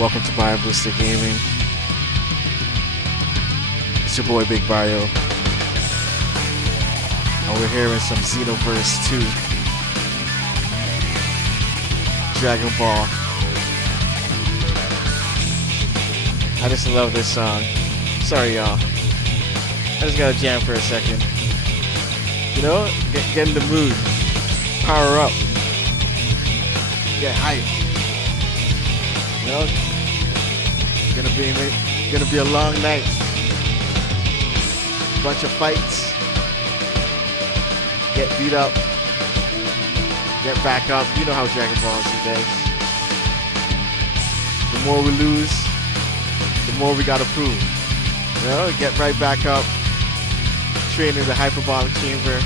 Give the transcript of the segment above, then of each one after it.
Welcome to BioBoosterGaming. It's your boy Big Bio. And we're here in some Xenoverse 2. Dragon Ball. I just love this song. Sorry y'all. I just gotta jam for a second. You know, get in the mood. Power up. Get hype. You know, gonna be a long night. Bunch of fights. Get beat up. Get back up. You know how Dragon Ball Z does. The more we lose, the more we gotta prove. You know, get right back up. Train in the hyperbolic chamber.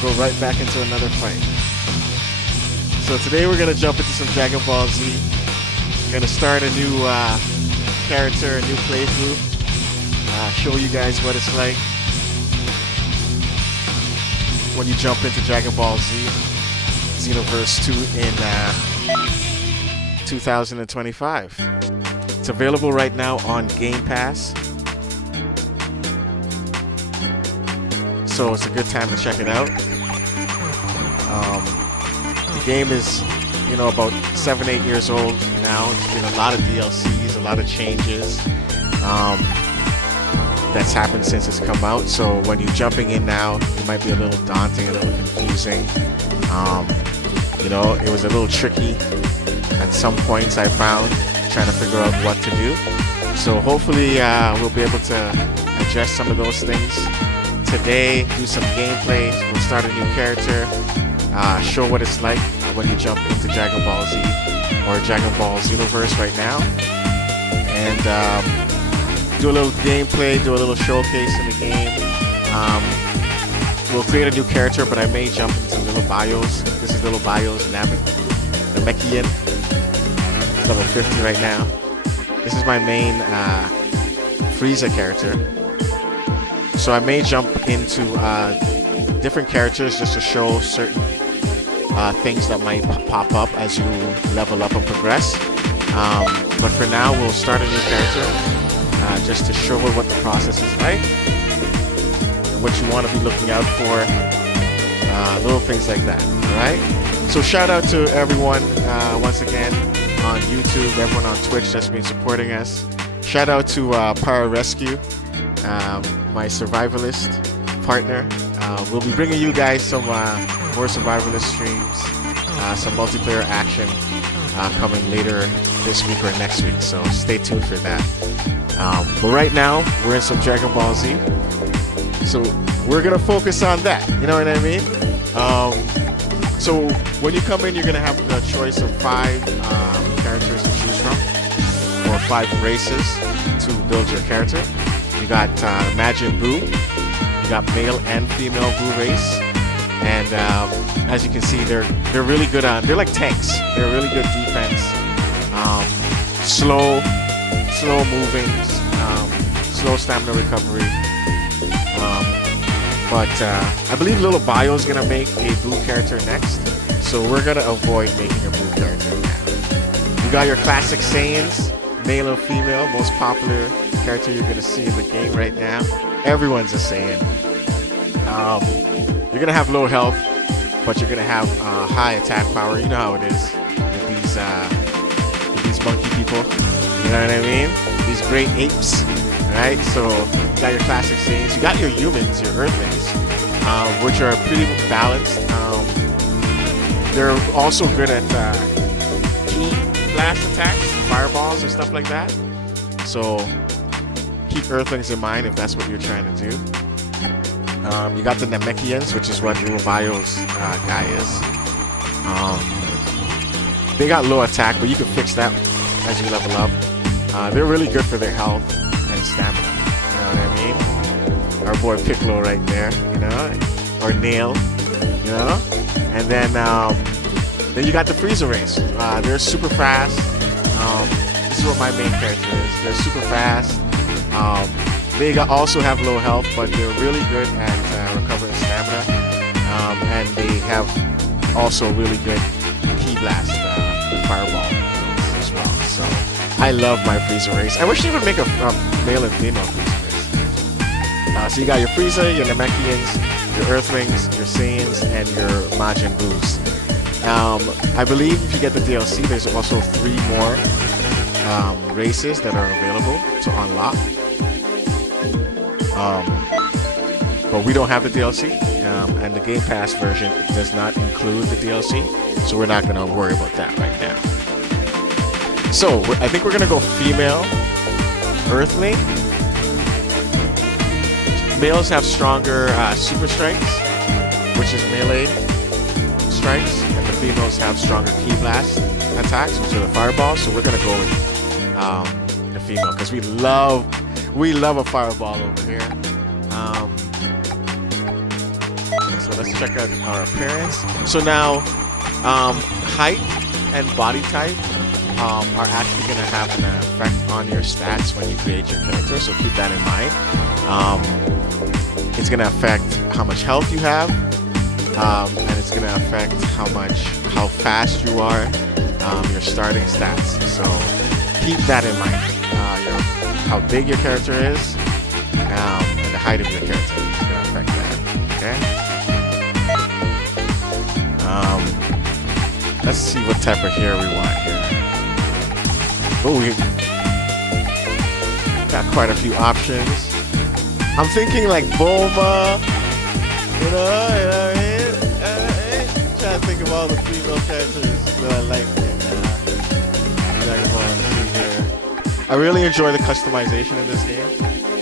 Go right back into another fight. So today we're gonna jump into some Dragon Ball Z. Gonna start a new character, a new playthrough. Show you guys what it's like when you jump into Dragon Ball Z, Xenoverse 2 in 2025. It's available right now on Game Pass, so it's a good time to check it out. The game is, you know, about 7-8 years old now. It's been a lot of DLCs, a lot of changes that's happened since it's come out. So when you're jumping in now, it might be a little daunting, a little confusing. You know, it was a little tricky at some points, I found, trying to figure out what to do. So hopefully we'll be able to address some of those things today, do some gameplay. We'll start a new character, show what it's like when you jump into Dragon Ball Z or Dragon Ball Xenoverse right now, and do a little gameplay, do a little showcase in the game. We'll create a new character, but I may jump into Little Bios. This is Little Bios Namekian, level 50 right now. This is my main Frieza character. So I may jump into different characters just to show certain things that might pop up as you level up and progress. But for now, we'll start a new character just to show what the process is like and what you want to be looking out for, little things like that. All right. So shout out to everyone once again on YouTube, everyone on Twitch that's been supporting us. Shout out to Para Rescue, my survivalist partner. We'll be bringing you guys some more survivalist streams, some multiplayer action coming later this week or next week, so stay tuned for that. But right now, we're in some Dragon Ball Z, so we're gonna focus on that, you know what I mean? So when you come in, you're gonna have the choice of 5 characters to choose from, or 5 races to build your character. You got Majin Buu, you got male and female Buu race, and as you can see, they're really good on. They're like tanks. They're really good defense. Slow moving, slow stamina recovery. But I believe Little Bio is gonna make a Buu character next, so we're gonna avoid making a Buu character now. You got your classic Saiyans, male and female, most popular character you're gonna see in the game right now. Everyone's a Saiyan. You're gonna have low health, but you're gonna have high attack power. You know how it is with these monkey people. You know what I mean? These great apes, right? So you got your classic Saiyans. You got your humans, your Earthlings, which are pretty balanced. They're also good at ki blast attacks, fireballs, and stuff like that. So keep Earthlings in mind if that's what you're trying to do. You got the Namekians, which is what Little Bio's guy is. They got low attack, but you can fix that as you level up. They're really good for their health and stamina. You know what I mean? Our boy Piccolo right there, you know, or Nail, you know. And then you got the Frieza race. They're super fast. This is what my main character is. They're super fast. They also have low health, but they're really good at recovering stamina, and they have also really good ki blast with fireball as well. So I love my Frieza race. I wish they would make a male and female Frieza race. So you got your Frieza, your Namekians, your Earthlings, your Saiyans, and your Majin Boos. I believe if you get the DLC, there's also 3 more races that are available to unlock. But we don't have the DLC, and the Game Pass version does not include the DLC, so we're not going to worry about that right now. So I think we're going to go female Earthling. Males have stronger super strikes, which is melee strikes, and the females have stronger ki blast attacks, which are the fireballs. So we're going to go with the female because we love a fireball over here. So let's check out our appearance. So now height and body type are actually going to have an effect on your stats when you create your character, so keep that in mind. It's going to affect how much health you have, and it's going to affect how fast you are, your starting stats. So keep that in mind. How big your character is, and the height of your character is going to affect that. Okay. Let's see what type of hair we want here. Oh, we got quite a few options. I'm thinking like Bulma, you know what I mean? Trying to think of all the female characters that I like in Dragon Ball Z here. I really enjoy the customization in this game.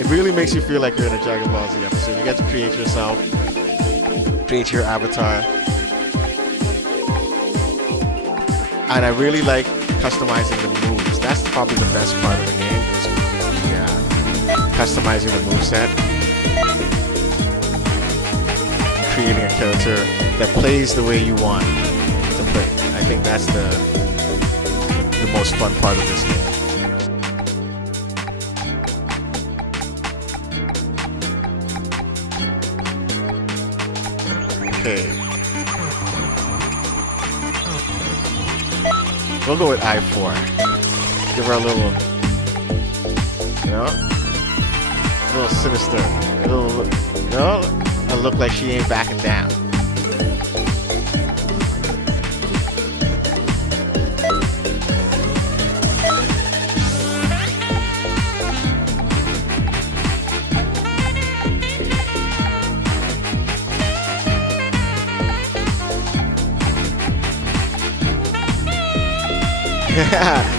It really makes you feel like you're in a Dragon Ball Z episode. You get to create yourself, create your avatar. And I really like customizing the moves. That's probably the best part of the game, is customizing the moveset. Creating a character that plays the way you want to play. I think that's the most fun part of this game. Okay. We'll go with I4. Give her a little, you know, a little sinister. A little, you know, a look like she ain't backing down.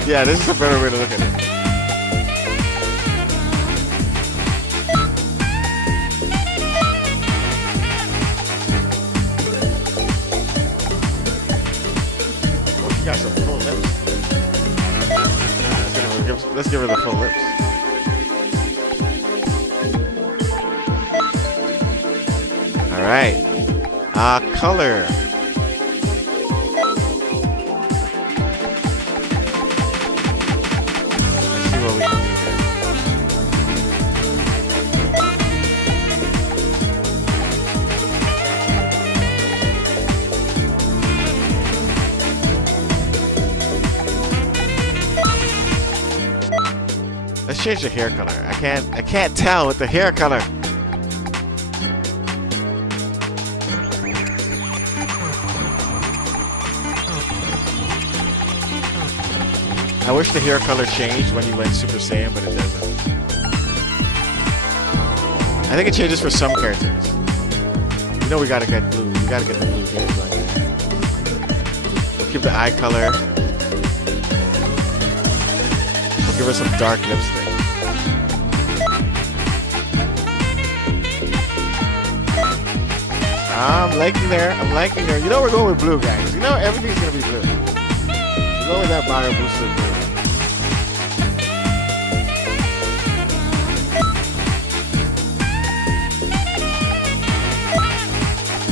Yeah, this is a better way to look at it. Oh, she got some full lips. Let's give her the full lips. All right. Color. Let's change the hair color. I can't tell with the hair color. I wish the hair color changed when you went Super Saiyan, but it doesn't. I think it changes for some characters. You know we gotta get blue. We gotta get the blue hair going. We'll keep the eye color. We'll give her some dark lipstick. I'm liking her. I'm liking her. You know we're going with blue, guys. You know everything's gonna be blue. We're going with that BioBooster blue.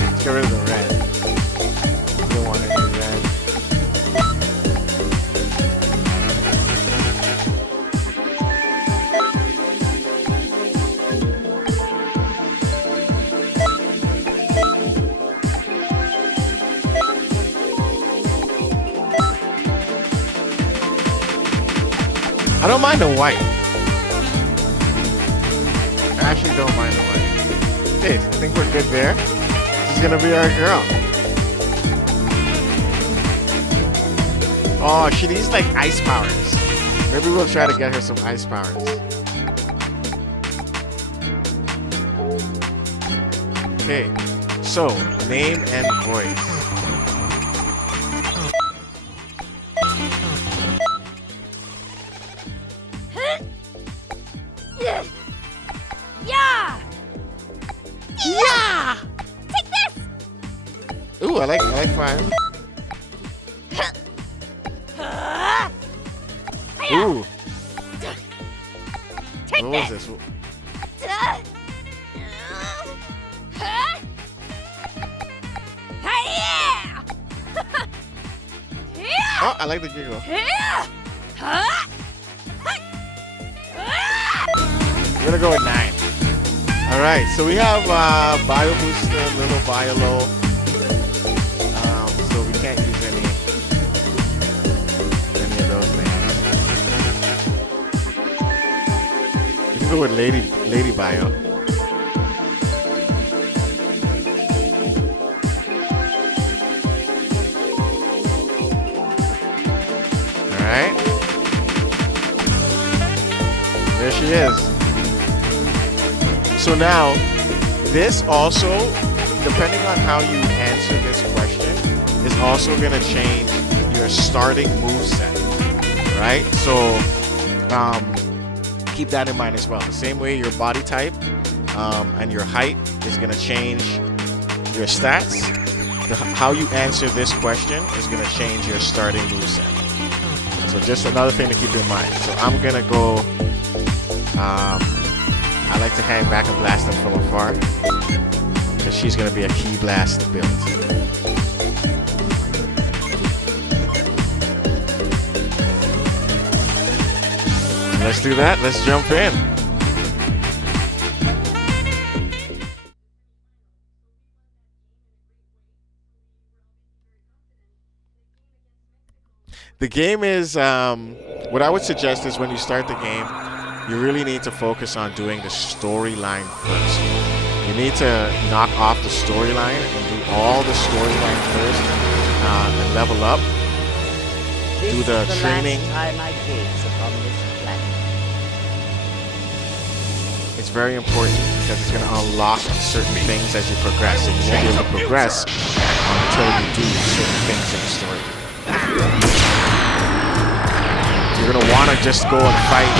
Let's get rid of the red. We don't want any red. I don't mind the white. I actually don't mind the white. Okay, I think we're good there. This is gonna be our girl. Oh, she needs like ice powers. Maybe we'll try to get her some ice powers. Okay, so name and voice. Yeah! Yeah! Take this! Ooh, I like fire. Ooh. Take What was this! this? Oh, I like the giggle. We're gonna go with 9. All right, so we have BioBooster, Little BioLow. So we can't use any of those names. We can go with Lady Bio. All right, there she is. So now, this also, depending on how you answer this question, is also going to change your starting moveset, right? So, keep that in mind as well. The same way your body type and your height is going to change your stats, how you answer this question is going to change your starting moveset. So just another thing to keep in mind. So I'm going to go... I like to hang back and blast them from afar because she's going to be a key blast build. Let's do that. Let's jump in. The game is, what I would suggest is when you start the game, you really need to focus on doing the storyline first. You need to knock off the storyline and do all the storyline first and level up. Do the training. Last time I gaze upon this planet. It's very important because it's going to unlock certain things as you progress. And you won't be able to progress until you do certain things in the story. You're going to want to just go and fight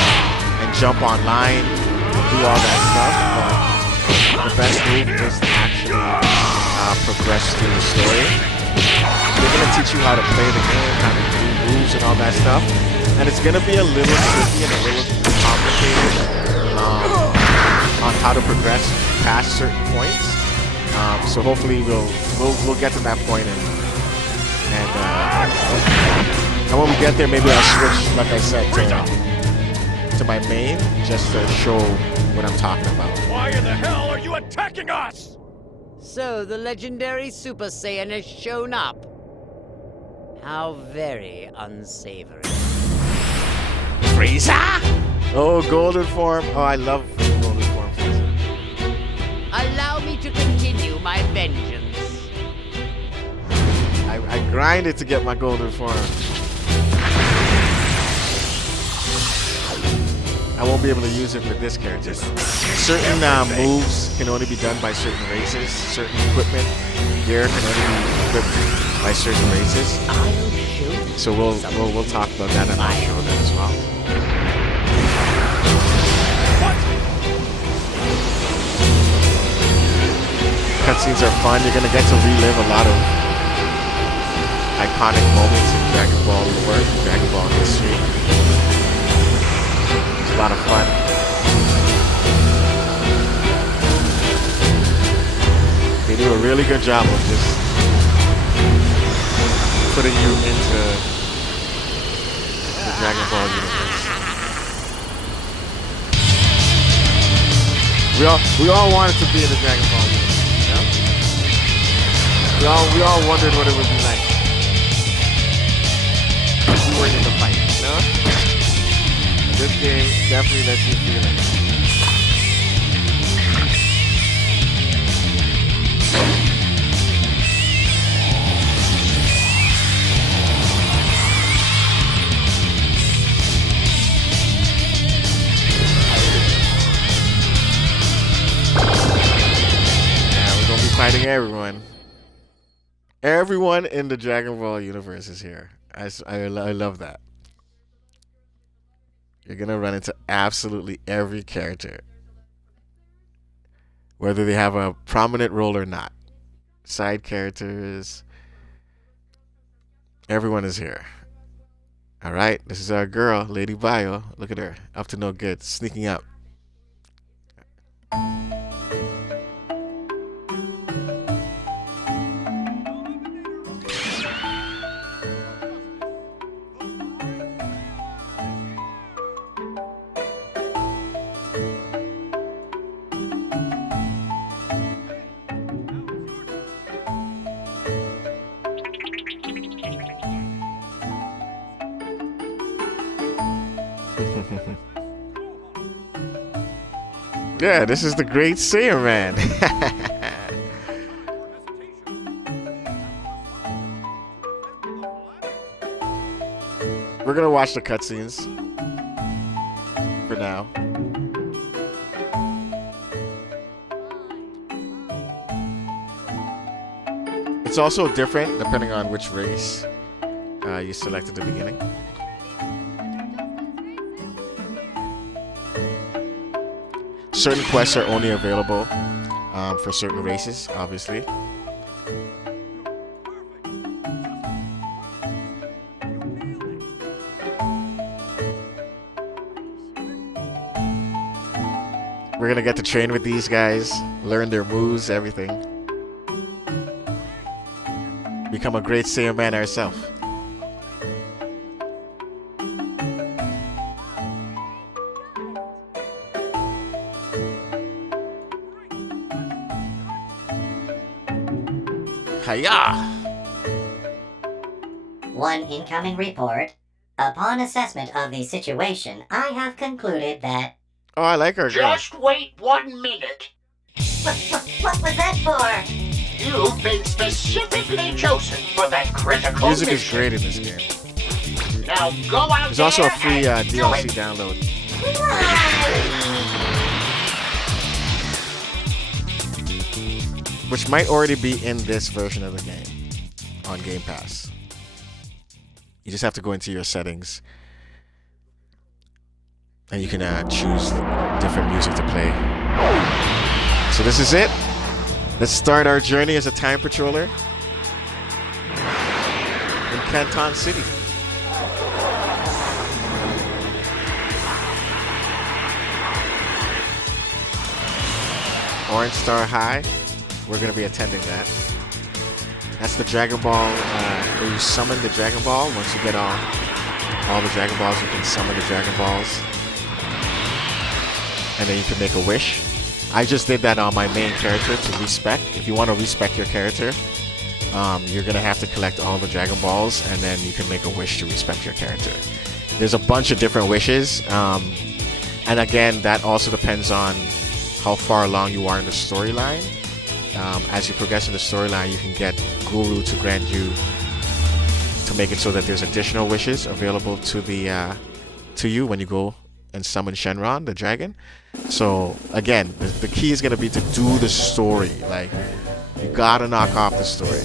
and jump online and do all that stuff, but the best move is to actually progress through the story. They're going to teach you how to play the game, how to do moves and all that stuff, and it's going to be a little tricky and a little complicated on how to progress past certain points. So hopefully we'll get to that point and when we get there, maybe I'll switch, like I said, to my main, just to show what I'm talking about. Why in the hell are you attacking us? So the legendary Super Saiyan has shown up. How very unsavory. Frieza? Oh, golden form. Oh, I love golden form Frieza. Allow me to continue my vengeance. I grinded to get my golden form. I won't be able to use it with this character. Certain moves can only be done by certain races. Certain equipment, gear can only be equipped by certain races. So we'll talk about that and I'll show that as well. Cutscenes are fun. You're gonna get to relive a lot of iconic moments in Dragon Ball lore, Dragon Ball history. It's a lot of fun. They do a really good job of just putting you into the Dragon Ball universe. We all wanted to be in the Dragon Ball universe, you know? We all wondered what it would be like. We weren't in the fight, you know? game definitely lets you feel it. Fighting everyone. Everyone in the Dragon Ball universe is here. I love that. You're gonna run into absolutely every character, whether they have a prominent role or not. Side characters. Everyone is here. All right, this is our girl, Lady Bio. Look at her, up to no good, sneaking up. Yeah, this is the Great Saiyan Man. We're gonna watch the cutscenes for now. It's also different depending on which race you select at the beginning. Certain quests are only available for certain races, obviously. We're gonna get to train with these guys, learn their moves, everything. Become a great Saiyan man ourselves. Hiya! One incoming report. Upon assessment of the situation, I have concluded that... Oh, I like her girl. Just wait 1 minute. What was that for? You've been specifically chosen for that critical Music is mission. great in this game. Now go out There's also a there free and do DLC it. download. Which might already be in this version of the game on Game Pass. You just have to go into your settings and you can choose different music to play. So this is it. Let's start our journey as a time patroller in Canton City. Orange Star High. We're going to be attending that. That's the Dragon Ball, where you summon the Dragon Ball. Once you get all the Dragon Balls, you can summon the Dragon Balls. And then you can make a wish. I just did that on my main character to respec. If you want to respec your character, you're going to have to collect all the Dragon Balls, and then you can make a wish to respec your character. There's a bunch of different wishes. And again, that also depends on how far along you are in the storyline. As you progress in the storyline, you can get Guru to grant you, to make it so that there's additional wishes available to you when you go and summon Shenron, the dragon. So again, the key is going to be to do the story. Like, you gotta knock off the story.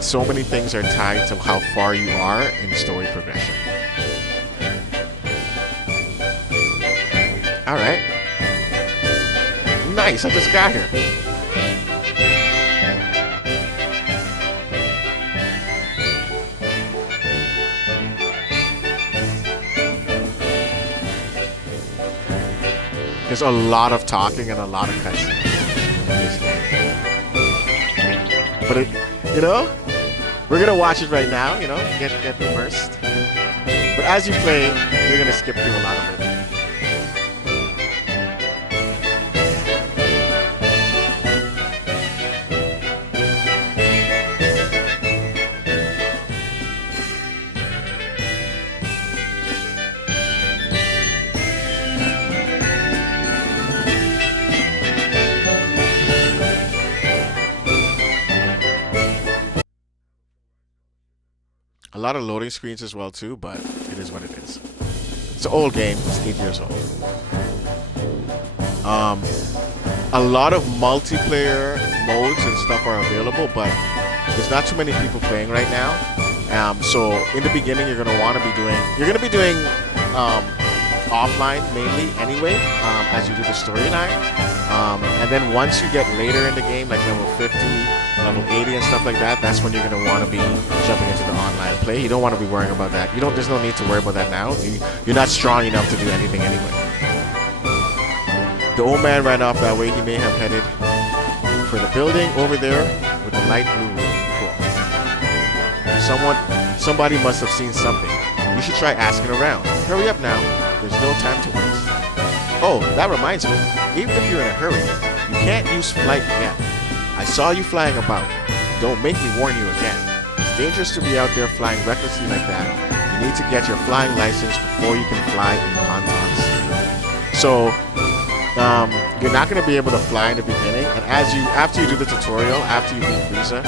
So many things are tied to how far you are in story progression. Alright. Nice, I just got here. There's a lot of talking and a lot of cutscenes. But we're gonna watch it right now, get immersed. But as you play, you're gonna skip through a lot of it. A lot of loading screens as well too, but it is what it is. It's an old game. It's 8 years old. A lot of multiplayer modes and stuff are available, but there's not too many people playing right now. So in the beginning, you're gonna be doing offline mainly anyway, as you do the storyline. And then once you get later in the game, like level 50, level 80 and stuff like that, that's when you're gonna want to be jumping into the online play. You don't want to be worrying about that. There's no need to worry about that now. You're not strong enough to do anything anyway. The old man ran off that way. He may have headed for the building over there with the light blue roof. Cool. Somebody must have seen something. You should try asking around. Hurry up now. There's no time to waste. Oh, that reminds me. Even if you're in a hurry, you can't use flight yet. I saw you flying about. Don't make me warn you again. It's dangerous to be out there flying recklessly like that. You need to get your flying license before you can fly in pontons. So, you're not going to be able to fly in the beginning, and after you do the tutorial, after you beat Frieza,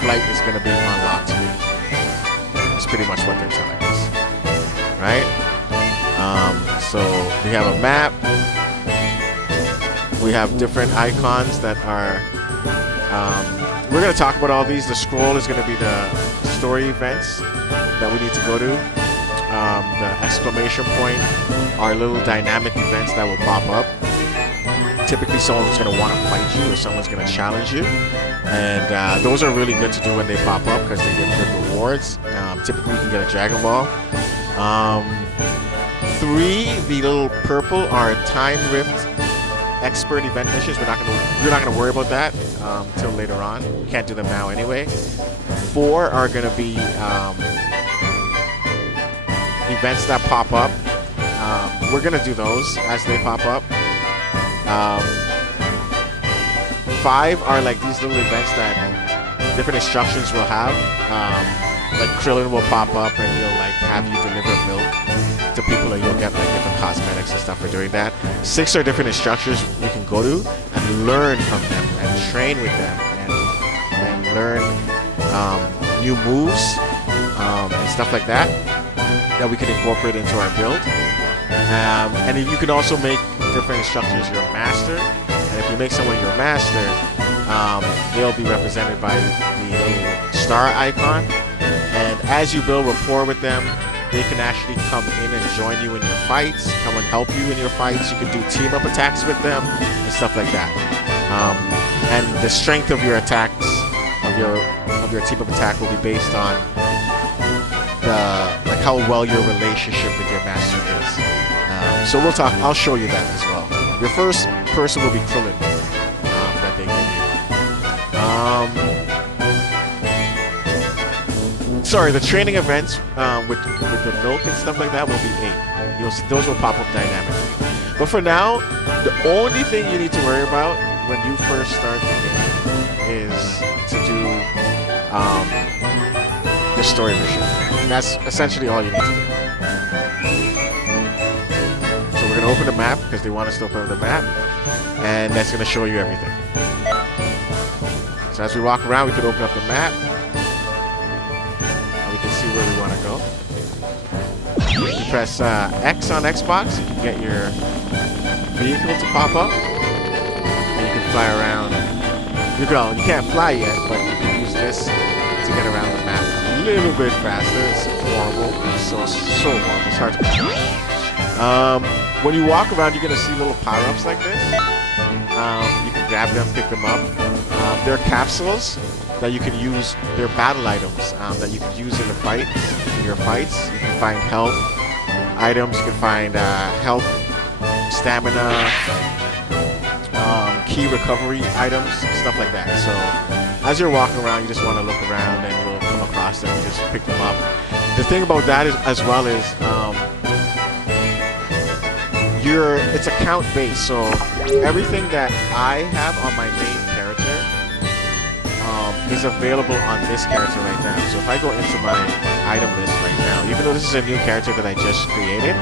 flight is going to be unlocked to you. That's pretty much what they're telling us, right? So we have a map. We have different icons that are. We're going to talk about all these. The scroll is going to be the story events that we need to go to. The exclamation point are little dynamic events that will pop up. Typically someone's going to want to fight you or someone's going to challenge you, and those are really good to do when they pop up because they give good rewards. Typically you can get a Dragon Ball. 3, the little purple, are time ripped expert event missions. You're not gonna worry about that until later on. We can't do them now anyway. 4 are gonna be events that pop up. We're gonna do those as they pop up. 5 are like these little events that different instructions will have. Like Krillin will pop up and he'll like have you deliver milk to people, and you'll get like different cosmetics and stuff for doing that. 6 are different instructors we can go to and learn from them and train with them and learn new moves and stuff like that we can incorporate into our build. And you can also make different instructors your master, and if you make someone your master, they'll be represented by the little star icon, and as you build rapport with them, they can actually come in and join you in your fights, come and help you in your fights. You can do team up attacks with them and stuff like that. And the strength of your attacks, of your team up attack, will be based on like how well your relationship with your master is. So I'll show you that as well. Your first person will be Krillin that they give you. Sorry, the training events with the milk and stuff like that will be 8. Those will pop up dynamically. But for now, the only thing you need to worry about when you first start the game is to do the story mission. And that's essentially all you need to do. So we're going to open the map because they want us to open the map, and that's going to show you everything. So as we walk around, we can open up the map. See where we want to go. You press X on Xbox, you can get your vehicle to pop up, and you can fly around. You can't fly yet, but you can use this to get around the map a little bit faster. It's horrible. It's so horrible. It's hard to control. When you walk around, you're gonna see little power-ups like this. You can grab them, pick them up. They're capsules that you can use. They're battle items that you can use in your fights. You can find health items. You can find health, stamina, key recovery items, stuff like that. So as you're walking around, you just want to look around and you'll come across them. You just pick them up. The thing about that is, as well, is it's account based. So everything that I have on my main character is available on this character right now. So if I go into my item list right now, even though this is a new character that I just created,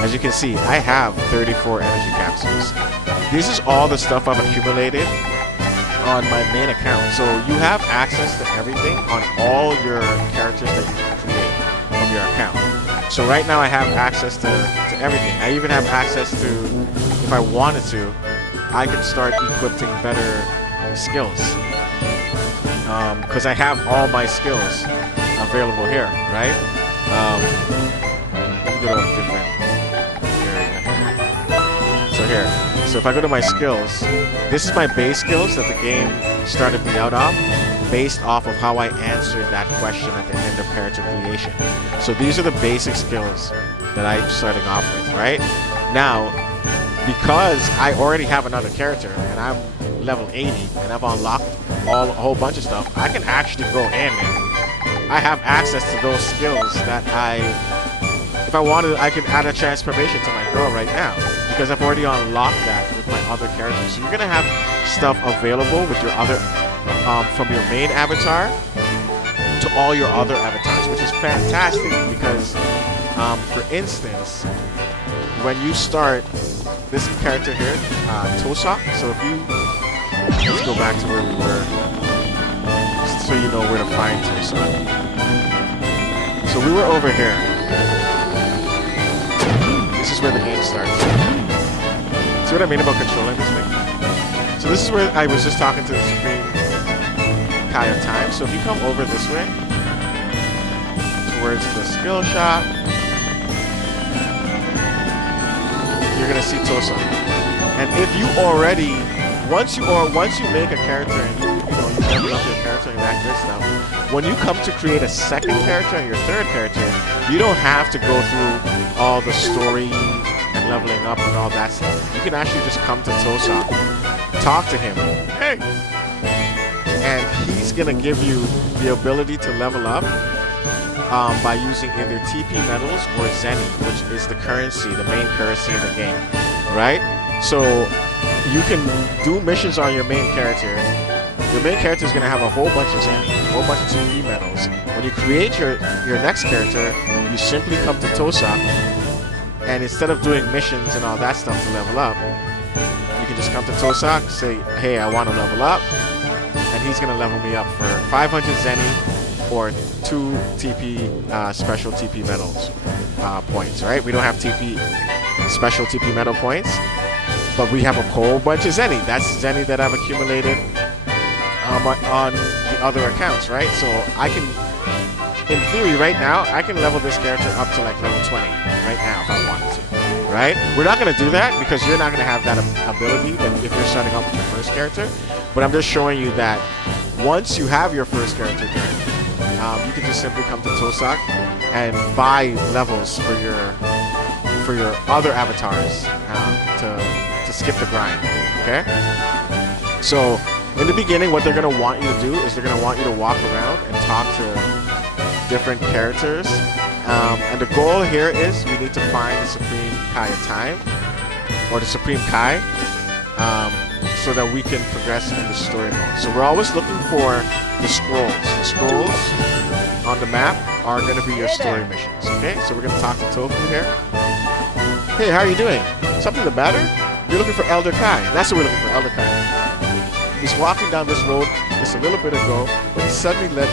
as you can see, I have 34 energy capsules. This is all the stuff I've accumulated on my main account. So you have access to everything on all your characters that you create from your account. So right now I have access to everything. I even have access to, if I wanted to, I could start equipping better skills. Because I have all my skills available here, right? Let me go to a different area. So here. So if I go to my skills, this is my base skills that the game started me out of, based off of how I answered that question at the end of character creation. So these are the basic skills that I'm starting off with, right? Now, because I already have another character and I'm level 80 and I've unlocked a whole bunch of stuff, I can actually go in and I have access to those skills that if I wanted, I could add a transformation to my girl right now because I've already unlocked that with my other characters. So you're gonna have stuff available with your other, from your main avatar to all your other avatars, which is fantastic because, for instance, when you start this character here, Tosak. So if you, let's go back to where we were, just so you know where to find Tosak. So we were over here. This is where the game starts. See what I mean about controlling this thing? So this is where I was just talking to the Supreme Kai of Time. So if you come over this way, towards the skill shop, you're gonna see Tosa. And if you already, once you make a character and you level up your character and that good stuff, when you come to create a second character and your third character, you don't have to go through all the story and leveling up and all that stuff. You can actually just come to Tosa, talk to him, hey, and he's gonna give you the ability to level up by using either TP medals or Zenny, which is the currency, the main currency in the game, right? So you can do missions on your main character. Your main character is going to have a whole bunch of Zenny, a whole bunch of TP medals. When you create your next character, you simply come to Tosak, and instead of doing missions and all that stuff to level up, you can just come to Tosak, say, hey, I want to level up, and he's going to level me up for 500 Zenny or 2 TP special TP medals points, right? We don't have special TP medal points, but we have a whole bunch of Zenny. That's Zenny that I've accumulated on the other accounts, right? So I can, in theory, right now, I can level this character up to like level 20 right now if I wanted to, right? We're not going to do that because you're not going to have that ability if you're starting off with your first character, but I'm just showing you that once you have your first character done, you can just simply come to Tosak and buy levels for your other avatars to skip the grind. Okay. So in the beginning, what they're gonna want you to do is they're gonna want you to walk around and talk to different characters. And the goal here is we need to find the Supreme Kai of Time or the Supreme Kai, so that we can progress in the story mode. So we're always looking for the scrolls. The scrolls on the map are going to be your story missions. Okay, so we're going to talk to Tofu here. Hey, how are you doing? Something the matter? You're looking for Elder Kai. That's what we're looking for, Elder Kai. He's walking down this road just a little bit ago, but he suddenly let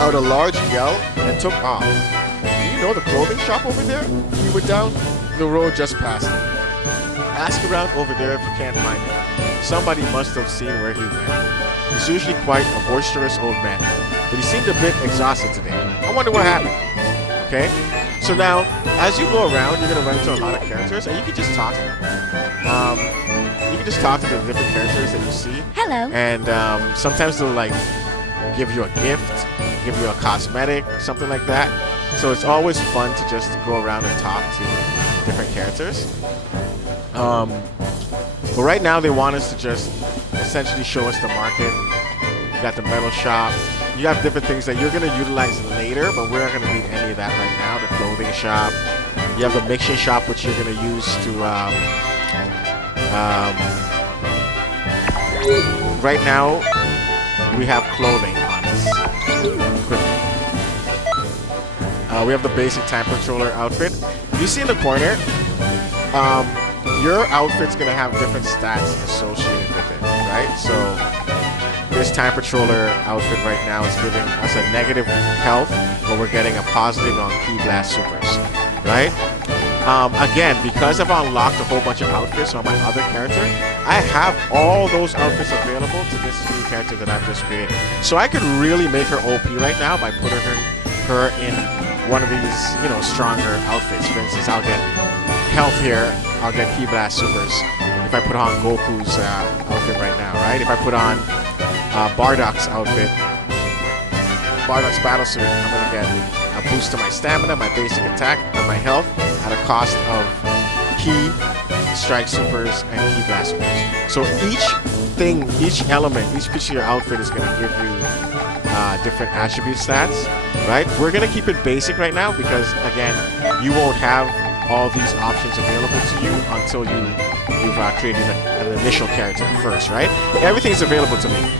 out a large yell and took off. Do you know the clothing shop over there? We were down the road just past it. Ask around over there if you can't find him. Somebody must have seen where he went. He's usually quite a boisterous old man, but he seemed a bit exhausted today. I wonder what happened. Okay? So now, as you go around, you're going to run into a lot of characters, and you can just talk to them. You can just talk to the different characters that you see. Hello. And sometimes they'll, like, give you a gift, give you a cosmetic, something like that. So it's always fun to just go around and talk to different characters. But right now they want us to just essentially show us the market. You got the metal shop. You have different things that you're going to utilize later, but we're not going to need any of that right now. The clothing shop. You have the mixing shop, which you're going to use to... right now, we have clothing on us. We have the basic time controller outfit. You see in the corner... your outfit's gonna have different stats associated with it, right? So this Time Patroller outfit right now is giving us a negative health, but we're getting a positive on Ki Blast Supers, right? Again, because I've unlocked a whole bunch of outfits on my other character, I have all those outfits available to this new character that I've just created. So I could really make her OP right now by putting her in one of these, you know, stronger outfits. For instance, I'll get health here, I'll get Ki Blast Supers if I put on Goku's outfit right now, right? If I put on Bardock's outfit, Bardock's battle suit, I'm gonna get a boost to my stamina, my basic attack, and my health at a cost of Ki Strike Supers and Ki Blast Supers. So each thing, each element, each piece of your outfit is gonna give you different attribute stats, right? We're gonna keep it basic right now because again, you won't have all these options available to you until you've created an initial character first, right? Everything's available to me.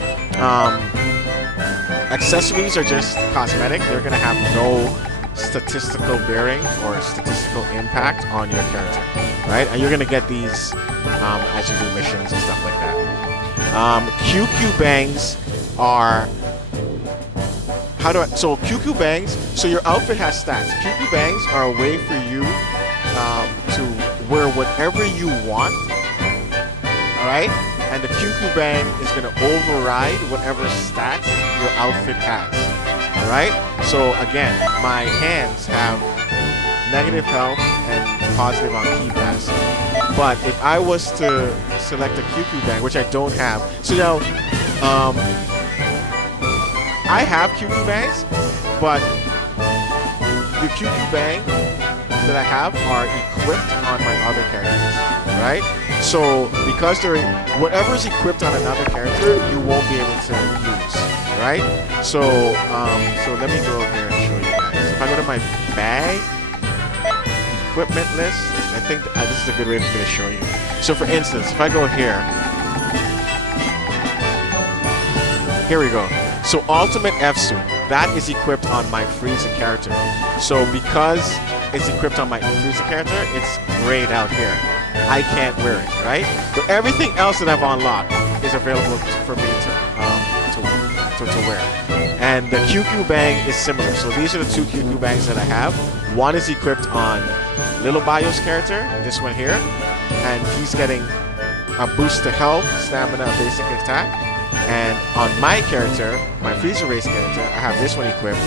Accessories are just cosmetic. They're gonna have no statistical bearing or statistical impact on your character, right? And you're gonna get these as you do missions and stuff like that. QQ bangs are so QQ bangs, so your outfit has stats. QQ bangs are a way for you to wear whatever you want, alright? And the QQ bang is going to override whatever stats your outfit has, alright? So again, my hands have negative health and positive on Ki Blast. But if I was to select a QQ bang, which I don't have, so now, I have QQ bangs, but the QQ bang that I have are equipped on my other characters, right? So because whatever is equipped on another character, you won't be able to use, right? So so let me go here and show you guys. If I go to my bag equipment list, I think this is a good way for me to show you. So for instance, if I go here we go. So Ultimate F-Suit, that is equipped on my Frieza character. So because it's equipped on my Frieza character, it's grayed out here. I can't wear it, right? But everything else that I've unlocked is available for me to wear. And the QQ bang is similar. So these are the two QQ bangs that I have. One is equipped on Little Bio's character, this one here, and he's getting a boost to health, stamina, basic attack. And on my character, my Frieza Race character, I have this one equipped,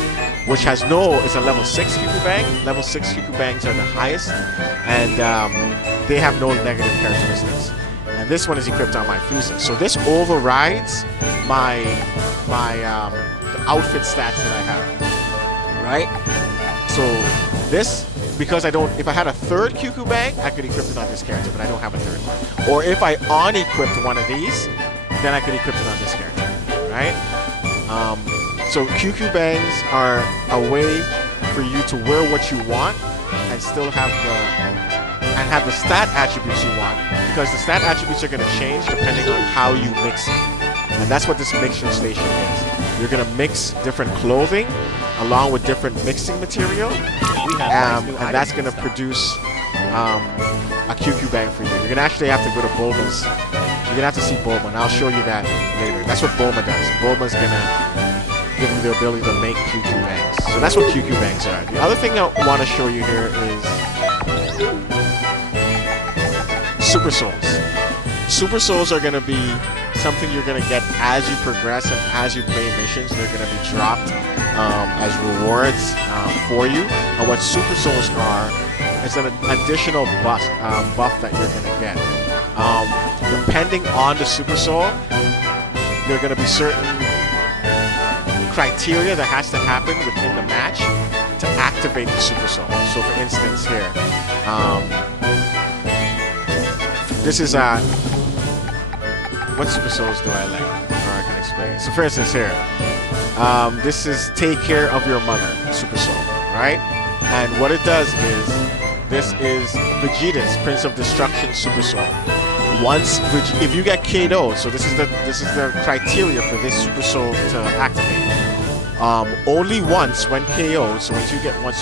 which has it's a level 6 QQ bang. Level 6 QQ bangs are the highest, and they have no negative characteristics. And this one is equipped on my Frieza. So this overrides the outfit stats that I have, right? So this, because if I had a third QQ bang, I could equip it on this character, but I don't have a third one. Or if I on-equipped one of these, then I could equip it on this character, right? So QQ bangs are a way for you to wear what you want and still have the stat attributes you want, because the stat attributes are going to change depending on how you mix it. And that's what this mixing station is. You're going to mix different clothing along with different mixing material, and that's going to produce a QQ bang for you. You're going to actually have to go to Bulma's. You're going to have to see Bulma, and I'll show you that later. That's what Bulma does. Bulma's going to give you the ability to make QQ bangs. So that's what QQ bangs are. The other thing I want to show you here is Super Souls. Super Souls are going to be something you're going to get as you progress and as you play missions. They're going to be dropped as rewards for you. And what Super Souls are is an additional buff that you're going to get. Depending on the Super Soul, there are going to be certain criteria that has to happen within the match to activate the Super Soul. So for instance here, this is what Super Souls do I like? Or I can explain. So for instance here, this is Take Care of Your Mother, Super Soul, right? And what it does is, this is Vegeta's Prince of Destruction Super Soul. If you get KO'd, so this is the criteria for this Super Soul to activate. Only once when KO'd, so once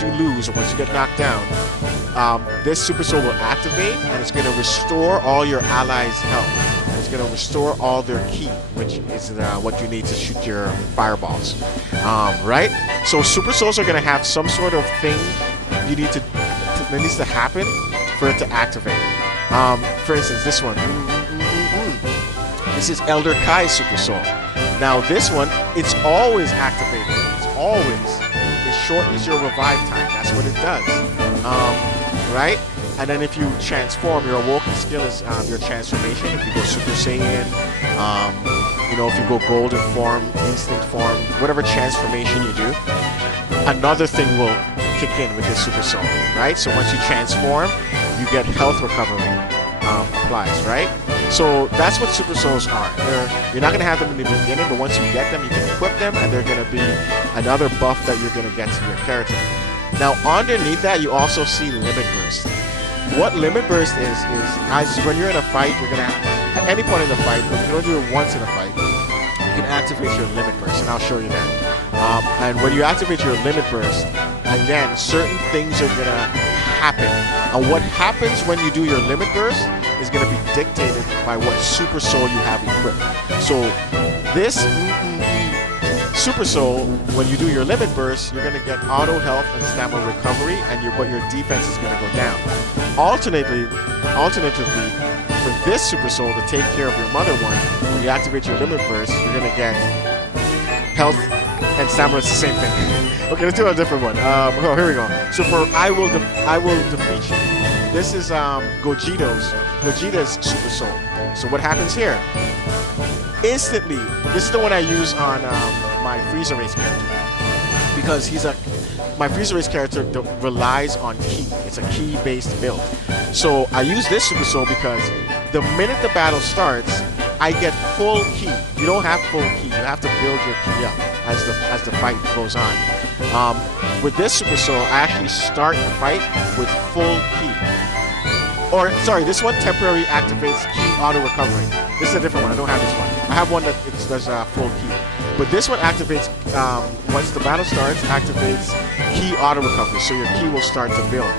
you lose or once you get knocked down, this Super Soul will activate, and it's going to restore all your allies' health. going to restore all their ki, which is what you need to shoot your fireballs. Right? So Super Souls are going to have some sort of thing you need that needs to happen for it to activate. For instance, this one. This is Elder Kai's Super Soul. Now this one, it's always activated. It's always. It shortens your revive time. That's what it does. Right? And then if you transform, your awoken skill is your transformation. If you go Super Saiyan, you know, if you go Golden form, Instinct form, whatever transformation you do, another thing will kick in with this Super Soul, right? So once you transform, you get health recovery applies, right? So that's what Super Souls are. You're not going to have them in the beginning, but once you get them, you can equip them, and they're going to be another buff that you're going to get to your character. Now, underneath that, you also see Limit Burst. What Limit Burst is as when you're in a fight, you're going to, at any point in the fight, but you can only do it once in a fight, you can activate your Limit Burst, and I'll show you that. And when you activate your Limit Burst, again, certain things are going to happen. And what happens when you do your Limit Burst is going to be dictated by what Super Soul you have equipped. So this Super Soul, when you do your Limit Burst, you're going to get auto health and stamina recovery, but your defense is going to go down. Alternatively, for this Super Soul to take care of your mother one, when you activate your Limit Burst, you're going to get health and stamina. It's the same thing. Okay, let's do a different one. Oh, here we go. So for I will defeat you. This is Gogeta's Super Soul. So what happens here? Instantly, this is the one I use on my Freezer Race character, because my Freezer Race character relies on ki. It's a ki-based build. So I use this Super Soul because the minute the battle starts, I get full ki. You don't have full ki. You have to build your ki up as the fight goes on. With this Super Soul, I actually start the fight with full ki. Or, sorry, this one temporarily activates ki auto recovery. This is a different one. I don't have this one. I have one that does full ki. But this one activates, once the battle starts, activates ki auto recovery. So your ki will start to build.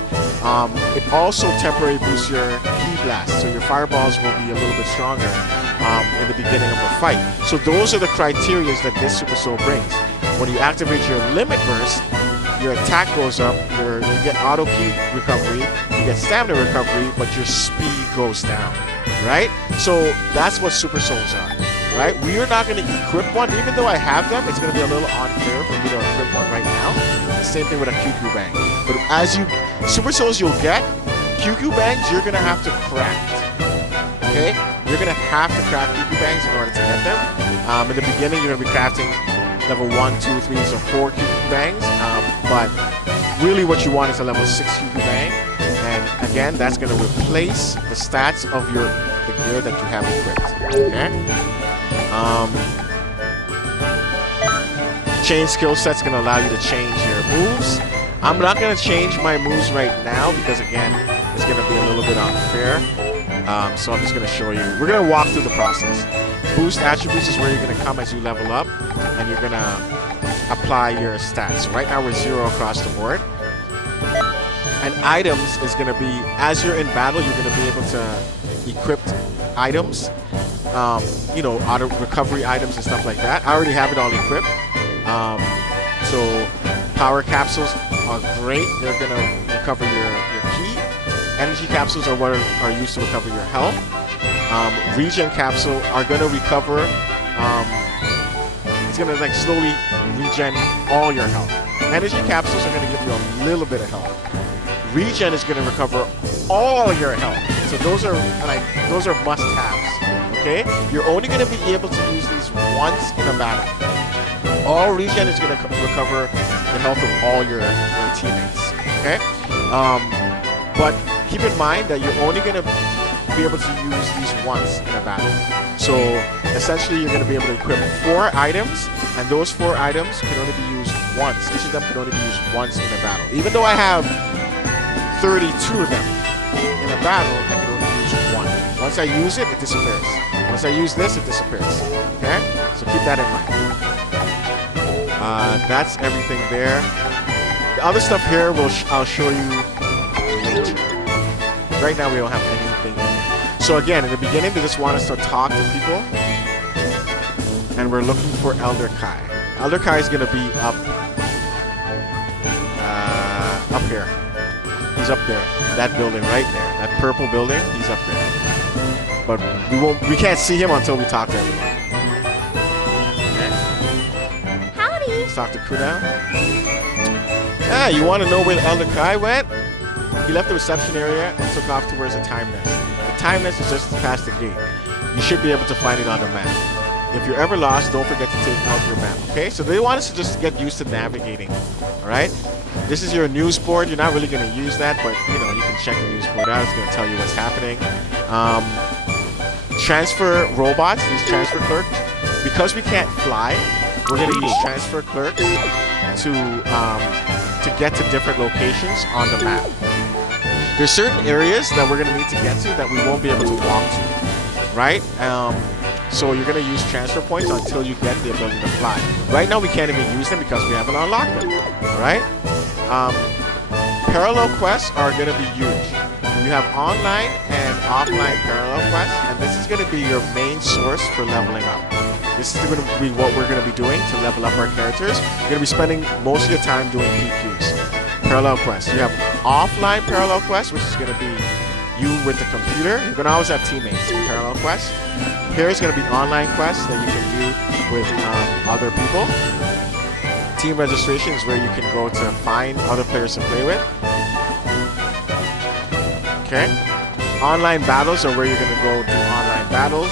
It also temporarily boosts your ki blast. So your fireballs will be a little bit stronger in the beginning of a fight. So those are the criteria that this Super Soul brings. When you activate your Limit Burst, your attack goes up, you get auto ki recovery, you get stamina recovery, but your speed goes down, right? So that's what Super Souls are, right? We are not going to equip one. Even though I have them, it's going to be a little unfair for me to equip one right now. The same thing with a QQ Bang. But as Super Souls you'll get, QQ Bangs you're going to have to craft, okay? You're going to have to craft QQ Bangs in order to get them. In the beginning, you're going to be crafting level 1, 2, 3, or 4 QQ Bangs, but really what you want is a level 6 QQ Bang, and again, that's going to replace the stats of the gear that you have equipped, okay? Change skill sets going to allow you to change your moves. I'm not going to change my moves right now because, again, it's going to be a little bit unfair, so I'm just going to show you. We're going to walk through the process. Boost attributes is where you're going to come as you level up, and you're going to apply your stats. So right now we're 0 across the board. And items is going to be, as you're in battle, you're going to be able to equip items, you know, auto recovery items and stuff like that. I already have it all equipped. So power capsules are great. They're going to recover your ki. Energy capsules are what are used to recover your health. Regen capsule are going to recover, it's going to like slowly regen all your health. Energy capsules are going to give you a little bit of health. Regen is going to recover all your health. So those are must-haves, okay? You're only going to be able to use these once in a battle. All regen is going to recover the health of all your teammates, okay? But keep in mind that you're only going to be able to use these once in a battle. So essentially you're going to be able to equip 4 items, and those 4 items can only be used once. Each of them can only be used once in a battle. Even though I have 32 of them in a battle, I can only use one. Once I use it, it disappears. Once I use this, it disappears. Okay? So keep that in mind. That's everything there. The other stuff here, I'll show you later. Right now we don't have anything in. So again, in the beginning, they just want us to talk to people, and we're looking for Elder Kai. Elder Kai is gonna be up here. He's up there, that building right there, that purple building. He's up there, but we can't see him until we talk to everyone. Okay. Howdy. Let's talk to crew now. Ah, you want to know where the Elder Kai went? He left the reception area and took off towards the time nest. The time nest is just past the gate. You should be able to find it on the map. If you're ever lost, don't forget to take out your map, okay? So they want us to just get used to navigating, all right? This is your news board. You're not really going to use that, but, you know, you can check the news board out. It's going to tell you what's happening. Transfer robots, these transfer clerks. Because we can't fly, we're going to use transfer clerks to get to different locations on the map. There's certain areas that we're going to need to get to that we won't be able to walk to, right? So you're going to use transfer points until you get the ability to fly. Right now we can't even use them because we haven't unlocked them, all right? Parallel quests are going to be huge. You have online and offline parallel quests, and this is going to be your main source for leveling up. This is going to be what we're going to be doing to level up our characters. You're going to be spending most of your time doing PQs. Parallel quests. You have offline parallel quests, which is going to be you with the computer. You're going to always have teammates in parallel quests. Here is going to be online quests that you can do with other people. Team registration is where you can go to find other players to play with. Okay. Online battles are where you're going to go do online battles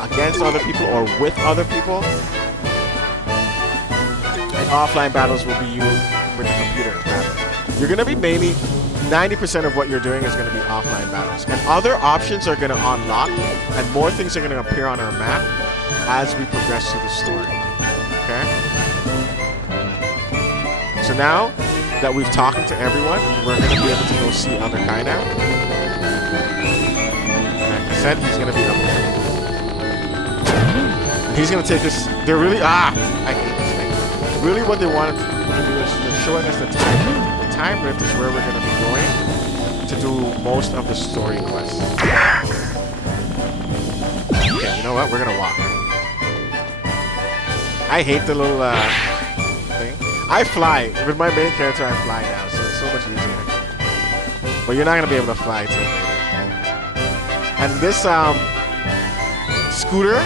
against other people or with other people. And offline battles will be you with the computer battle. You're going to be mainly 90% of what you're doing is going to be offline battles. And other options are going to unlock, and more things are going to appear on our map as we progress through the story. Okay? So now that we've talked to everyone, we're going to be able to go see Elder Kai now. And like I said, he's going to be up there. And he's going to take us... They're really... I hate this thing. Really what they wanted to do is they're showing us the time rift. The time rift is where we're going to be going to do most of the story quests. Okay, you know what? We're going to walk. I hate the little thing. I fly. With my main character, I fly now, so it's so much easier. But you're not going to be able to fly till later. And this scooter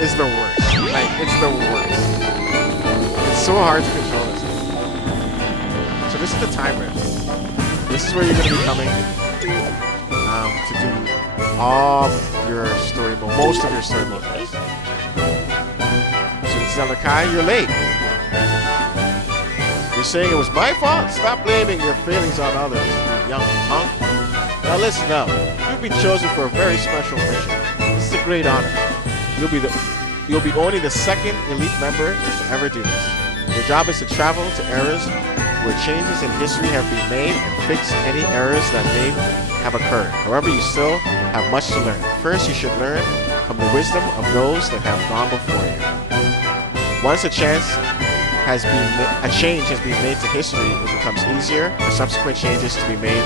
is the worst. Like, it's the worst. It's so hard to control this thing. So this is the time rift. This is where you're going to be coming to do all your story mode, most of your story mode. So this is Elder Kai, you're late. You're saying it was my fault? Stop blaming your feelings on others, you young punk. Now listen up. You've been chosen for a very special mission. This is a great honor. You'll be only the second elite member to ever do this. Your job is to travel to eras where changes in history have been made and fix any errors that may have occurred. However, you still have much to learn. First, you should learn from the wisdom of those that have gone before you. Once a change has been made to history, it becomes easier for subsequent changes to be made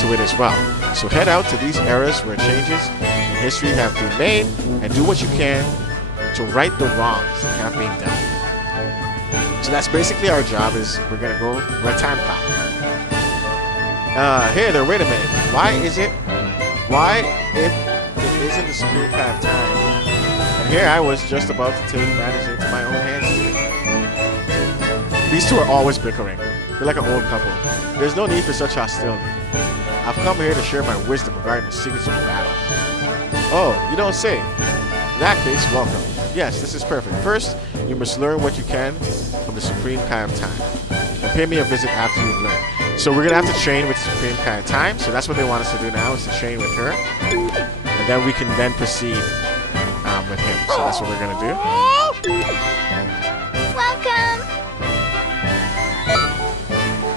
to it as well. So head out to these eras where changes in history have been made and do what you can to right the wrongs that have been done. So that's basically our job. Is we're gonna go. We're a time cop. Hey there, wait a minute. Why if it isn't the Supreme Kai of Time? And here I was just about to take matters into my own hands. These two are always bickering. They're like an old couple. There's no need for such hostility. I've come here to share my wisdom regarding the secrets of battle. Oh, you don't say. In that case, welcome. Yes, this is perfect. First, you must learn what you can from the Supreme Kai of Time. And pay me a visit after you've learned. So we're going to have to train with the Supreme Kai of Time. So that's what they want us to do now, is to train with her. And then we can then proceed with him. So that's what we're going to do. Welcome.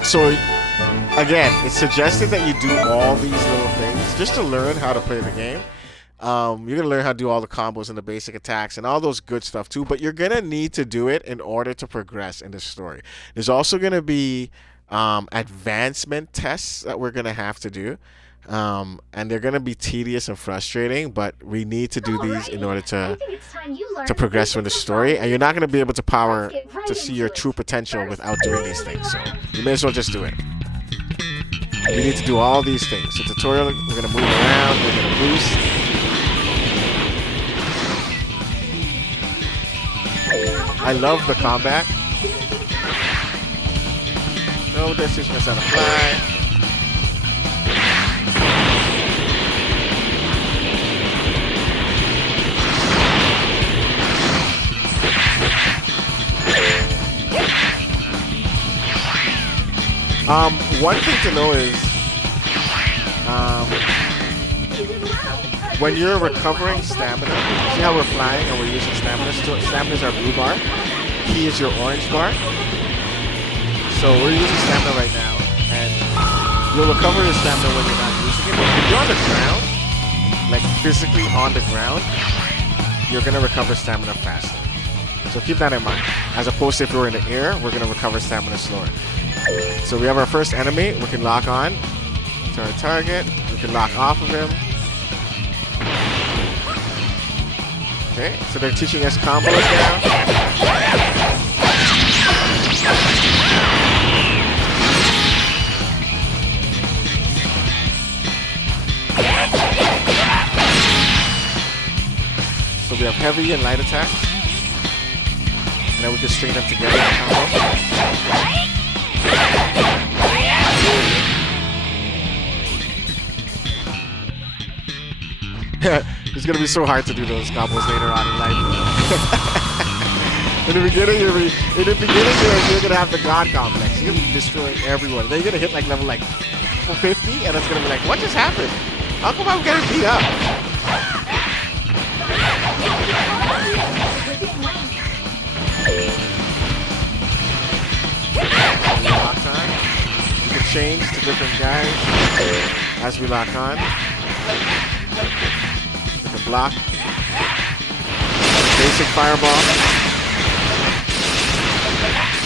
So, again, it's suggested that you do all these little things just to learn how to play the game. You're going to learn how to do all the combos and the basic attacks and all those good stuff too, but you're going to need to do it in order to progress in the story. There's also going to be advancement tests that we're going to have to do. and they're gonna be tedious and frustrating, but we need to do these in order to progress with the story. And you're not gonna be able to see your true potential without doing these things. So you may as well just do it. You need to do all these things. So tutorial, we're gonna move around, we're gonna boost. I love the combat. No, this is just how to fly. One thing to know is, when you're recovering stamina, see how we're flying and we're using stamina? Stamina is our blue bar. Key is your orange bar. So we're using stamina right now, and you'll recover your stamina when you're not using it. But if you're on the ground, like physically on the ground, you're gonna recover stamina faster. So keep that in mind. As opposed to if we're in the air, we're gonna recover stamina slower. So we have our first enemy. We can lock on to our target. We can lock off of him. Okay, so they're teaching us combos now. So we have heavy and light attacks. And then we can string them together in combo. It's gonna be so hard to do those combos later on in life. In the beginning, you're gonna have the god complex. You're gonna be destroying everyone. Then you're gonna hit like level 50, and it's gonna be like, what just happened? How come I'm getting beat up? Lock on. You can change to different guys as we lock on. Block. Basic fireball.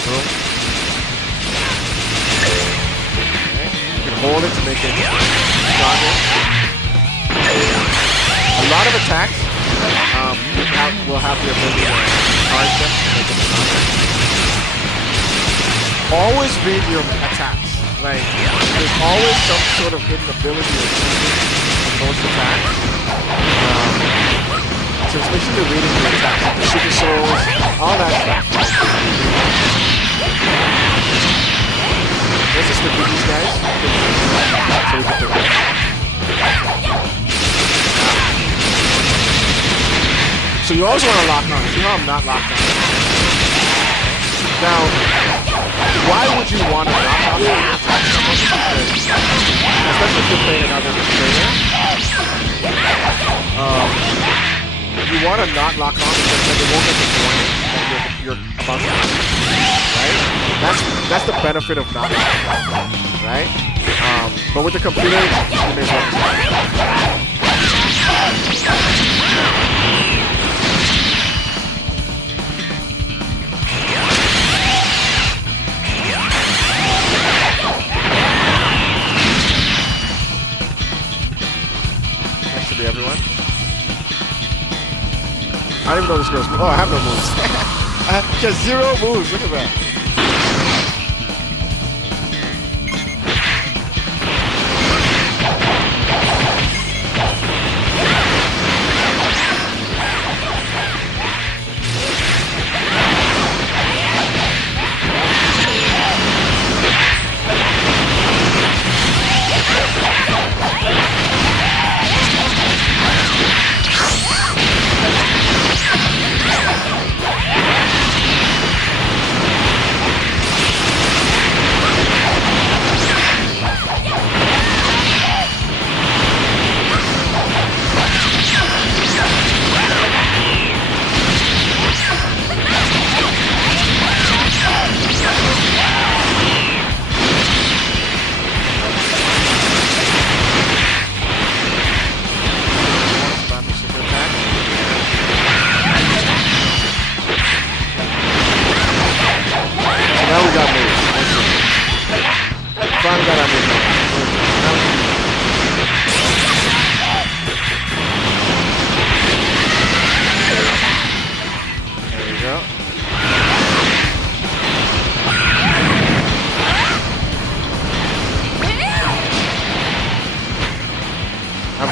Boom. Okay. You can hold it to make it stronger. A lot of attacks will have the ability to charge them to make them stronger. Always read your attacks. Like, there's always some sort of hidden ability or something in most attacks. So especially the reading the attacks, the super souls, all that stuff. Let's just repeat these guys. So we can do it. So you always want to lock on. See how I'm not locked on? Now, why would you want to lock on the attack someone? Especially if you're playing another player. You want to not lock on because then they won't get the warning that you're about to lock on, right? That's the benefit of not locking on, right? But with the computer, you may as well just that should be everyone. I don't even know this girl's moves. Oh, I have no moves. Just 0 moves. Look at that.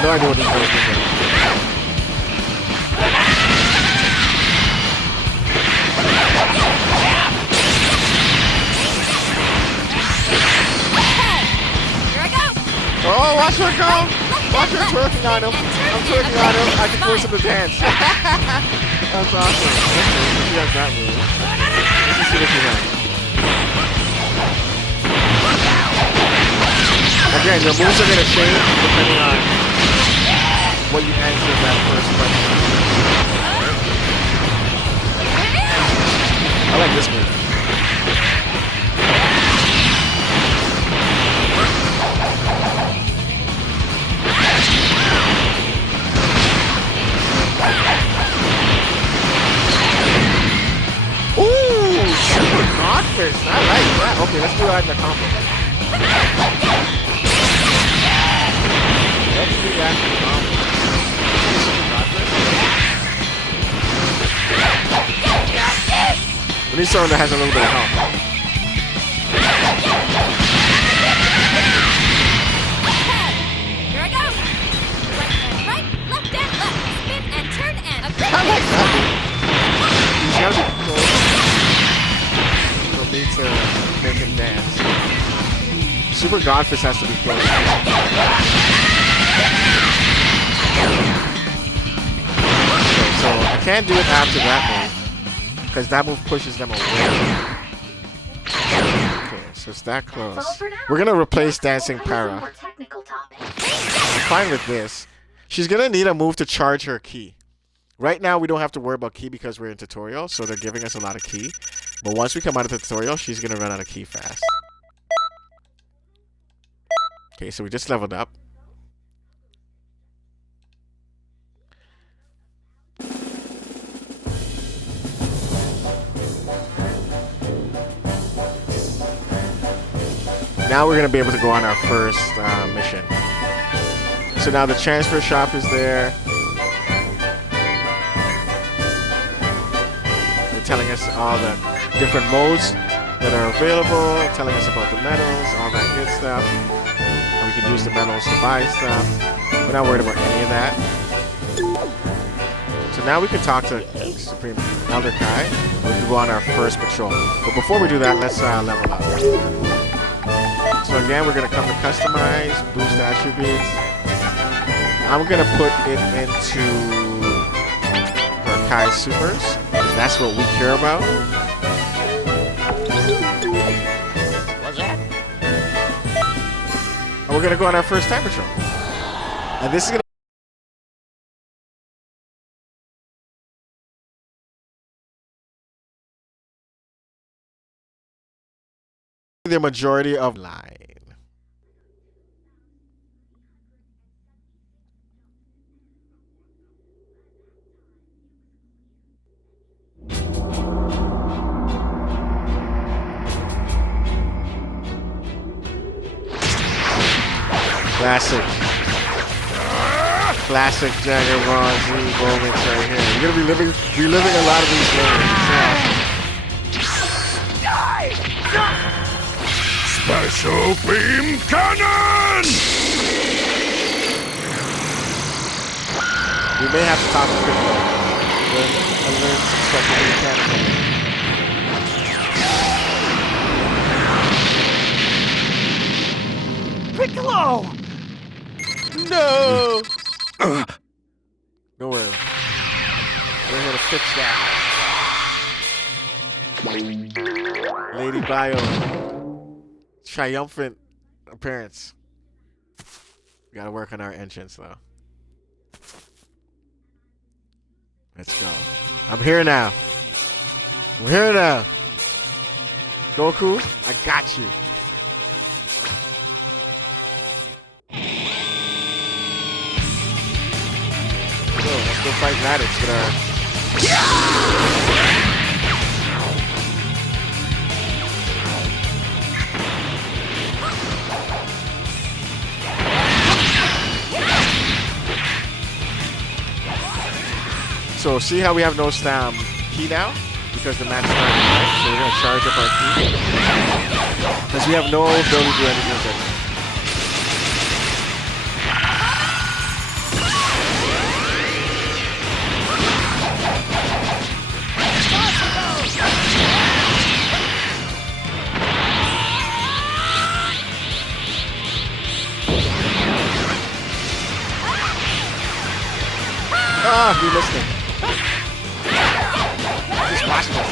no idea what this goes with. Oh, watch her go! Watch her twerking on him. I'm twerking on him. I can force him to dance. That's awesome. She has that move. Let's see what she has. Again, your moves are going to change depending on what you answer that first question. I like this move. Ooh, super godfish. I like that. Okay, let's do that in the combo. Let's do that in the combo. We need someone that has a little bit of health. Here I go. Right, left and left. Spin and turn and a I like that. He's gotta be close. So need to make him dance. Super Godfish has to be close. Okay, so I can't do it after that move. Because that move pushes them away. Okay, so it's that close. We're gonna replace Dancing Para. I'm fine with this. She's gonna need a move to charge her key. Right now, we don't have to worry about key because we're in tutorial, so they're giving us a lot of key. But once we come out of the tutorial, she's gonna run out of key fast. Okay, so we just leveled up. Now we're going to be able to go on our first mission. So now the transfer shop is there. They're telling us all the different modes that are available, telling us about the medals, all that good stuff. And we can use the medals to buy stuff. We're not worried about any of that. So now we can talk to Supreme Elder Kai. We can go on our first patrol. But before we do that, let's level up. So again, we're going to come to customize, boost attributes. I'm going to put it into her Kai Supers. That's what we care about. What's that? And we're going to go on our first time patrol. And this is going to be the majority of line. Classic Dragonball Z moments right here. You're gonna be reliving a lot of these moments. Special beam cannon! We may have to talk to Piccolo when I learn some special beam cannon. Piccolo! No! Don't worry. We're here to fix that. Lady Bio. Triumphant appearance. We gotta work on our entrance though. Let's go. I'm here now. I'm here now. Goku, I got you. Let's go fight Raditz with our... So see how we have no key now? Because the match started, right? So we're going to charge up our key. Because we have no ability to do anything with it. not be listening. Just watch this.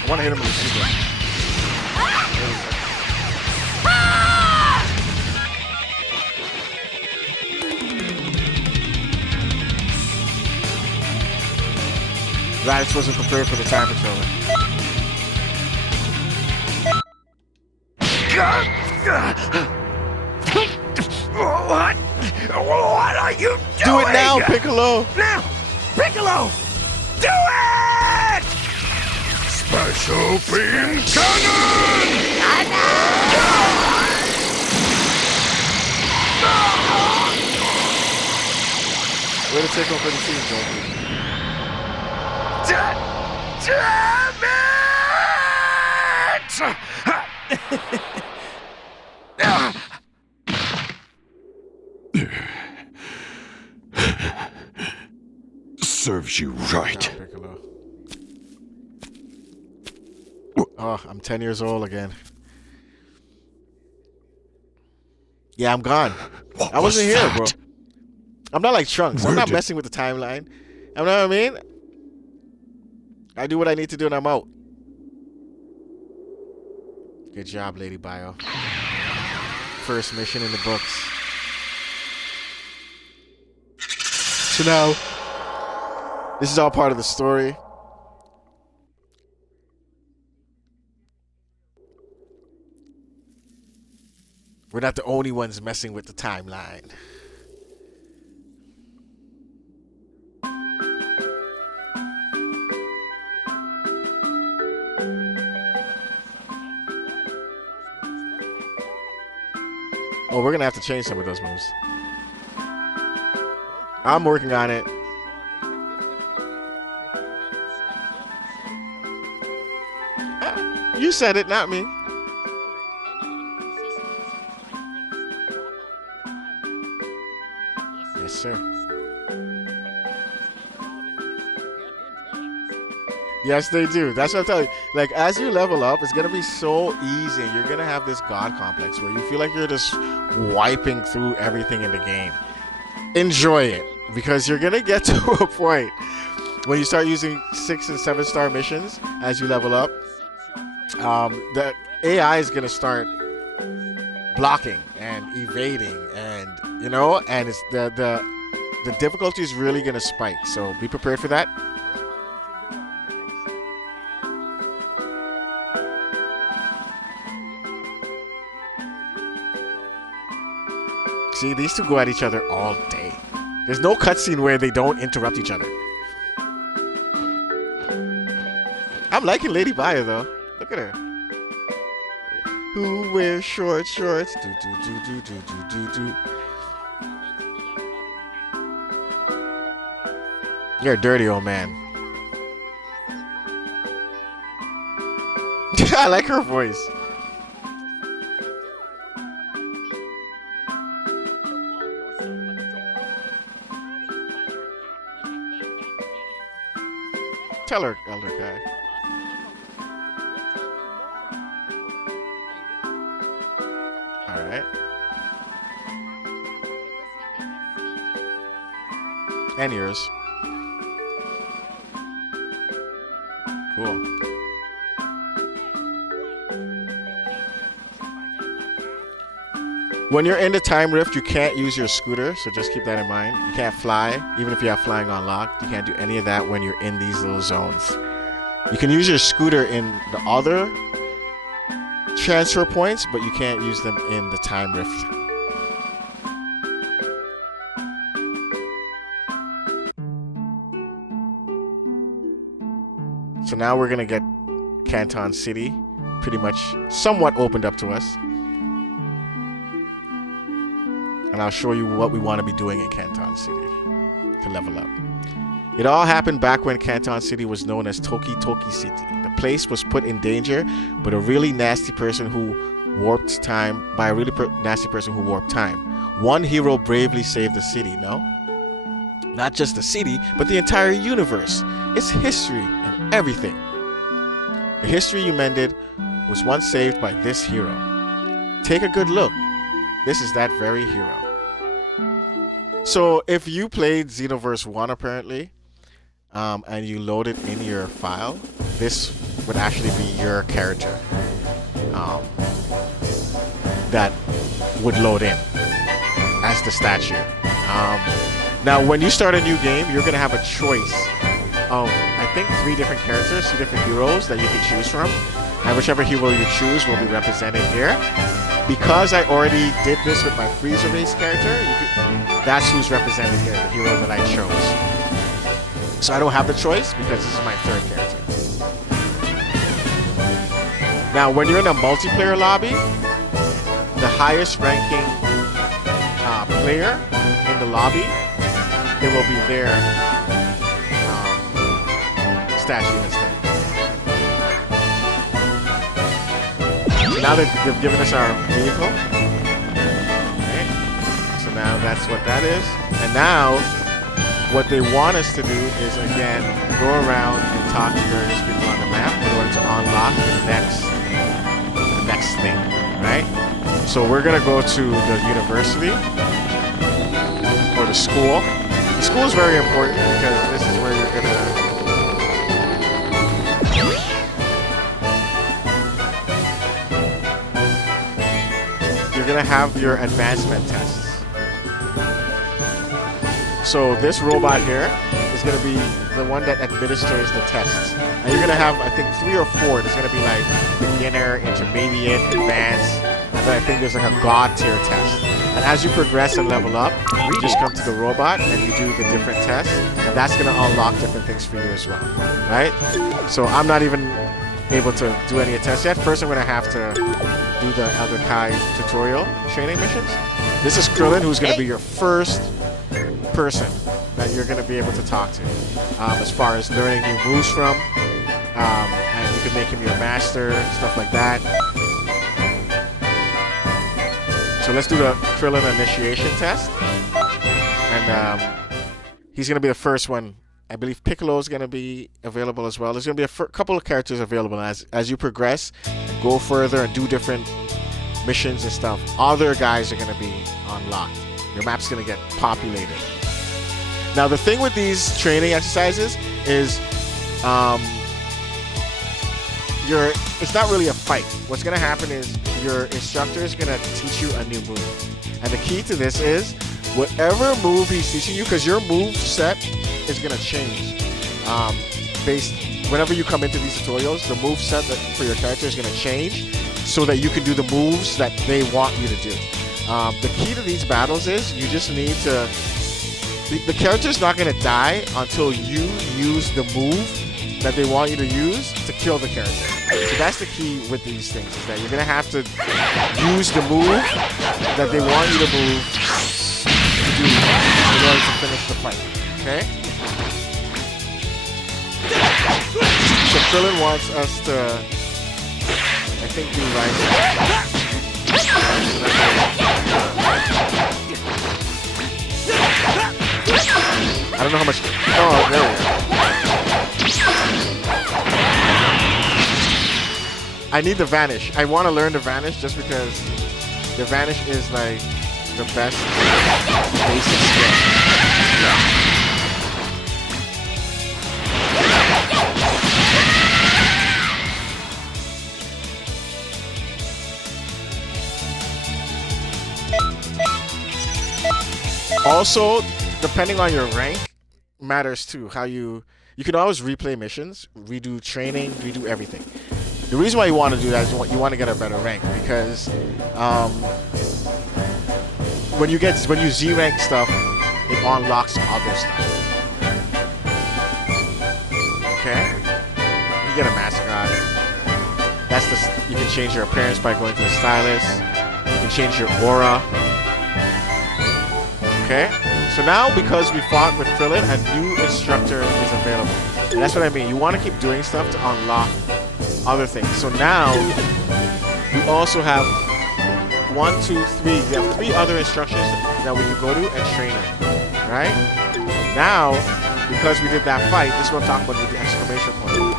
I want to hit him with the super. Raditz wasn't prepared for the time controller. What are you doing? Do it now, Piccolo! Now! Piccolo! Do it! Special beam cannon! Way to take over the team, Joker. Damn it! Serves you right. Piccolo. Oh, I'm 10 years old again. Yeah, I'm gone. I wasn't here, bro. I'm not like Trunks. I'm not messing with the timeline. You know what I mean? I do what I need to do and I'm out. Good job, Lady Bio. First mission in the books. So now, this is all part of the story. We're not the only ones messing with the timeline. Oh, we're gonna have to change some of those moves. I'm working on it. You said it, not me. Yes, sir. Yes, they do. That's what I'm telling you. Like, as you level up, it's gonna be so easy. You're gonna have this god complex where you feel like you're just wiping through everything in the game. Enjoy it, because you're gonna get to a point when you start using 6 and 7 star missions as you level up. The AI is gonna start blocking and evading, and and it's the difficulty is really gonna spike. So be prepared for that. See, these two go at each other all day. There's no cutscene where they don't interrupt each other. I'm liking Lady Bio though. Look at her. Who wears shorts? Do do do do do do do do. You're a dirty old man. I like her voice. Tell her, Elder Kai. Alright. And yours. Cool. When you're in the time rift, you can't use your scooter, so just keep that in mind. You can't fly, even if you have flying unlocked. You can't do any of that when you're in these little zones. You can use your scooter in the other transfer points, but you can't use them in the time rift. So now we're gonna get Canton City pretty much somewhat opened up to us. And I'll show you what we want to be doing in Canton City to level up. It all happened back when Canton City was known as Toki Toki City. The place was put in danger by a really nasty person who warped time. One hero bravely saved the city, no? Not just the city, but the entire universe. Its history and everything. The history you mended was once saved by this hero. Take a good look. This is that very hero. So if you played Xenoverse 1 apparently, and you load it in your file, this would actually be your character that would load in as the statue. Now when you start a new game, you're going to have a choice of, I think, 3 different characters, 2 different heroes that you can choose from, and whichever hero you choose will be represented here. Because I already did this with my Freezer Race character, that's who's represented here, the hero that I chose. So I don't have the choice because this is my 3rd character. Now, when you're in a multiplayer lobby, the highest ranking player in the lobby, it will be their statue instead. So now they've given us our vehicle. Okay. So now that's what that is. And now, what they want us to do is, again, go around and talk to various people on the map in order to unlock the next thing, right? So we're gonna go to the university or the school. The school is very important because this is where you're gonna have your advancement tests. So this robot here is going to be the one that administers the tests. And you're going to have, I think, 3 or 4. There's going to be like beginner, intermediate, advanced, and then I think there's like a god tier test. And as you progress and level up, you just come to the robot and you do the different tests, and that's going to unlock different things for you as well, right? So I'm not even able to do any tests yet. First, I'm going to have to do the Elder Kai tutorial training missions. This is Krillin, who's going to be your first person that you're going to be able to talk to as far as learning new moves from, and you can make him your master, stuff like that. So let's do the Krillin initiation test, and he's going to be the first one. I believe Piccolo is going to be available as well. There's going to be a couple of characters available as you progress and go further and do different missions and stuff. Other guys are going to be unlocked. Your map's going to get populated. Now the thing with these training exercises is it's not really a fight. What's going to happen is your instructor is going to teach you a new move. And the key to this is whatever move he's teaching you, because your move set is going to change. Whenever you come into these tutorials, the move set for your character is going to change so that you can do the moves that they want you to do. The key to these battles is you just need to... The character's not going to die until you use the move that they want you to use to kill the character. So that's the key with these things, is that you're going to have to use the move that they want you to move to do in order to finish the fight. Okay? So Krillin wants us to, I think, do I don't know how much... Oh, there we go. I need the Vanish. I want to learn the Vanish just because the Vanish is like the best basic skill. Also, depending on your rank, matters too. How you can always replay missions, redo training, redo everything. The reason why you want to do that is you want to get a better rank, because when you Z rank stuff, it unlocks other stuff. Okay, you get a mascot. You can change your appearance by going to the stylist. You can change your aura. Okay. So now, because we fought with Krillin, a new instructor is available. And that's what I mean. You want to keep doing stuff to unlock other things. So now, we also have 1, 2, 3. We have 3 other instructions that we can go to and train in. Right? Now, because we did that fight, this is what I'm talking about with the exclamation point.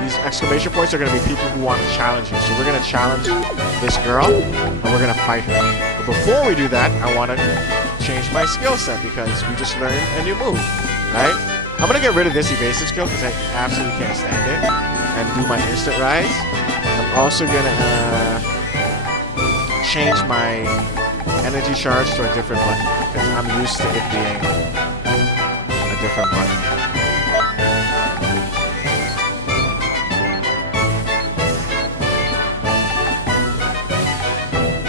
These exclamation points are going to be people who want to challenge you. So we're going to challenge this girl, and we're going to fight her. But before we do that, I want to change my skill set because we just learned a new move, right? I'm going to get rid of this evasive skill because I absolutely can't stand it, and do my instant rise. I'm also going to change my energy charge to a different button because I'm used to it being a different button.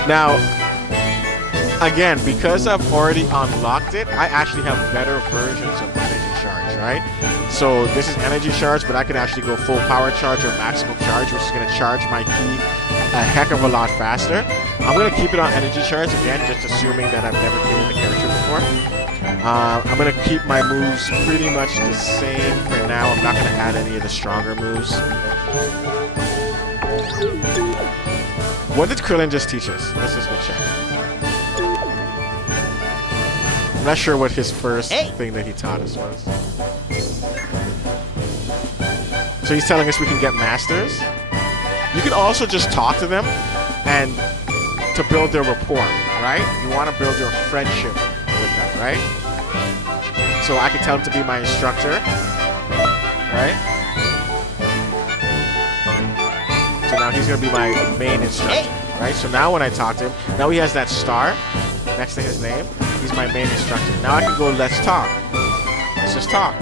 Now, again, because I've already unlocked it, I actually have better versions of energy charge, right? So this is energy charge, but I can actually go full power charge or maximum charge, which is going to charge my key a heck of a lot faster. I'm going to keep it on energy charge again, just assuming that I've never created the character before. I'm going to keep my moves pretty much the same for now. I'm not going to add any of the stronger moves. What did Krillin just teach us? Let's just go check. I'm not sure what his first thing that he taught us was. So he's telling us we can get masters. You can also just talk to them and to build their rapport, right? You want to build your friendship with them, right? So I can tell him to be my instructor, right? So now he's going to be my main instructor, right? So now when I talk to him, now he has that star next to his name. He's my main instructor. Now I can go, let's talk. Let's just talk,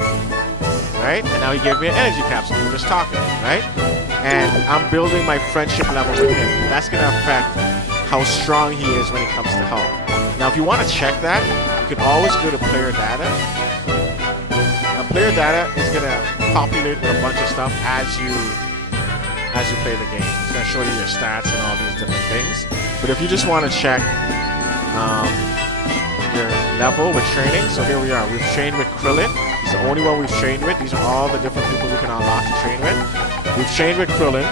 right? And now he gave me an energy capsule. We're just talking, right? And I'm building my friendship level with him. That's going to affect how strong he is when it comes to health. Now, if you want to check that, you can always go to player data. Now, player data is going to populate with a bunch of stuff as you play the game. It's going to show you your stats and all these different things. But if you just want to check your level with training, so here we are. We've trained with Krillin. He's the only one we've trained with. These are all the different people we can unlock to train with. We've trained with Krillin.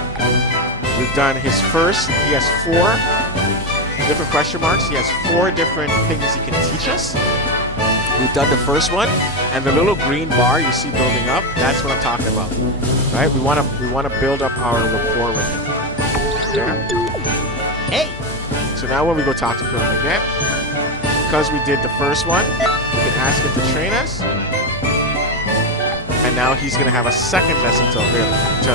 We've done his first. He has 4 different question marks. He has 4 different things he can teach us. We've done the first one, and the little green bar you see building up, that's what I'm talking about. Right? We want to build up our rapport with him. Yeah? Hey! So now when we go talk to Krillin again, because we did the first one, we can ask him to train us. And now he's going to have a second lesson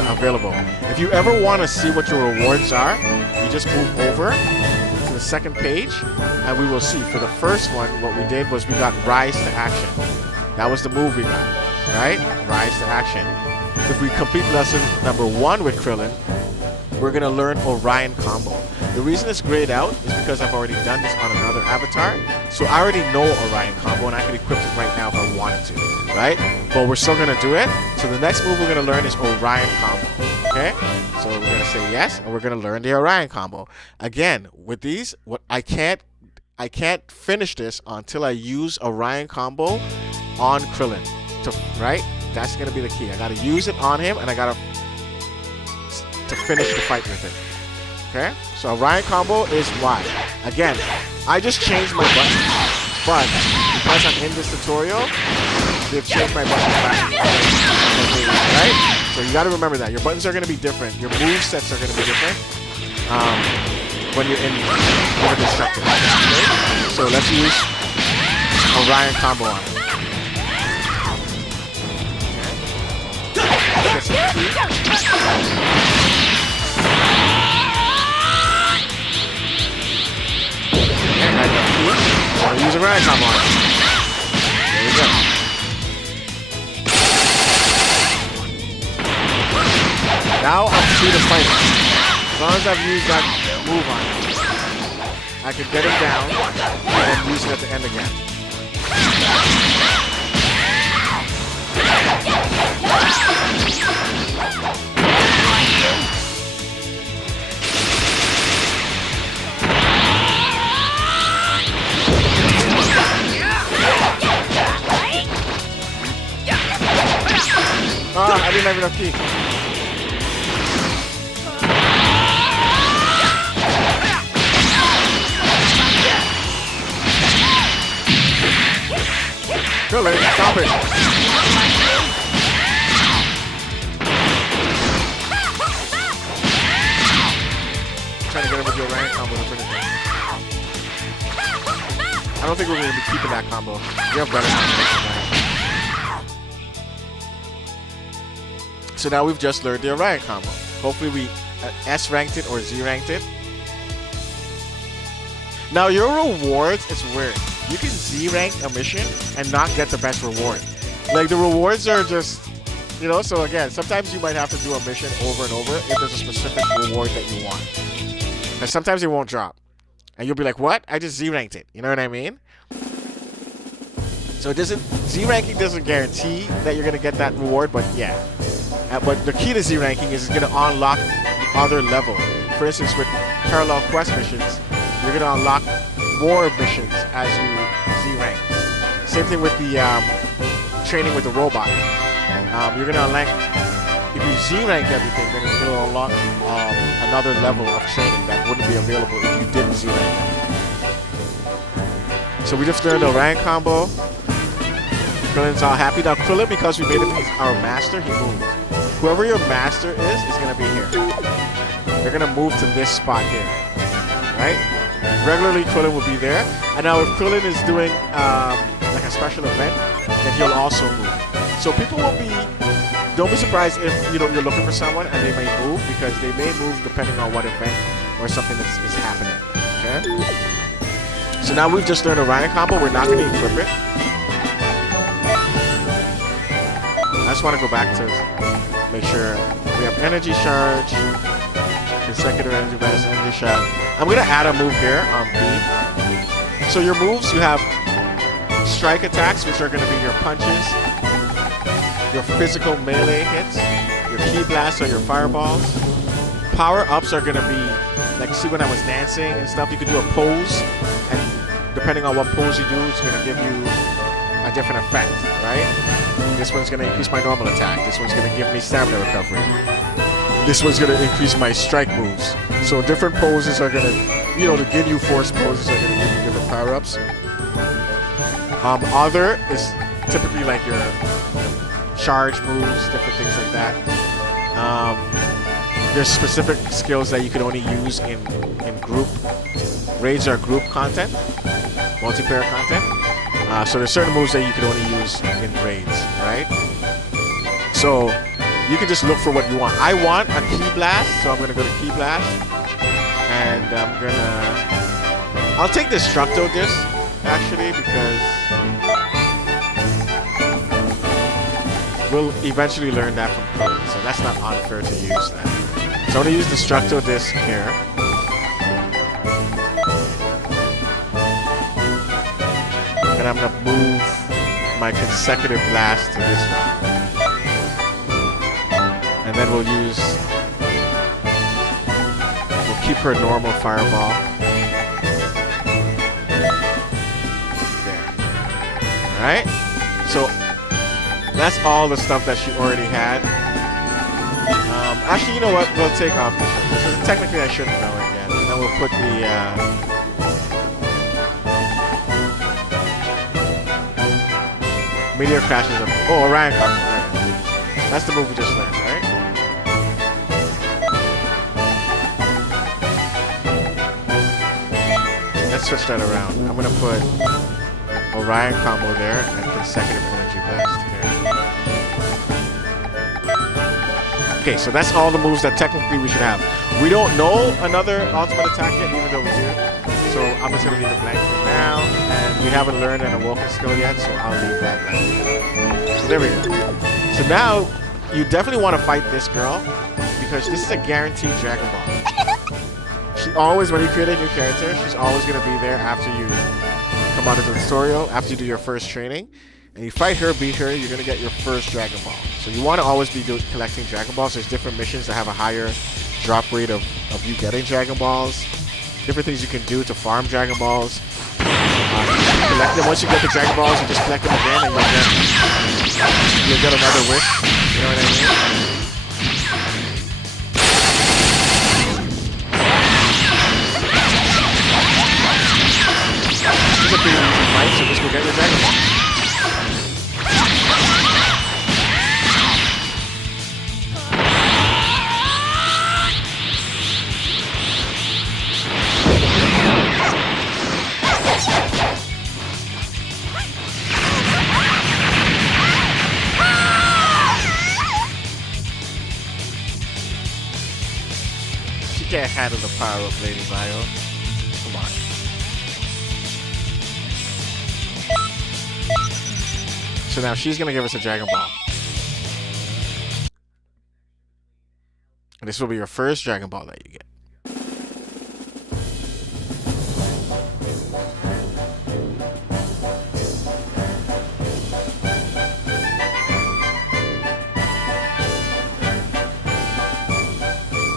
available. If you ever want to see what your rewards are, you just move over to the second page, and we will see. For the first one, what we did was we got Rise to Action. That was the move we got, right? Rise to Action. If we complete lesson number 1 with Krillin, we're going to learn Orion Combo. The reason it's grayed out is because I've already done this on another avatar. So I already know Orion Combo, and I can equip it right now if I wanted to, right? But we're still going to do it. So the next move we're going to learn is Orion Combo, okay? So we're going to say yes, and we're going to learn the Orion Combo. Again, with these, I can't finish this until I use Orion Combo on Krillin, right? That's going to be the key. I got to use it on him, and I got to finish the fight with it. Okay? So Orion Combo is why. Again, I just changed my buttons, but because I'm in this tutorial, they've changed my buttons back. Right? So you got to remember that. Your buttons are going to be different. Your move sets are going to be different when you're in with an instructor. Okay? So let's use Orion Combo on it. Get some key. Use a Orion Combo on it. There we go. Now I'm free to fight him. As long as I've used that move on him, I can get him down and then use it at the end again. I didn't have enough key. Krillin, stop it. Trying to get him with your rank combo to finish him. I don't think we're going to be keeping that combo. We have better combos. So now we've just learned the Orion combo. Hopefully we S ranked it or Z ranked it. Now your rewards, it's weird. You can Z rank a mission and not get the best reward. Like the rewards are just, you know, so again, sometimes you might have to do a mission over and over if there's a specific reward that you want. And sometimes it won't drop. And you'll be like, what? I just Z ranked it. You know what I mean? So it doesn't, Z ranking doesn't guarantee that you're going to get that reward, but yeah. But the key to Z ranking is it's going to unlock other level. For instance, with parallel quest missions, you're going to unlock more missions as you Z rank. Same thing with the training with the robot. You're going to unlock, if you Z rank everything, then it's going to unlock another level of training that wouldn't be available if you didn't Z rank them. So we just learned the rank combo. Krillin's all happy. Now Krillin, because we made him our master, he moved. Whoever your master is going to be here. They're going to move to this spot here. Right? Regularly, Krillin will be there. And now if Krillin is doing like a special event, then he'll also move. So people will be, don't be surprised if you're looking for someone and they may move, because they may move depending on what event or something that is happening. Okay? So now we've just learned a Ryan combo. We're not going to equip it. I just want to go back to make sure we have energy charge, consecutive energy blast, energy shot. I'm going to add a move here on B. So your moves, you have strike attacks, which are going to be your punches, your physical melee hits, your key blasts or your fireballs. Power-ups are going to be, like see when I was dancing and stuff, you could do a pose, and depending on what pose you do, it's going to give you a different effect, right? This one's going to increase my normal attack. This one's going to give me stamina recovery. This one's going to increase my strike moves. So different poses are going to, the Ginyu Force poses are going to give you different power-ups. Other is typically like your charge moves, different things like that. There's specific skills that you can only use in group. Raids are group content, multiplayer content. So there's certain moves that you can only use in raids, right? So you can just look for what you want. I want a key blast, so I'm gonna go to key blast, and I'll take Destructo Disc actually, because we'll eventually learn that from Krillin, so that's not unfair to use that. So I'm gonna use Destructo Disc here. And I'm going to move my consecutive blast to this one. And then we'll keep her normal fireball. There. Alright? So, that's all the stuff that she already had. Actually, you know what? We'll take off this one. Because technically I shouldn't know it yet. And then we'll put the... Meteor crashes up. Oh, Orion combo. That's the move we just learned, right? Let's switch that around. I'm gonna put Orion combo there and consecutive energy blast here. Okay, so that's all the moves that technically we should have. We don't know another ultimate attack yet, even though we do. So I'm just gonna leave it blank for now. And we haven't learned an awoken skill yet, so I'll leave that blank. So there we go. So now you definitely want to fight this girl, because this is a guaranteed Dragon Ball. She always, when you create a new character, she's always gonna be there after you come out of the tutorial, after you do your first training, and you fight her, beat her, you're gonna get your first Dragon Ball. So you want to always be collecting Dragon Balls. There's different missions that have a higher drop rate of you getting Dragon Balls. Different things you can do to farm Dragon Balls. You can collect them. Once you get the Dragon Balls, you just collect them again, and you'll get another wish. You know what I mean? This is a pretty easy fight, so just go get your Dragon Ball. Can't handle the power of Lady Bio. Come on. So now she's gonna give us a Dragon Ball. And this will be your first Dragon Ball that you get.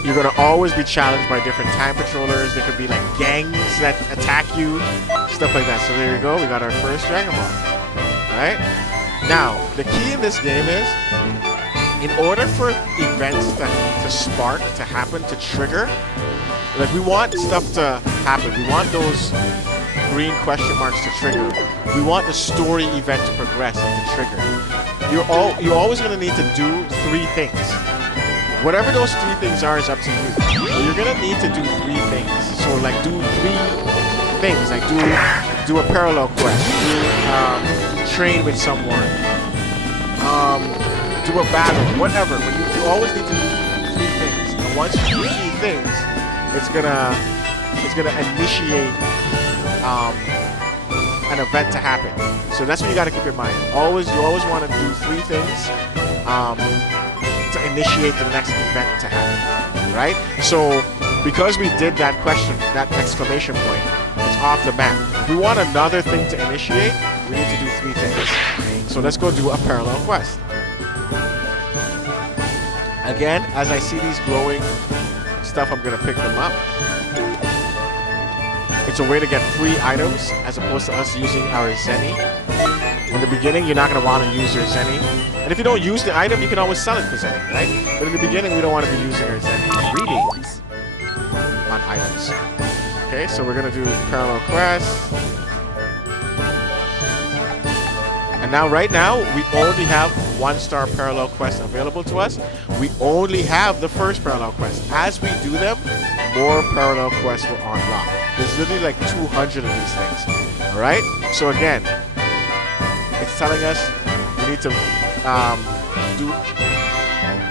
You're gonna always be challenged by different time patrollers. There could be like gangs that attack you, stuff like that. So there you go, we got our first Dragon Ball. Right? Now, the key in this game is, in order for events to spark, to happen, to trigger, like we want stuff to happen. We want those green question marks to trigger. We want the story event to progress and to trigger. You're always gonna need to do 3 things. Whatever those 3 things are is up to you. But you're gonna need to do 3 things. So like do 3 things. Like do a parallel quest. Train with someone. Do a battle. Whatever. But you always need to do 3 things. And once you do 3 things, it's gonna initiate an event to happen. So that's what you gotta keep in mind. You always want to do 3 things. To initiate the next event to happen, right? So because we did that question, that exclamation point, it's off the map. If we want another thing to initiate, we need to do 3 things. So let's go do a parallel quest. Again, as I see these glowing stuff, I'm gonna pick them up. It's a way to get free items as opposed to us using our Zenny. In the beginning, you're not going to want to use your Zenny. And if you don't use the item, you can always sell it for Zenny, right? But in the beginning, we don't want to be using our Zenny readings on items. Okay, so we're going to do parallel quest. And now, right now, we only have 1-star parallel quest available to us. We only have the first parallel quest. As we do them, more parallel quests will unlock. There's literally like 200 of these things. All right? So again, it's telling us we need to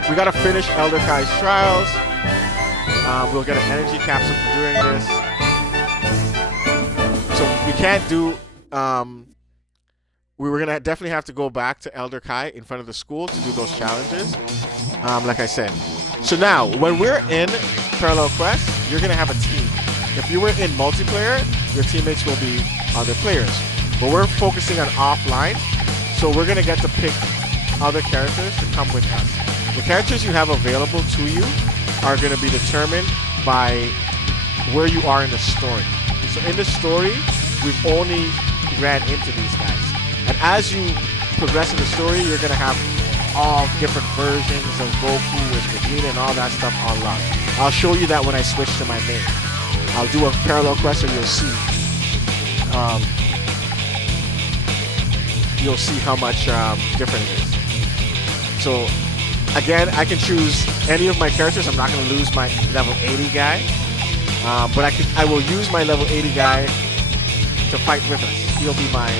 we gotta finish Elder Kai's trials. We'll get an energy capsule for doing this. So we can't do we were gonna definitely have to go back to Elder Kai in front of the school to do those challenges. Like I said. So now when we're in parallel quest, you're gonna have a team. If you were in multiplayer, your teammates will be other players. But we're focusing on offline, so we're gonna get to pick other characters to come with us. The characters you have available to you are gonna be determined by where you are in the story. So in the story, we've only ran into these guys. And as you progress in the story, you're gonna have all different versions of Goku with Vegeta and all that stuff unlocked. I'll show you that when I switch to my main. I'll do a parallel quest and you'll see. You'll see how much different it is. So again, I can choose any of my characters. I'm not going to lose my level 80 guy, but I will use my level 80 guy to fight with us. He'll be my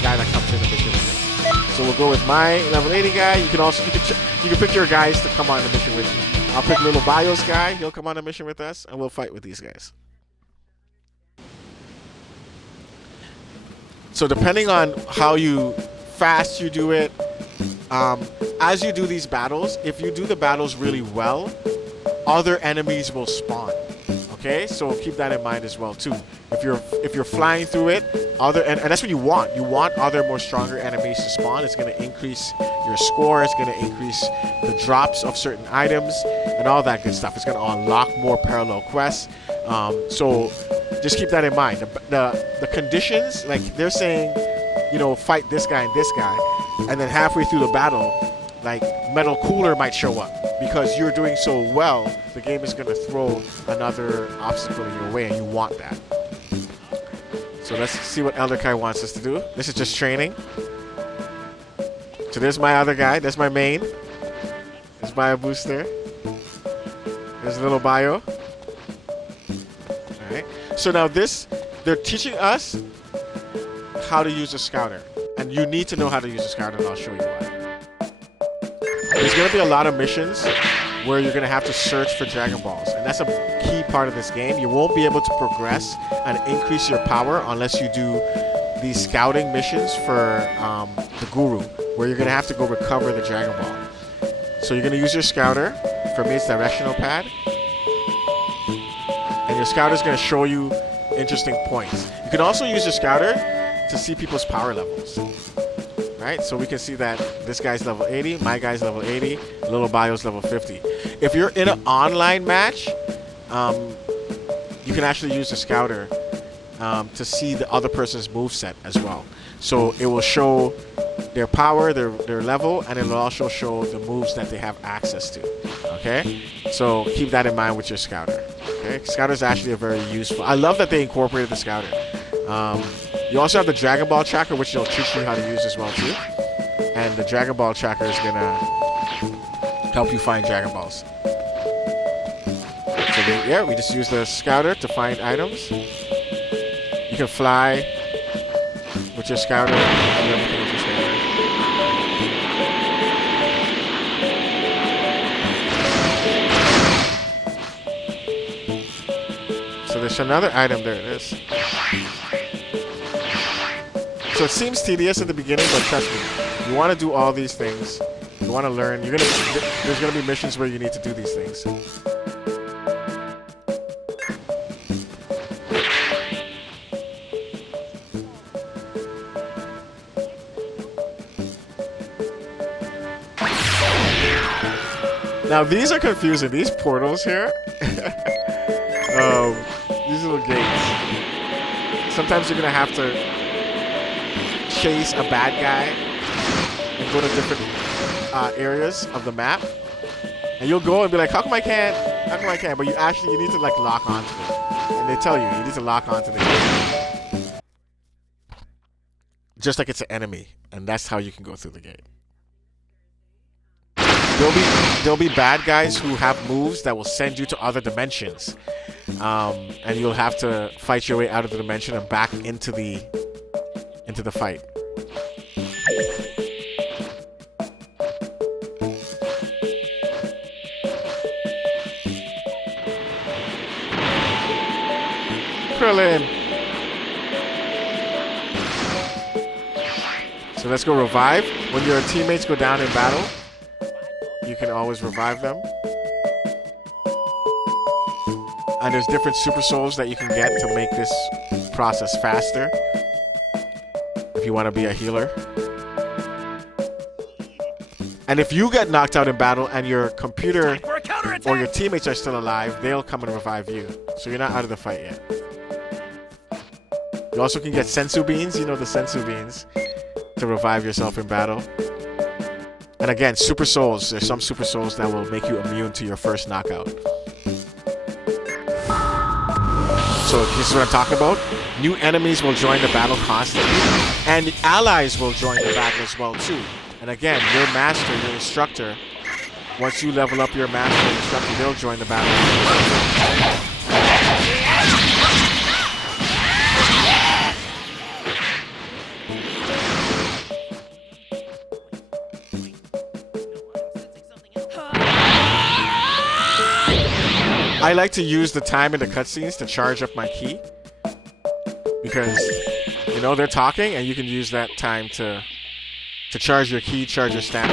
guy that comes in the mission with us. So we'll go with my level 80 guy. You can pick your guys to come on the mission with me. I'll pick Little Bio's guy. He'll come on a mission with us, and we'll fight with these guys. So depending on how fast you do it, as you do these battles, if you do the battles really well, other enemies will spawn. Okay, so keep that in mind as well too. If you're flying through it, and that's what you want. You want other more stronger enemies to spawn. It's going to increase your score. It's going to increase the drops of certain items and all that good stuff. It's going to unlock more parallel quests. So Just keep that in mind. The conditions, like they're saying, you know, fight this guy and this guy, and then halfway through the battle, like Metal Cooler might show up because you're doing so well. The game is gonna throw another obstacle in your way, and you want that. So let's see what Elder Kai wants us to do. This is just training. So there's my other guy. There's my main. There's BioBooster. There's little Bio. Alright. So now they're teaching us how to use a scouter. And you need to know how to use a scouter, and I'll show you why. There's going to be a lot of missions where you're going to have to search for Dragon Balls. And that's a key part of this game. You won't be able to progress and increase your power unless you do these scouting missions for the Guru, where you're going to have to go recover the Dragon Ball. So you're going to use your scouter. For me, it's directional pad. And your scouter is going to show you interesting points. You can also use your scouter to see people's power levels. Right? So we can see that this guy's level 80, my guy's level 80, little Bio's level 50. If you're in an online match, you can actually use the scouter to see the other person's moveset as well. So it will show their power, their level, and it will also show the moves that they have access to. Okay? So keep that in mind with your scouter. Okay? Scouter is actually a very useful. I love that they incorporated the scouter. You also have the Dragon Ball tracker, which they'll teach you how to use as well too. And the Dragon Ball tracker is gonna help you find Dragon Balls. So yeah, we just use the scouter to find items. You can fly with your scouter. And everything with your scouter. So there's another item. There it is. So it seems tedious at the beginning, but trust me, you want to do all these things. You want to learn. There's gonna be missions where you need to do these things. Now these are confusing. These portals here, these little gates. Sometimes you're gonna have to chase a bad guy and go to different areas of the map, and you'll go and be like, how come I can't? How come I can't? But you need to like lock onto it, and they tell you need to lock onto the game, just like it's an enemy, and that's how you can go through the game. There'll be bad guys who have moves that will send you to other dimensions, and you'll have to fight your way out of the dimension and back into the fight. Krillin. So let's go revive. When your teammates go down in battle, you can always revive them. And there's different super souls that you can get to make this process faster. If you want to be a healer. And if you get knocked out in battle and your computer or your teammates are still alive, they'll come and revive you. So you're not out of the fight yet. You also can get sensu beans, you know the sensu beans, to revive yourself in battle. And again, super souls. There's some super souls that will make you immune to your first knockout. So this is what I'm talking about. New enemies will join the battle constantly, and allies will join the battle as well too. And again, your master, your instructor, once you level up your master and instructor, they'll join the battle. I like to use the time in the cutscenes to charge up my ki, because you know they're talking, and you can use that time to charge your ki, charge your stamina.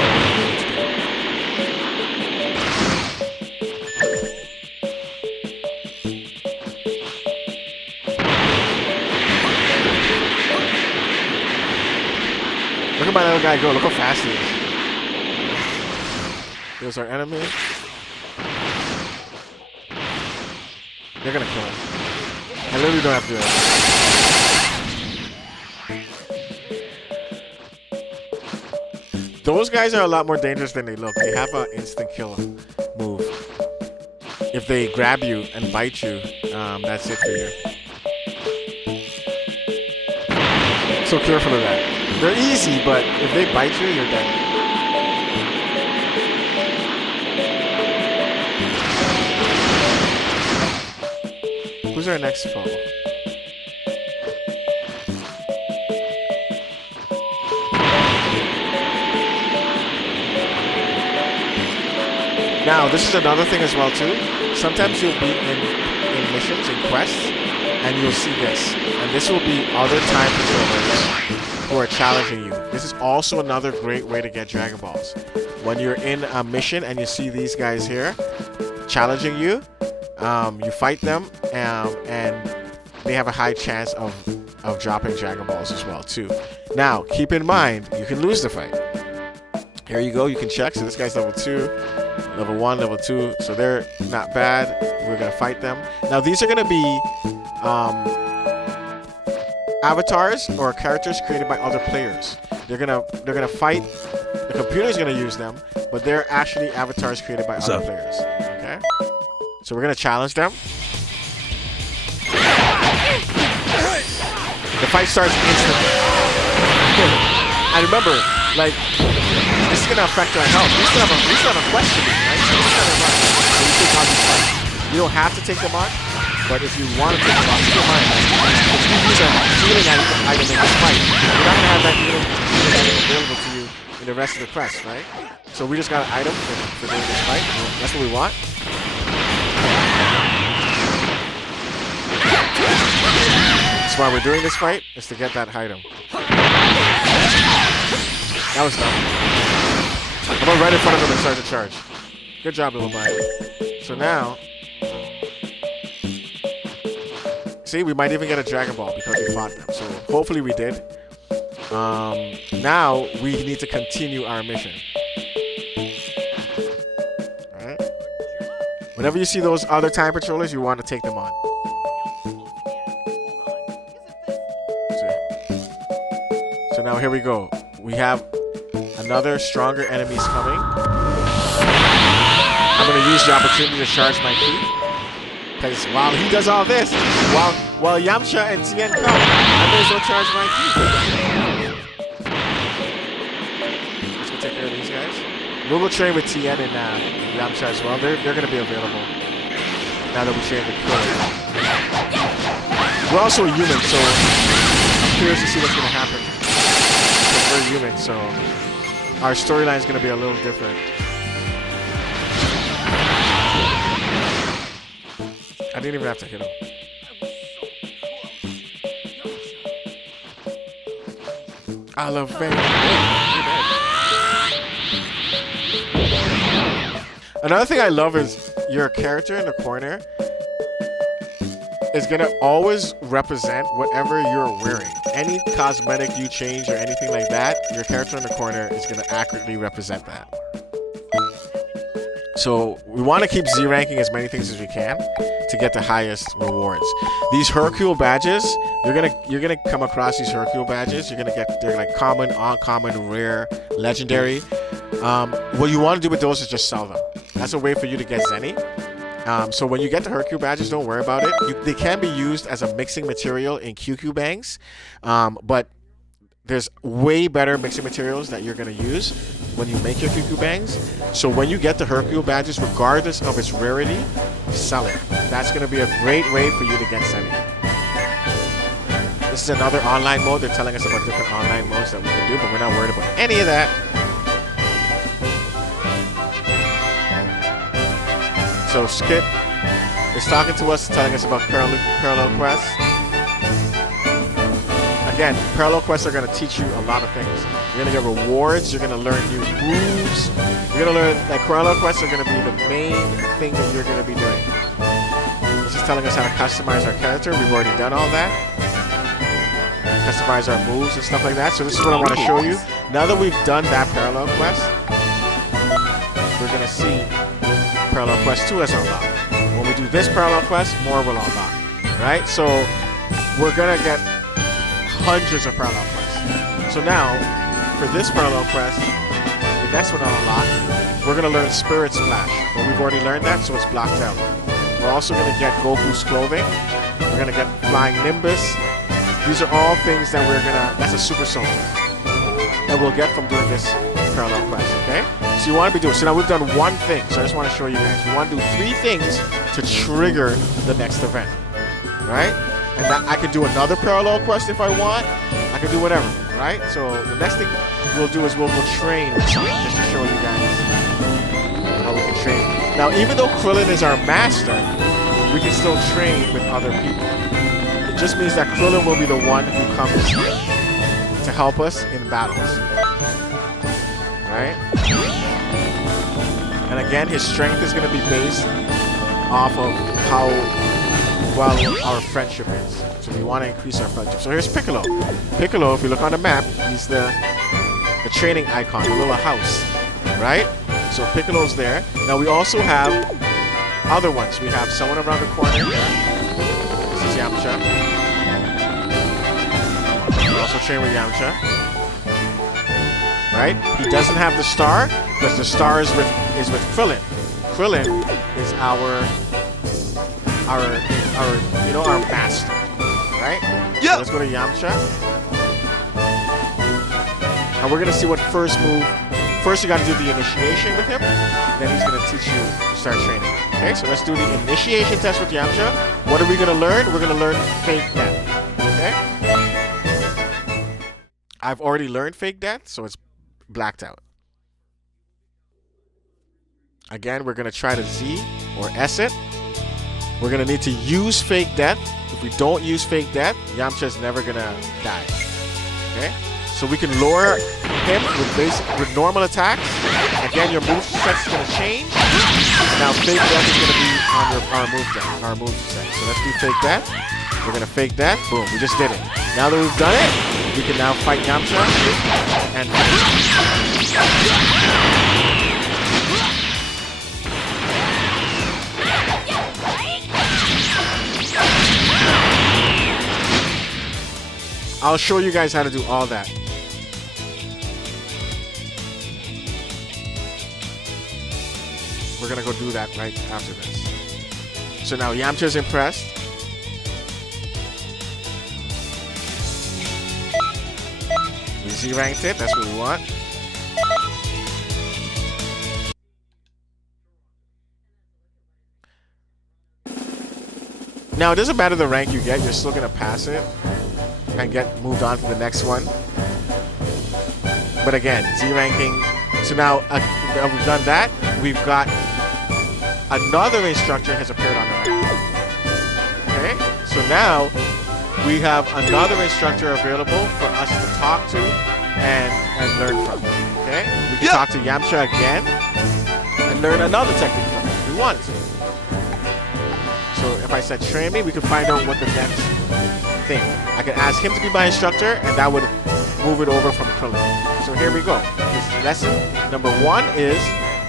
Look at my little guy go! Look how fast he is. There's our enemy. They're gonna kill him. I literally don't have to do that. Those guys are a lot more dangerous than they look. They have an instant kill move. If they grab you and bite you, that's it for you. So careful of that. They're easy, but if they bite you, you're dead. Who's our next foe? Now, this is another thing as well, too. Sometimes you'll be in missions, in quests, and you'll see this. And this will be other time controllers who are challenging you. This is also another great way to get Dragon Balls. When you're in a mission and you see these guys here challenging you, you fight them, and they have a high chance of dropping Dragon Balls as well, too. Now, keep in mind, you can lose the fight. Here you go, you can check. So this guy's level 2. Level 1, level 2, so they're not bad. We're gonna fight them. Now these are gonna be avatars or characters created by other players. They're gonna fight. The computer's gonna use them, but they're actually avatars created by other players. Okay. So we're gonna challenge them. The fight starts instantly. And remember, like, this is gonna affect our health. We still have a question, right? So we still have a run. So we take on these fights. You don't have to take them on, but if you want to take them on, keep in mind, if you use a healing item in this fight, you're not gonna have that healing item available to you in the rest of the quest, right? So we just got an item for doing this fight. That's what we want. That's why we're doing this fight, is to get that item. That was dumb. I'm going right in front of him and start to charge. Good job, little boy. So now, see, we might even get a Dragon Ball because we fought them. So hopefully we did. Now we need to continue our mission. Alright. Whenever you see those other time patrollers, you want to take them on. So now here we go. We have another stronger enemies coming. I'm gonna use the opportunity to charge my key. Because while he does all this, while Yamcha and Tien come, I may as well charge my key. Let's go take care of these guys. We'll go train with Tien and Yamcha as well. They're gonna be available now that we train with Killer. We're also a human, so I'm curious to see what's gonna happen. We're human, so our storyline is going to be a little different. I didn't even have to hit him. I love fame. Another thing I love is your character in the corner is gonna always represent whatever you're wearing. Any cosmetic you change or anything like that, your character in the corner is gonna accurately represent that. So we want to keep Z-ranking as many things as we can to get the highest rewards. These Hercule badges, you're gonna come across these Hercule badges. They're like common, uncommon, rare, legendary. What you want to do with those is just sell them. That's a way for you to get Zenny. So when you get the Hercule badges, don't worry about it. They can be used as a mixing material in QQ bangs, but there's way better mixing materials that you're going to use when you make your QQ bangs. So when you get the Hercule badges, regardless of its rarity, sell it. That's going to be a great way for you to get Zenny. This is another online mode. They're telling us about different online modes that we can do, but we're not worried about any of that. So Skip is talking to us, telling us about parallel quests. Again, parallel quests are going to teach you a lot of things. You're going to get rewards. You're going to learn new moves. You're going to learn that parallel quests are going to be the main thing that you're going to be doing. This is telling us how to customize our character. We've already done all that. Customize our moves and stuff like that. So this is what I want to show you. Now that we've done that parallel quest, we're going to see Parallel Quest 2 has unlocked. When we do this parallel quest, more will unlock. right? So we're gonna get hundreds of parallel quests. So now, for this parallel quest, the next one on unlock, we're gonna learn Spirit Splash. But we've already learned that, so it's blocked out. We're also gonna get Goku's clothing. We're gonna get Flying Nimbus. These are all things that that's a super soul that we'll get from doing this parallel quest, okay? So you want to be doing, so now we've done one thing, so I just want to show you guys. We want to do 3 things to trigger the next event, right? And that I can do another parallel quest if I want. I can do whatever, right? So the next thing we'll do is we'll train with something just to show you guys how we can train. Now, even though Krillin is our master, we can still train with other people. It just means that Krillin will be the one who comes to help us in battles, right? And again, his strength is going to be based off of how well our friendship is. So we want to increase our friendship. So here's Piccolo. Piccolo, if you look on the map, he's the training icon, the little house, right? So Piccolo's there. Now we also have other ones. We have someone around the corner here. This is Yamcha. We also train with Yamcha. Right? He doesn't have the star because the star is with Krillin. Krillin is our master. Right? Yeah. So let's go to Yamcha. And we're gonna see what first move. First you gotta do the initiation with him. Then he's gonna teach you to start training. Okay, so let's do the initiation test with Yamcha. What are we gonna learn? We're gonna learn fake death. Okay? I've already learned fake death, so it's blacked out. Again, we're gonna try to Z or S it. We're gonna need to use fake death. If we don't use fake death, Yamcha's never gonna die. Okay? So we can lure him with normal attacks. Again, your move set is gonna change. Now fake death is gonna be on our move set. So let's do fake death. We're gonna fake death. Boom, we just did it. Now that we've done it, we can now fight Yamcha and I'll show you guys how to do all that. We're gonna go do that right after this. So now Yamcha's impressed. We Z-ranked it, that's what we want. Now it doesn't matter the rank you get, you're still gonna pass it and get moved on to the next one. But again, Z-ranking. So now we've done that. We've got another instructor has appeared on the map. Okay, so now we have another instructor available for us to talk to and learn from. Okay, we can talk to Yamcha again and learn another technique from him if we wanted to. So if I said train me, we could find out what the next thing. I could ask him to be my instructor, and that would move it over from Krillin. So here we go. This lesson number 1 is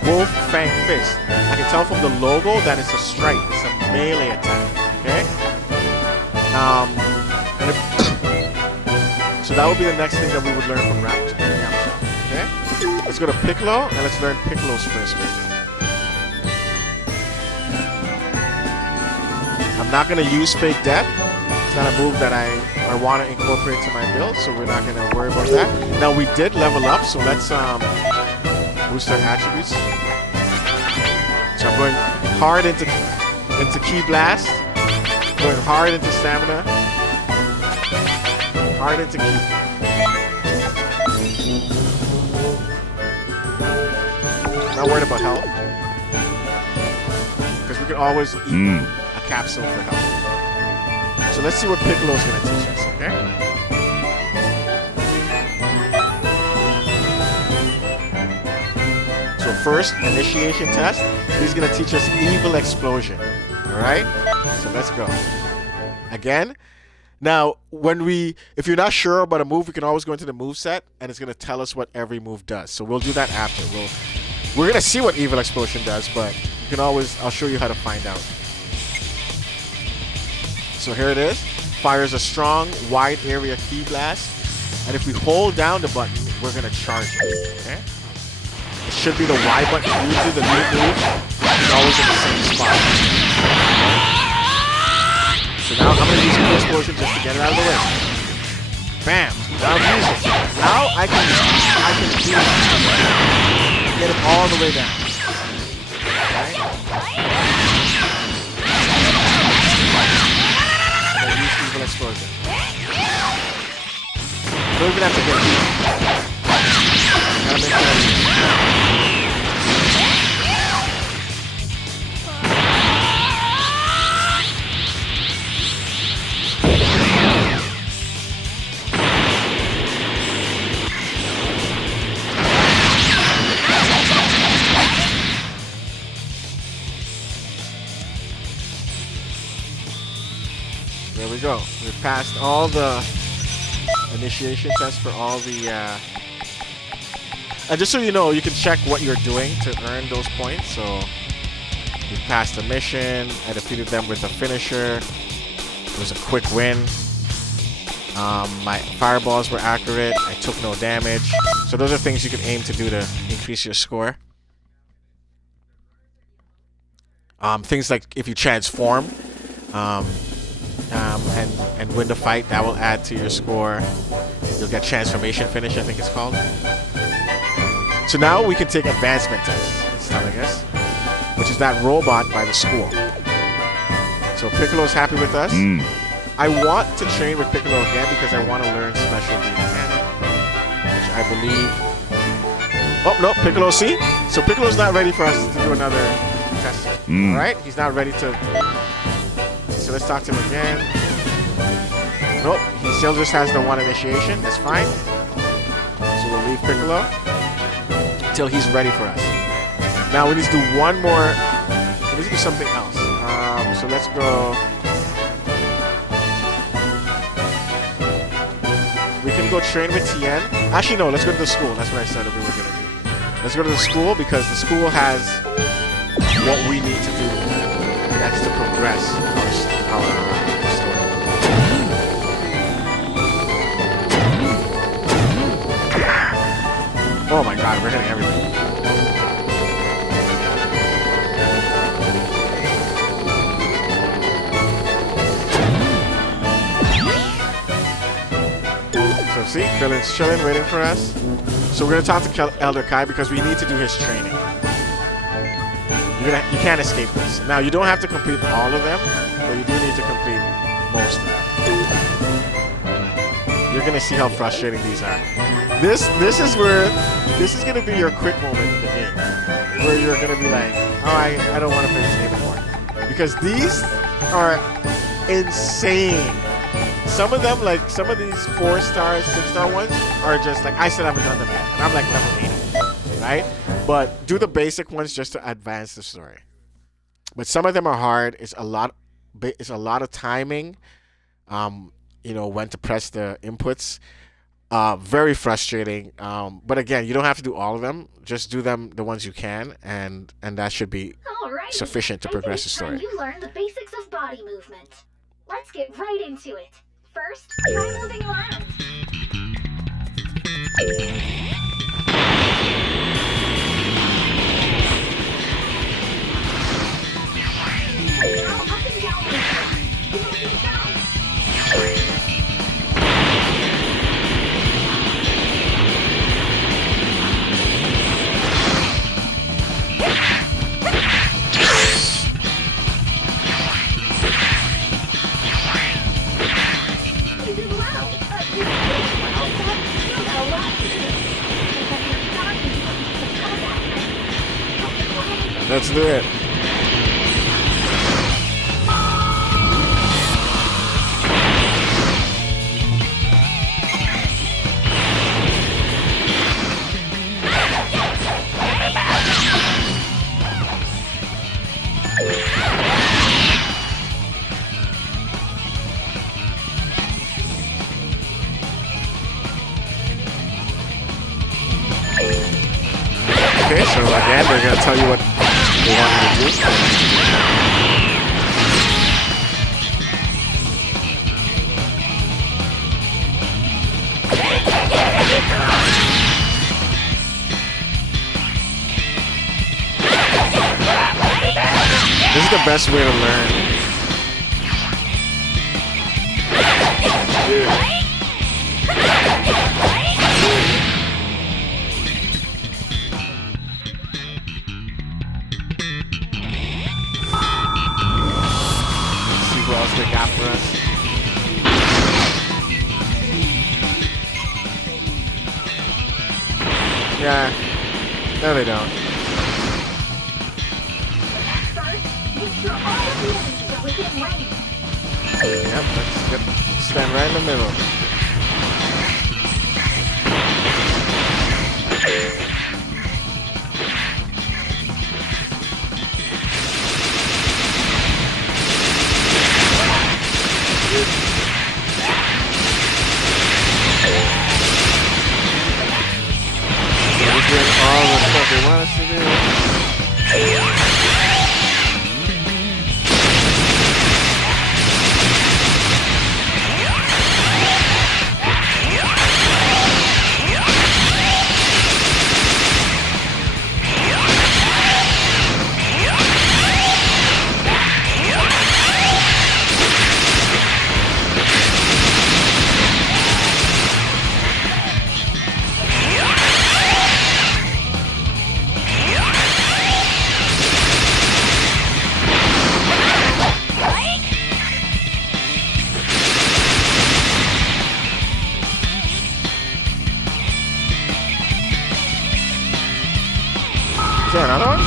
Wolf Fang Fist. I can tell from the logo that it's a strike. It's a melee attack. Okay. So that would be the next thing that we would learn from Yamcha. Okay. Let's go to Piccolo and let's learn Piccolo's first move. I'm not gonna use fake death. It's not a move that I want to incorporate to my build, so we're not gonna worry about that. Now we did level up, so let's boost our attributes. So I'm going hard into Ki Blast, going hard into Stamina, hard into Ki. Not worried about health, because we can always eat a capsule for health. So let's see what Piccolo's gonna teach us, okay? So first, initiation test. He's gonna teach us Evil Explosion. Alright? So let's go. Again. Now, if you're not sure about a move, we can always go into the move set and it's gonna tell us what every move does. So we'll do that after. We're gonna see what Evil Explosion does, but you can always, I'll show you how to find out. So here it is. Fires a strong, wide area key blast. And if we hold down the button, we're going to charge it. Okay? It should be the Y button. Usually the new move is always in the same spot. So now I'm going to use the explosion just to get it out of the way. Bam! Now I'm using it. Now I can get it all the way down. Okay? And then use evil explosion. Don't even have to get it. Gotta make sure I use it. There we go. We've passed all the initiation tests for all the... And just so you know, you can check what you're doing to earn those points. So, we passed a mission. I defeated them with a finisher. It was a quick win. My fireballs were accurate. I took no damage. So those are things you can aim to do to increase your score. Things like if you transform and win the fight, that will add to your score. You'll get transformation finish, I think it's called. So now we can take advancement tests. It's telling us, which is that robot by the school. So Piccolo's happy with us. I want to train with Piccolo again because I want to learn special beam mechanic, which I believe... Oh, no, Piccolo, see? So Piccolo's not ready for us to do another test. Alright, he's not ready to... So let's talk to him again. Nope, he still just has the one initiation. That's fine. So we'll leave Piccolo until he's ready for us. Now we need to do one more... We need to do something else. So let's go... We can go train with Tien. Actually, no, let's go to the school. That's what I said that we were going to do. Let's go to the school because the school has what we need to do next to progress our story. Oh my god, we're hitting everything. So see, Krillin's chilling, waiting for us. So we're gonna talk to Elder Kai because we need to do his training. You can't escape this. Now you don't have to complete all of them, but you do need to complete most of them. You're gonna see how frustrating these are. This is gonna be your quick moment in the game, where you're gonna be like, oh, I don't want to play this game anymore, because these are insane. Some of them, like some of these 4-star, 6-star ones, are just like I still haven't done them yet, and I'm like level 80, right? But do the basic ones just to advance the story. But some of them are hard. It's a lot of timing. You know, when to press the inputs. Very frustrating. But again, you don't have to do all of them. Just do them, the ones you can, and that should be sufficient to progress the story. You learn the basics of body movement. Let's get right into it. First, try moving around. Let's do it. Okay, so again, they're going to tell you what they want you to do. This is the best way to learn. Let's see what else they got for us. Yeah. No, they don't. First, make sure all of the enemies are within range. Yep, let's stand right in the middle. We're doing all the stuff they want us to do. Is there another one?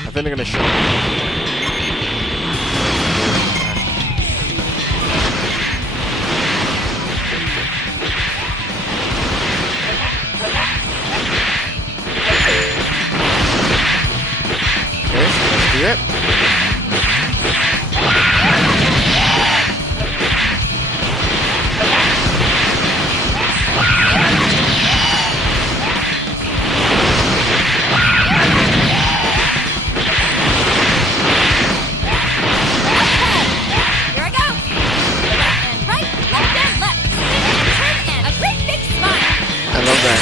I think they're gonna show me. Okay, so let's do it. Here I go. Right and right, left and left. Spin and turn and a great big smile. I love that.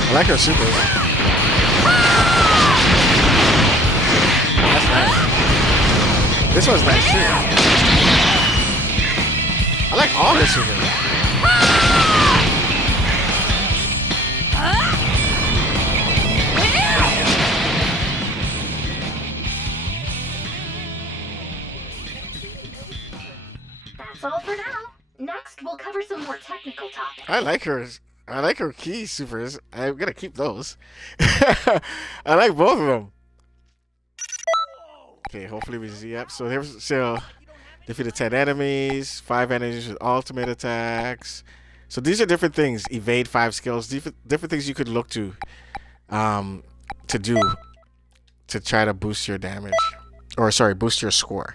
I like her supers. That's nice. This one's nice too. I like all her supers. That's all for now. Next, we'll cover some more technical topics. I like hers. I like her key supers. I'm gonna keep those. I like both of them. Okay, hopefully we see up. So defeated 10 enemies, 5 enemies with ultimate attacks. So these are different things. Evade 5 skills. Different things you could look to do to try to boost your damage, or sorry, boost your score.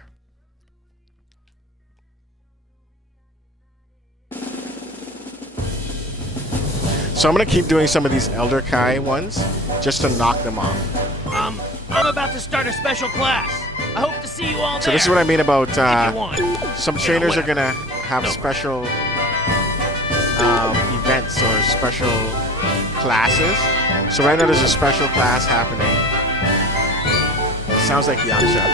So I'm gonna keep doing some of these Elder Kai ones just to knock them off. I'm about to start a special class. I hope to see you all there. So this is what I mean about If you want. some trainers are gonna have special events or special classes. So right now there's a special class happening. It sounds like Yamcha,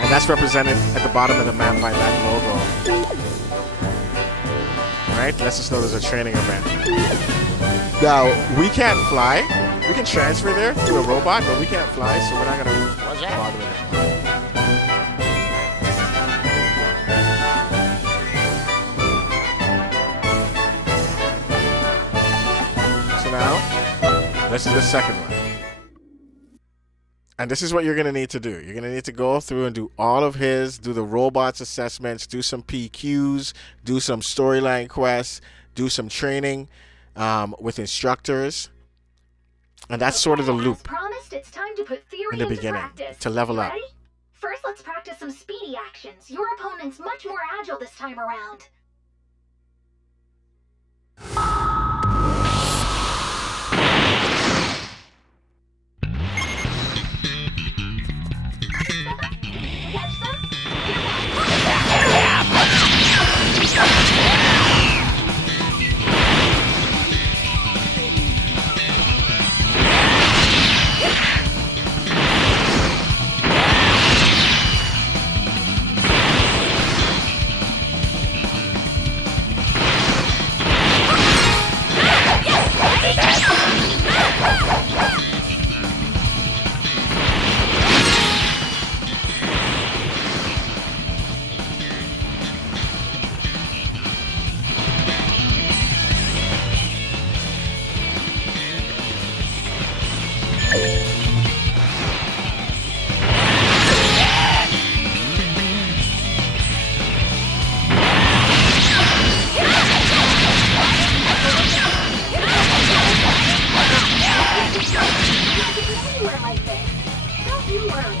and that's represented at the bottom of the map by that logo. Right? Let's just know there's a training event. Now we can't fly. We can transfer there through a robot, but we can't fly, so we're not gonna bother with it. So now, this is the second one. And this is what you're going to need to do. You're going to need to go through and do all of his, do the robots assessments, do some PQs, do some storyline quests, do some training with instructors. And that's sort of the As loop promised, it's time to put theory in the into beginning practice. to level up. Ready? First, let's practice some speedy actions. Your opponent's much more agile this time around. Catch anywhere like this. Don't you worry.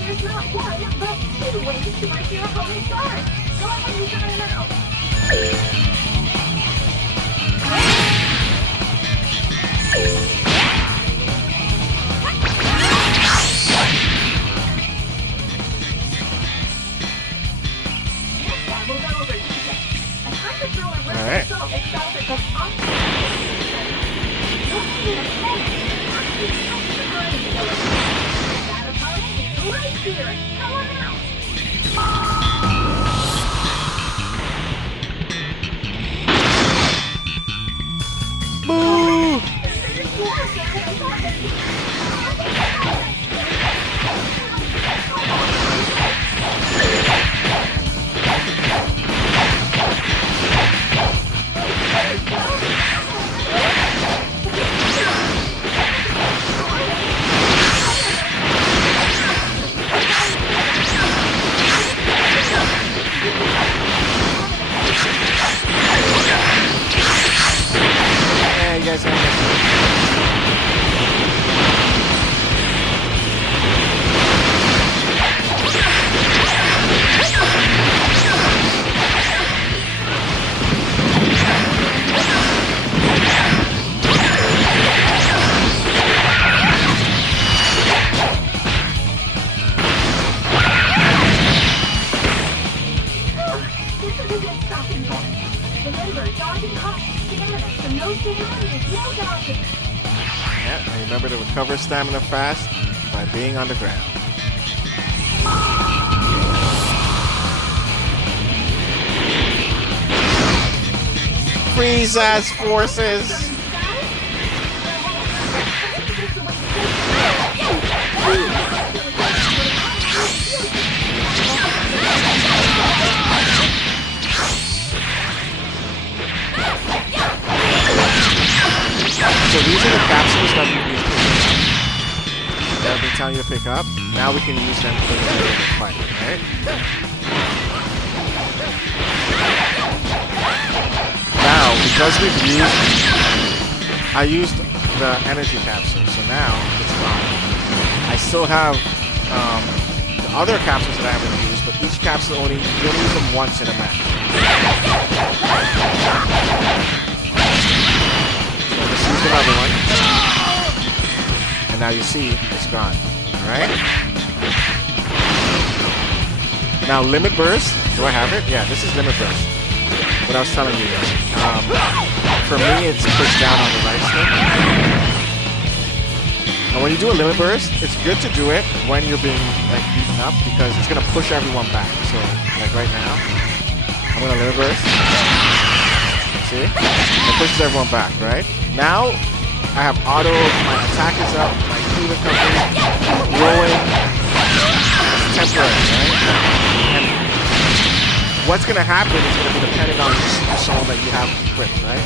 There's not one, but two ways to break your opponent's guard. Go ahead and try them out. Next time we'll go over defense. I'm trying to throw a real Alright. assault at Celtic of opposite. You'll need a second. That opponent is right here. Come on out. Boo! Yeah, you guys have This is a good stopping point. Remember, dodging costs stamina, so no stamina means no dodging. Yeah, and remember to recover stamina fast by being on the ground. Freeze as forces! So these are the capsules that I've been telling you to pick up. Now we can use them for the fight, right? Now, because I used the energy capsule, so now it's gone. I still have the other capsules that I haven't used, but each capsule you only use them once in a match. So just use another one. And now you see it's gone. Alright? Now limit burst. Do I have it? Yeah, this is limit burst. What I was telling you guys. For me, it's pushed down on the right stick. And when you do a limit burst, it's good to do it when you're being like beaten up because it's gonna push everyone back. So like right now, I'm gonna limit burst. See? It pushes everyone back, right? Now I have auto, my attack is up, my Q recovery, rolling. It's temporary, right? And what's gonna happen is gonna be dependent on the soul that you have equipped, right?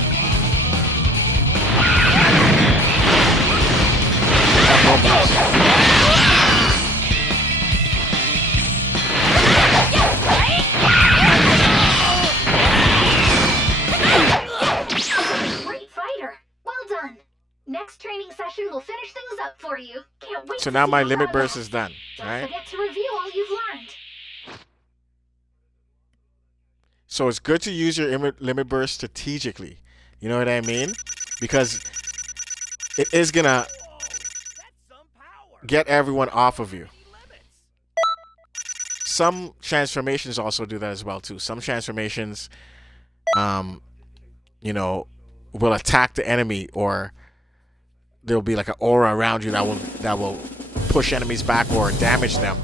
Great fighter. Well done. Next training session will for you. Can't wait So to now see my how limit well burst it is done, Don't right? forget to review all you've learned. So it's good to use your limit burst strategically. You know what I mean? Because it is gonna get everyone off of you. Some transformations also do that as well too. Some transformations, you know, will attack the enemy, or there'll be like an aura around you that will push enemies back or damage them.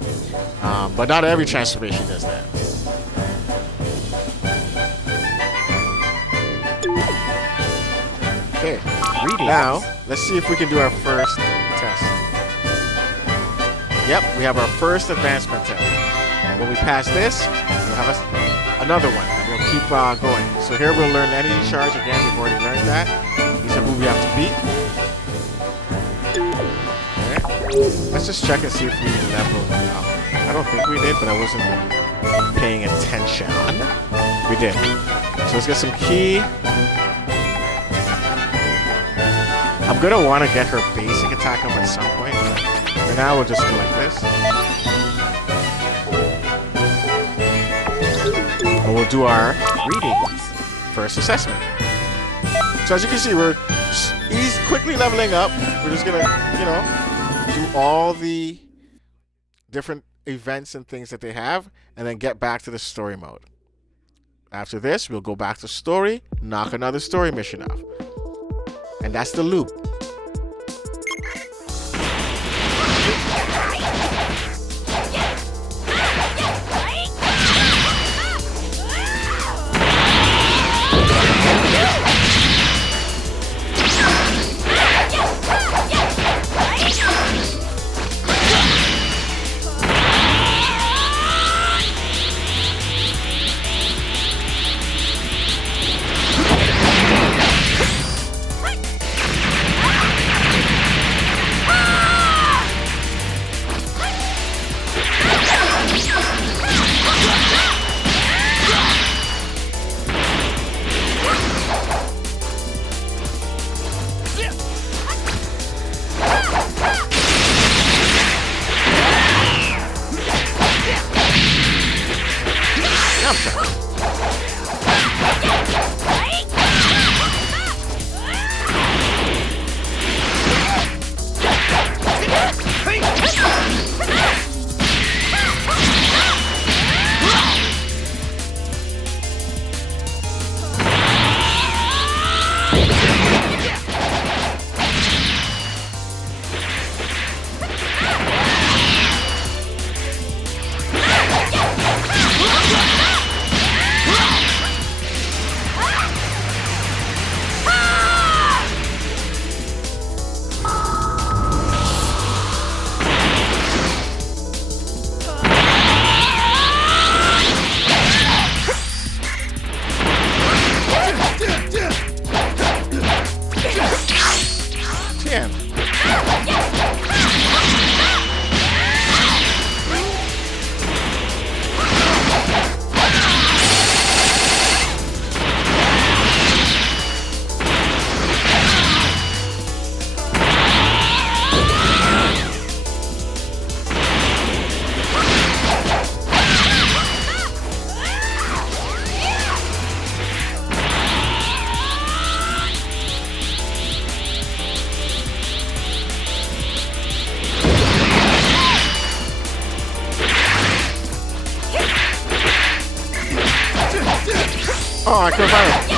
But not every transformation does that. Okay. Now let's see if we can do our first test. Yep, we have our first advancement test. When we pass this, we'll have another one, and we'll keep going. So here we'll learn energy charge again. We've already learned that. These are who we have to beat. Okay. Let's just check and see if we leveled up. I don't think we did, but I wasn't paying attention. We did. So let's get some key. I'm gonna want to get her basic attack up at some point, but for now we'll just go like this. And we'll do our readings. First assessment. So as you can see, he's quickly leveling up. We're just gonna, you know, do all the different events and things that they have, and then get back to the story mode. After this, we'll go back to story, knock another story mission off. And that's the loop. Oh, I couldn't find it.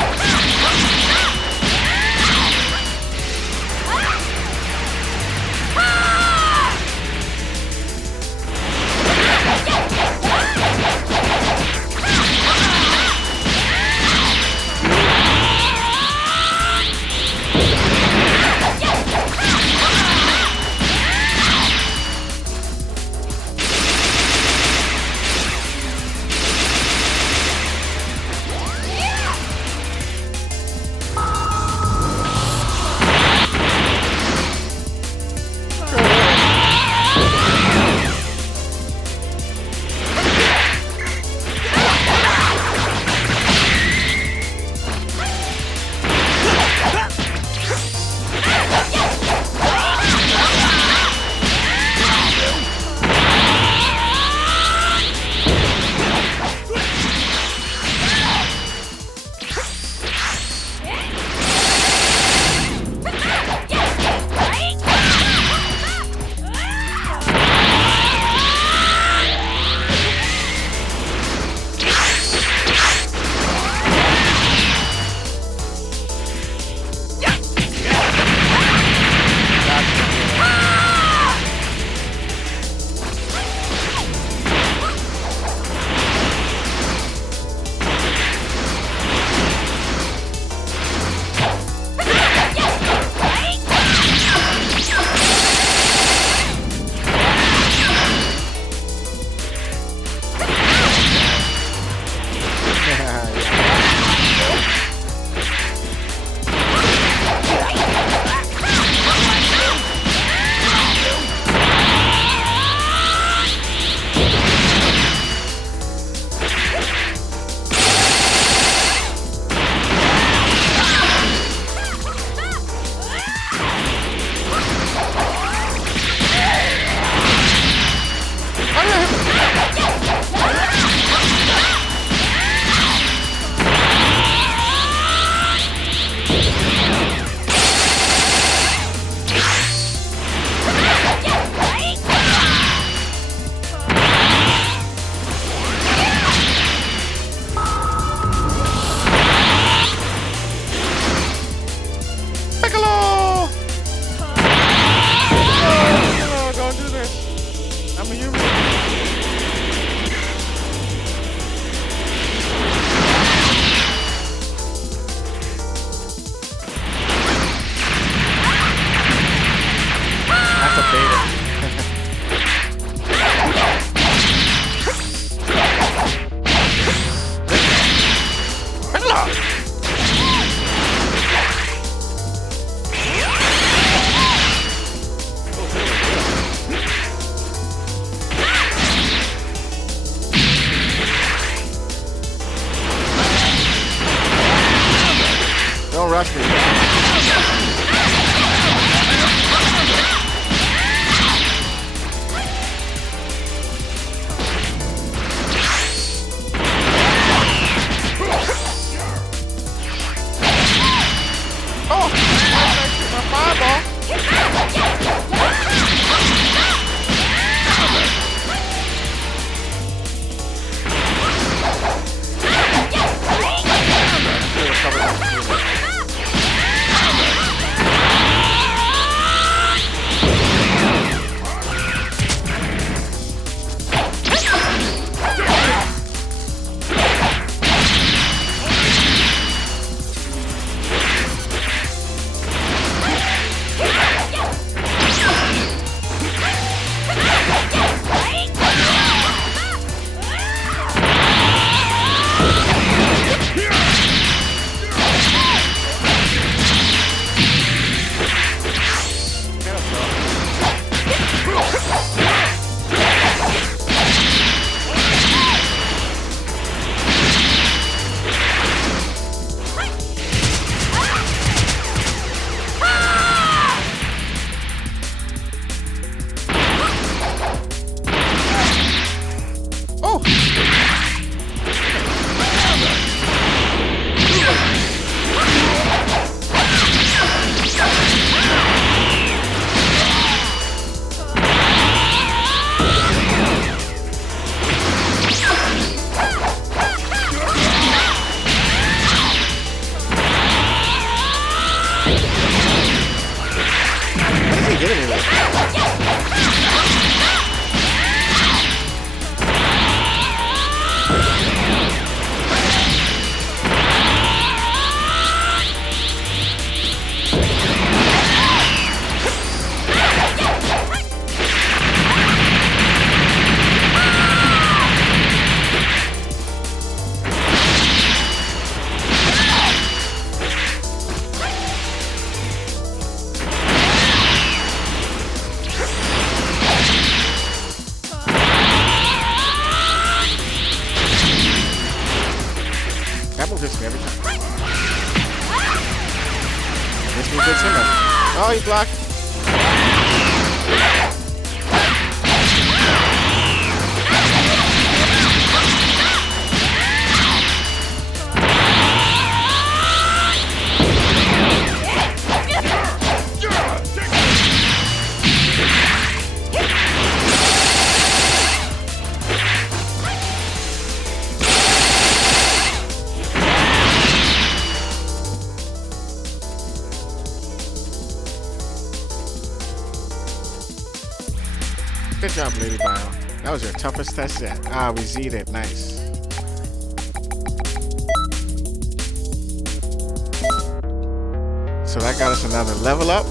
Don't rush me. Oh, my fireball. That move hits me every time. This move hits him every time. Oh, he blocked. Good job, Lady Bio. That was your toughest test yet. Ah, we Z'd it. Nice. So that got us another level up.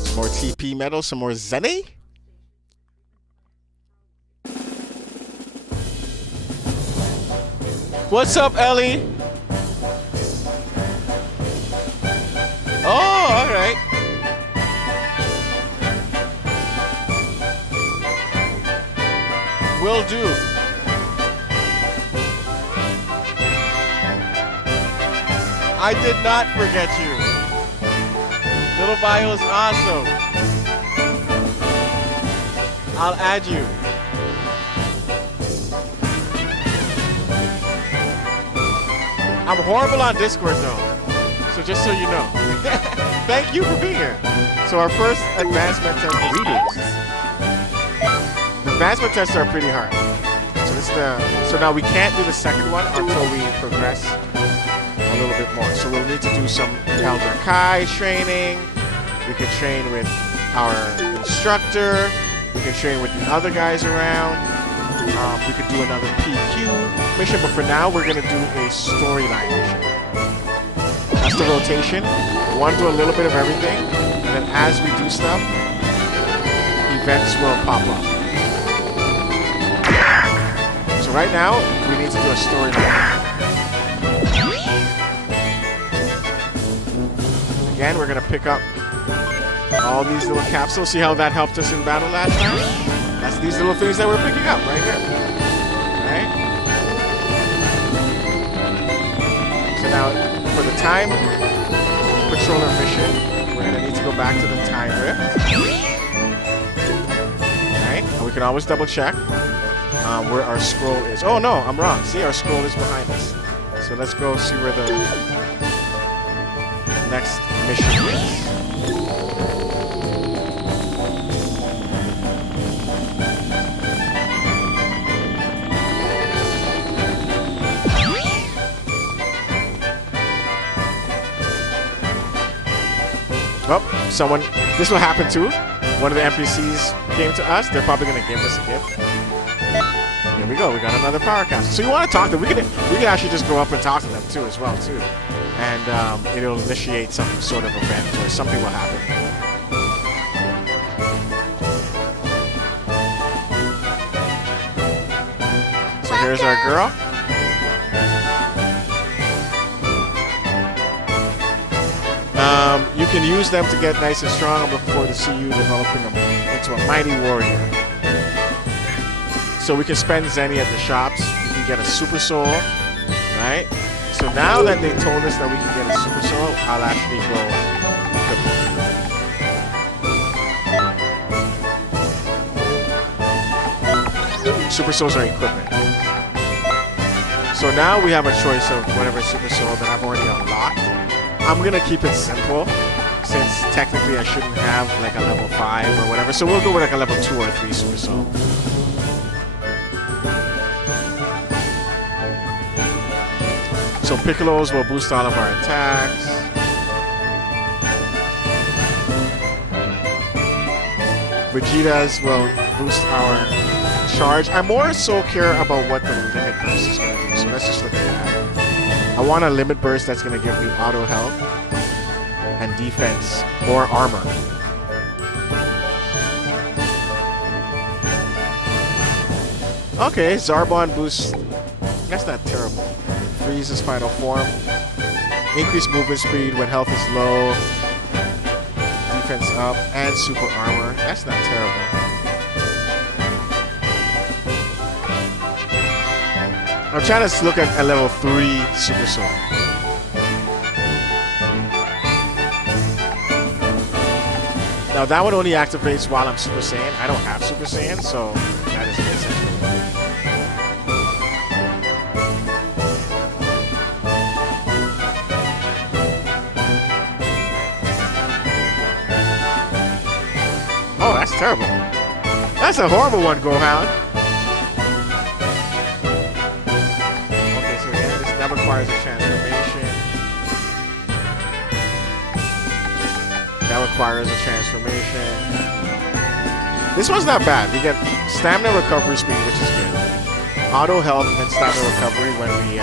Some more TP medals, some more Zenny. What's up, Ellie? Oh, all right. Will do. I did not forget you. Little Bio is awesome. I'll add you. I'm horrible on Discord though, so just so you know. Thank you for being here. So our first advancement test readings. The advancement tests are pretty hard. So this is so now we can't do the second one until we progress a little bit more. So we'll need to do some Elder Kai training. We can train with our instructor. We can train with the other guys around. We could do another PQ mission, but for now we're gonna do a storyline mission. That's the rotation. We want to do a little bit of everything, and then as we do stuff, events will pop up. So right now, we need to do a storyline. Again, we're gonna pick up all these little capsules. See how that helped us in battle last time? That's these little things that we're picking up right here. Right? So now, for the time patroller mission, we're gonna need to go back to the time rift. Alright, and we can always double check where our scroll is. Oh no, I'm wrong. See, our scroll is behind us. So let's go see where the next mission is. Oh, someone, this will happen too. One of the NPCs came to us. They're probably gonna give us a gift. Here we go. We got another power capsule. So you want to talk to them? We can actually just go up and talk to them too, as well too, and it'll initiate some sort of event or something will happen. So here's our girl. You can use them to get nice and strong. I'm looking forward to see you developing them into a mighty warrior. So we can spend Zenny at the shops. We can get a super soul, right? So now that they told us that we can get a super soul, I'll actually go equip it. Super souls are equipment. So now we have a choice of whatever super soul that I've already unlocked. I'm gonna keep it simple, since technically I shouldn't have like a level 5 or whatever. So we'll go with like a level 2 or 3 super soul. So Piccolos will boost all of our attacks. Vegetas will boost our charge. I more so care about what the limit burst is going to do. So let's just look at that. I want a limit burst that's going to give me auto health and defense or armor. Okay, Zarbon boosts. That's not terrible. Freeze's final form. Increase movement speed when health is low. Defense up and super armor. That's not terrible. I'm trying to look at a level 3 super soul. Now that one only activates while I'm Super Saiyan. I don't have Super Saiyan, so that doesn't make sense. Oh, that's terrible. That's a horrible one, Gohan. Okay, so again, that requires a transformation. That requires a transformation. This one's not bad. We get stamina recovery speed, which is good. Auto health and stamina recovery when we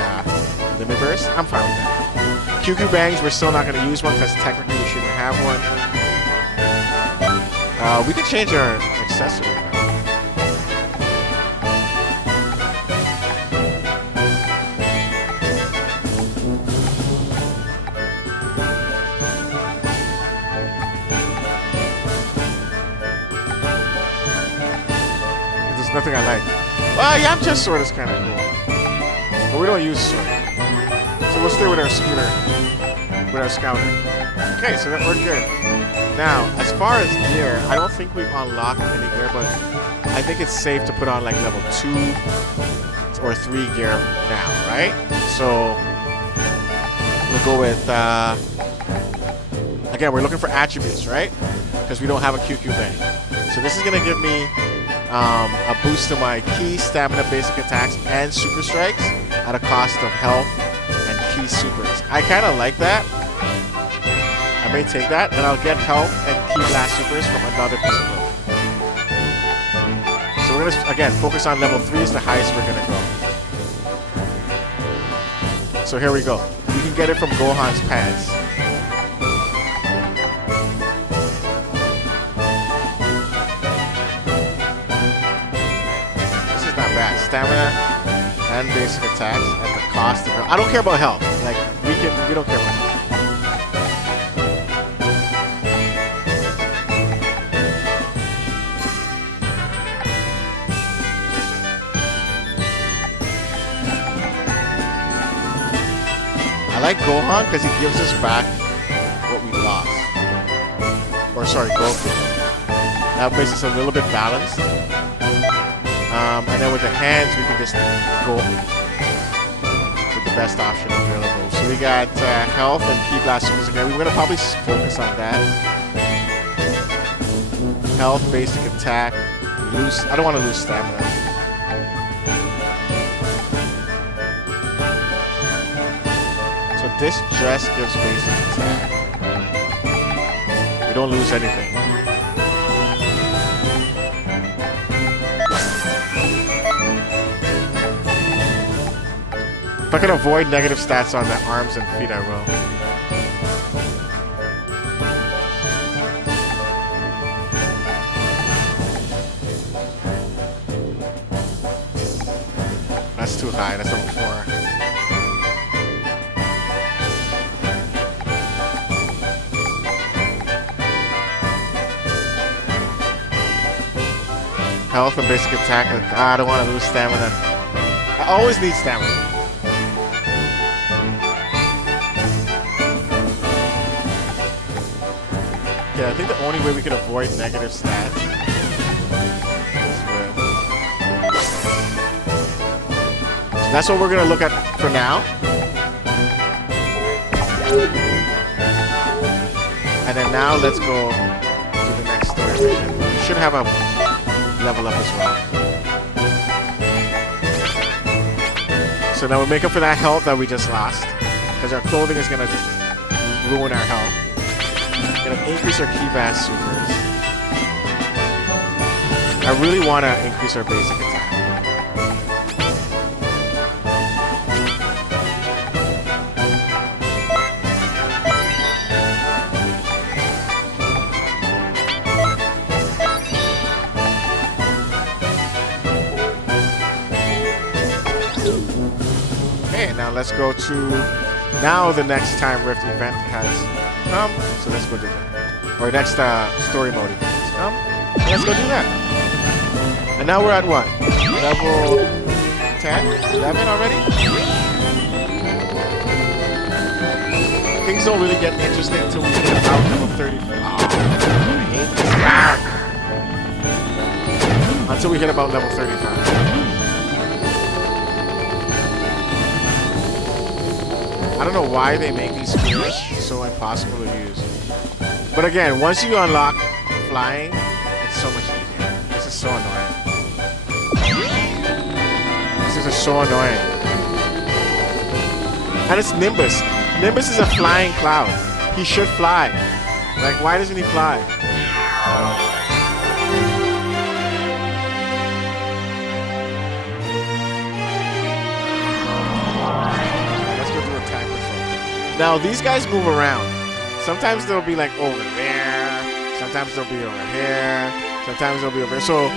limit burst. I'm fine with that. QQ bangs, we're still not going to use one because technically we shouldn't have one. We could change our accessory. There's nothing I like. Well, yeah, just sword is kind of cool. But we don't use sword. So we'll stay with our scooter. With our scouter. Okay, so we're good. Now, as far as gear, I don't think we've unlocked any gear, but I think it's safe to put on like level 2 or 3 gear now, right? So we'll go with, again, we're looking for attributes, right? Because we don't have a QQ bang. So this is going to give me a boost to my key, stamina, basic attacks, and super strikes at a cost of health and key supers. I kind of like that. I may take that, and I'll get health and key blast supers from another piece of clothing. So we're gonna again focus on level 3 is the highest we're gonna go. So here we go. You can get it from Gohan's pants. This is not bad. Stamina and basic attacks at the cost of health. I don't care about health. Like we don't care about health. I like Gohan because he gives us back what we lost. Or sorry, Goku. That makes us a little bit balanced. And then with the hands, we can just go with the best option available. So we got health and Ki Blast Supers again. We're gonna probably focus on that. Health, basic attack. I don't want to lose stamina. So this just gives basic attack. We don't lose anything. If I can avoid negative stats on the arms and feet, I will. That's too high. That's number 4. Health and basic attack. I don't want to lose stamina. I always need stamina. Yeah, I think the only way we can avoid negative stats is with... So that's what we're going to look at for now. And then now let's go to the next story mission. We should have a level up as well. So now we make up for that health that we just lost. Because our clothing is going to ruin our health. Gonna increase our Ki Blast Supers. I really want to increase our basic attack. Okay, now let's go to the next time Rift event has come, so let's go do that. Or next story mode event. Let's go do that. And now we're at what? Level 10? 11 already? Things don't really get interesting until we get about level 30. Oh, I hate this round. Until we hit about level 35. I don't know why they make these skills so impossible to use. But again, once you unlock flying, it's so much easier. This is so annoying. This is so annoying. And it's Nimbus. Nimbus is a flying cloud. He should fly. Like, why doesn't he fly? Now, these guys move around. Sometimes they'll be like over there. Sometimes they'll be over here. Sometimes they'll be over there. So,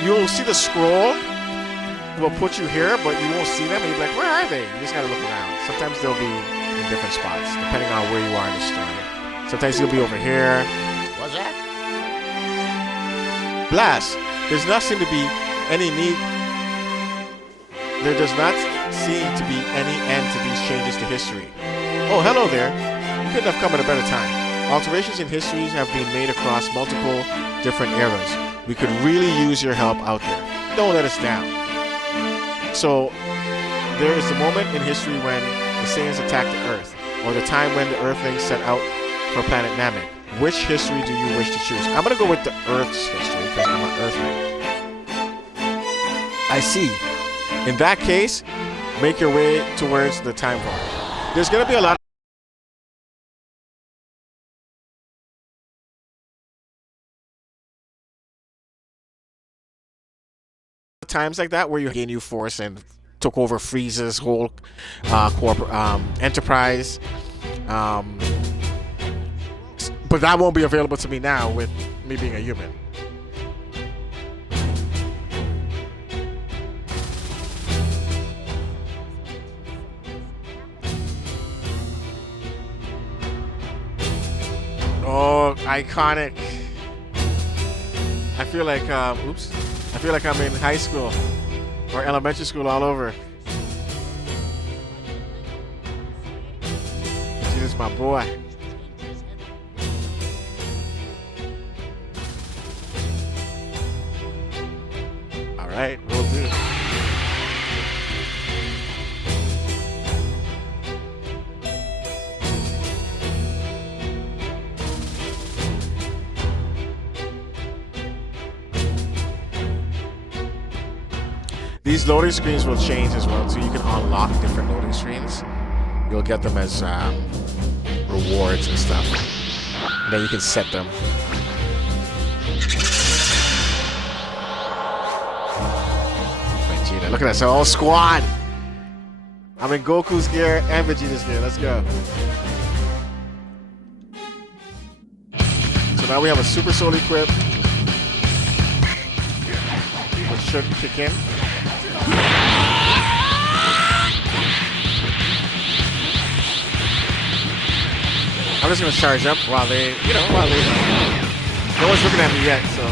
you'll see the scroll will put you here, but you won't see them. And you'll be like, where are they? You just gotta look around. Sometimes they'll be in different spots, depending on where you are in the story. Sometimes you'll be over here. What's that? Blast. There's not seem to be any need. There does not seem to be any end to these changes to history. Oh, hello there. You couldn't have come at a better time. Alterations in histories have been made across multiple different eras. We could really use your help out there. Don't let us down. So, there is the moment in history when the Saiyans attacked the Earth, or the time when the Earthlings set out for planet Namek. Which history do you wish to choose? I'm going to go with the Earth's history, because I'm an Earthling. I see. In that case, make your way towards the time vault. There's going to be a lot of times like that where you gain new force and took over Frieza's whole enterprise. But that won't be available to me now with me being a human. Oh, iconic. I feel like, oops. I feel like I'm in high school or elementary school all over. is my boy. All right, we'll do. These loading screens will change as well, so you can unlock different loading screens. You'll get them as rewards and stuff. And then you can set them. Vegeta, look at that, so all squad! I'm in Goku's gear and Vegeta's gear, let's go. So now we have a Super Soul equip, which should kick in. I'm just gonna charge up while they, no one's looking at me yet, so.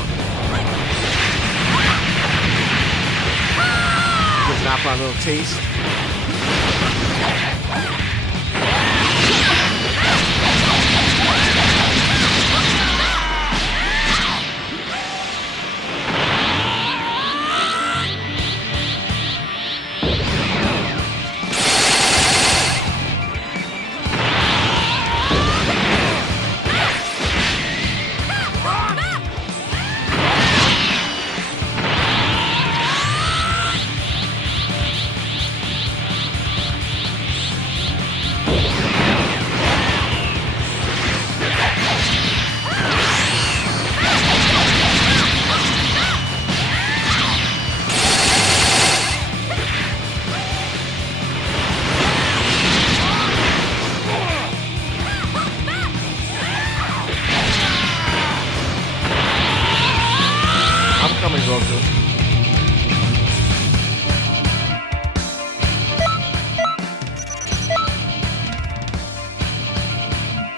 Give Nappa a little taste.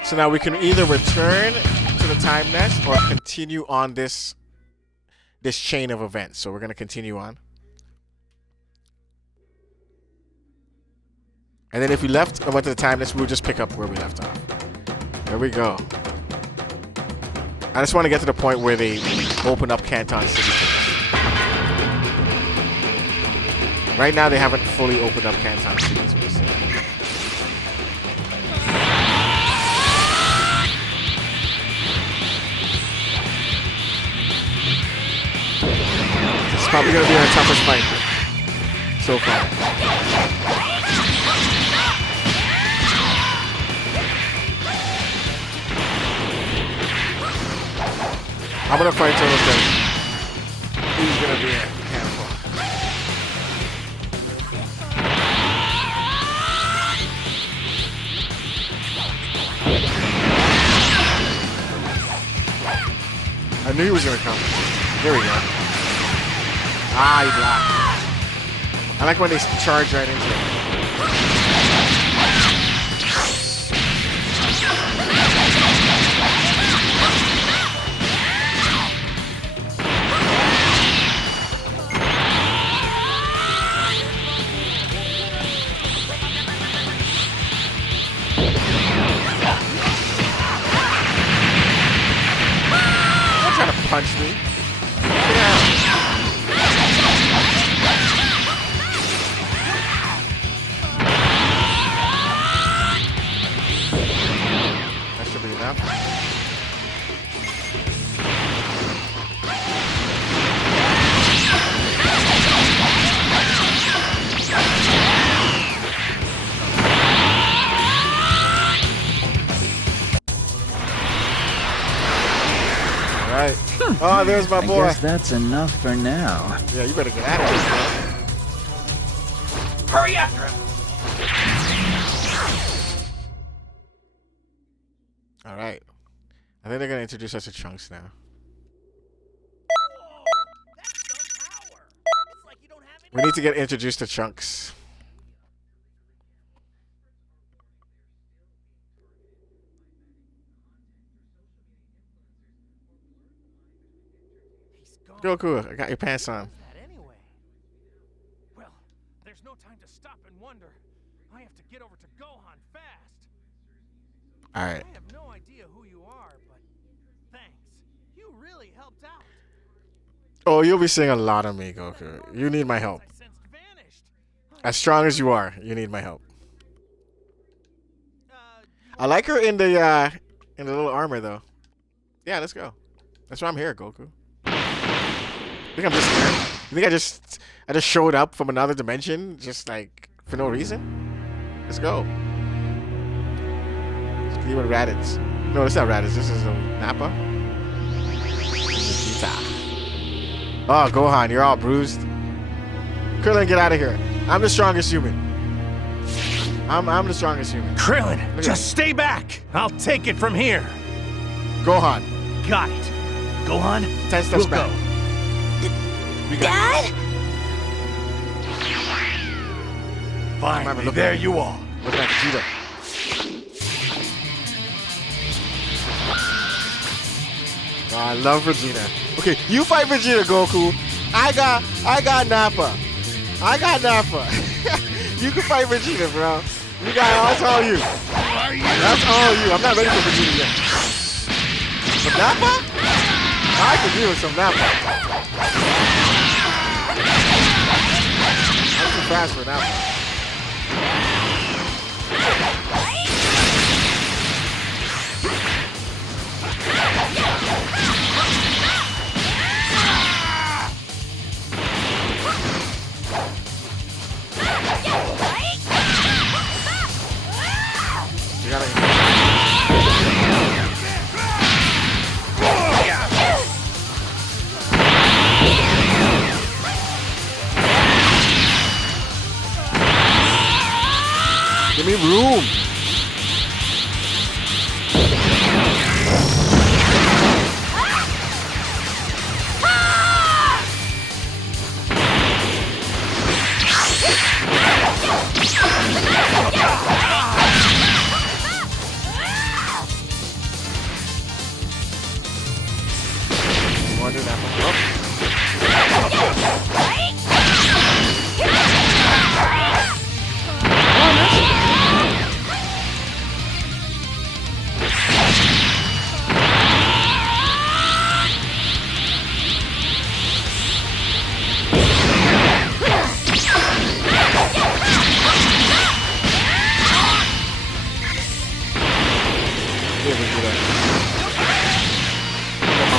So now we can either return to the time nest or continue on this chain of events. So we're going to continue on. And then if we left and went to the time nest, we'll just pick up where we left off. There we go. I just want to get to the point where they open up Canton City to us. Right now they haven't fully opened up Canton City to us. It's probably going to be our toughest fight so far. I'm going to fight Turtle Thing. He's going to be a handful. I knew he was going to come. Here we go. Ah, he blocked. I like when they charge right into it. Don't try to punch me. Get out. Oh, there's my boy. I guess that's enough for now. Yeah, you better get out of here, bro. Hurry after him! Alright. I think they're going to introduce us to Trunks now. We need to get introduced to Trunks. Goku, I got your pants on. Anyway. Well, there's no time to stop and wonder. I have to get over to Gohan fast. All right. I have no idea who you are, but thanks. You really helped out. Oh, you'll be seeing a lot of me, Goku. You need my help. I sensed vanished. As strong as you are, you need my help. I like her in the little armor though. Yeah, let's go. That's why I'm here, Goku. You think I'm just here? You think I just showed up from another dimension just like for no reason? Let's go. Let's see what Raditz. No, it's not Raditz. This is a Nappa. Vegeta. Oh, Gohan, you're all bruised. Krillin, get out of here. I'm the strongest human. I'm the strongest human. Krillin, just stay back. I'll take it from here. Gohan. Got it. Gohan, 10 steps back. Dad? Finally, there you are. Looking at Vegeta. Oh, I love Vegeta. Okay, you fight Vegeta, Goku. I got Nappa. You can fight Vegeta, bro. You got that's all you. That's all you. I'm not ready for Vegeta yet. But Nappa? I can deal with some Nappa. I'm too fast for Nappa. You gotta. Give me room. Wanna do that one?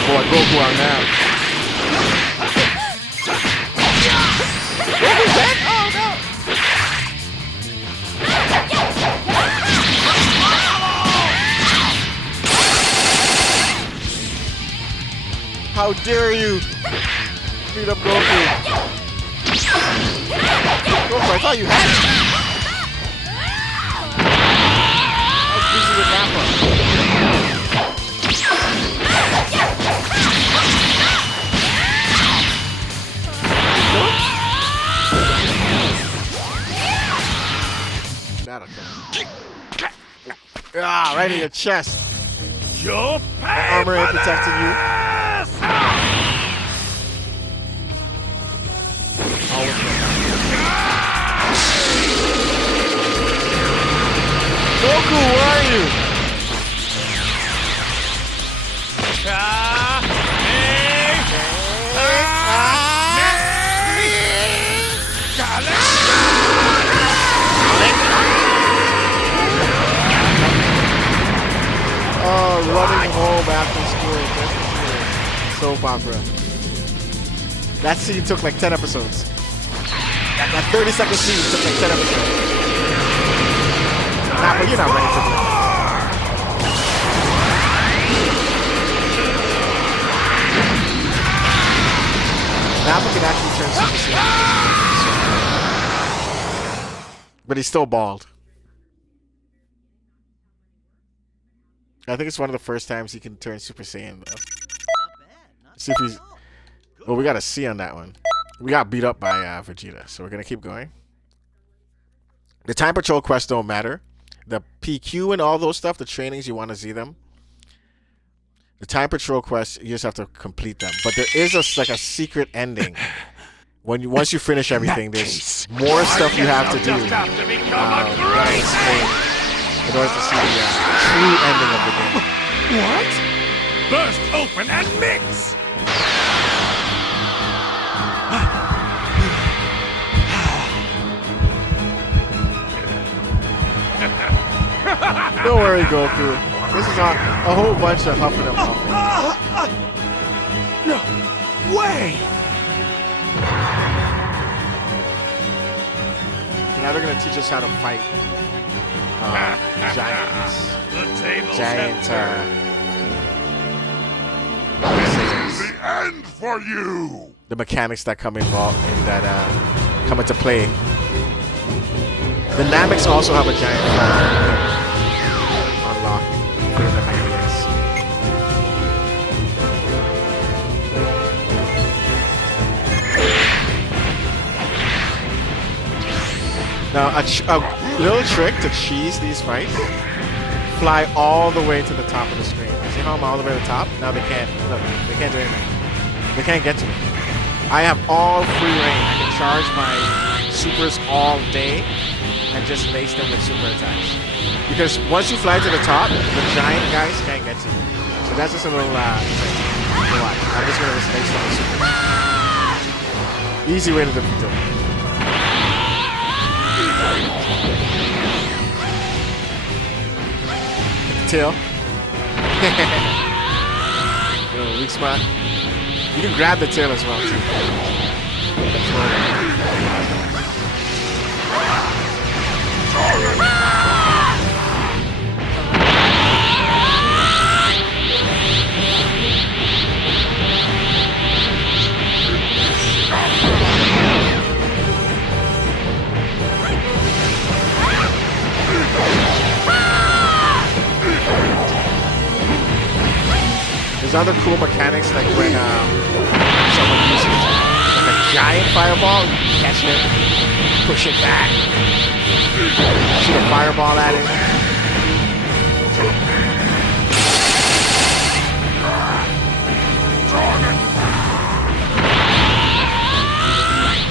Boy, Goku out now. Goku's dead? Oh no! How dare you beat up Goku? Goku, I thought you had it. I was busy with Nappa. Ah, right in your chest. You'll pay Armor for ain't protecting you. this! Goku, where are you? Oh, running home after school. Soap opera. That scene took like 10 episodes. That 30-second scene took like 10 episodes. Nah, but you're not ready for this. Nappa can actually turn Super Saiyan. But he's still bald. I think it's one of the first times he can turn Super Saiyan, though. See if he's... Well, we got a C on that one. We got beat up by Vegeta, so we're going to keep going. The Time Patrol quests don't matter. The PQ and all those stuff, the trainings, you want to see them. The Time Patrol quests, you just have to complete them. But there is like a secret ending. Once you finish everything, there's more stuff you have to do. in order to see the true ending of the game. What? Burst open and mix! Don't worry, Goku. This is a whole bunch of huffing and puffing. No way! Now they're gonna teach us how to fight giants. The tables Giant. The end for you! The mechanics that come involved in that come into play. The Namex also have a giant unlock for the mechanics. Now a little trick to cheese these fights: fly all the way to the top of the screen. See how I'm all the way to the top? Now they can't. Look, they can't do anything. They can't get to me. I have all free reign. I can charge my supers all day and just lace them with super attacks. Because once you fly to the top, the giant guys can't get to you. So that's just a little trick. So watch. I'm just gonna just lace them with supers. Easy way to defeat them. Tail. Little weak spot. You can grab the tail as well too. There's other cool mechanics like when someone uses like a giant fireball, you catch it, push it back, shoot a fireball at it.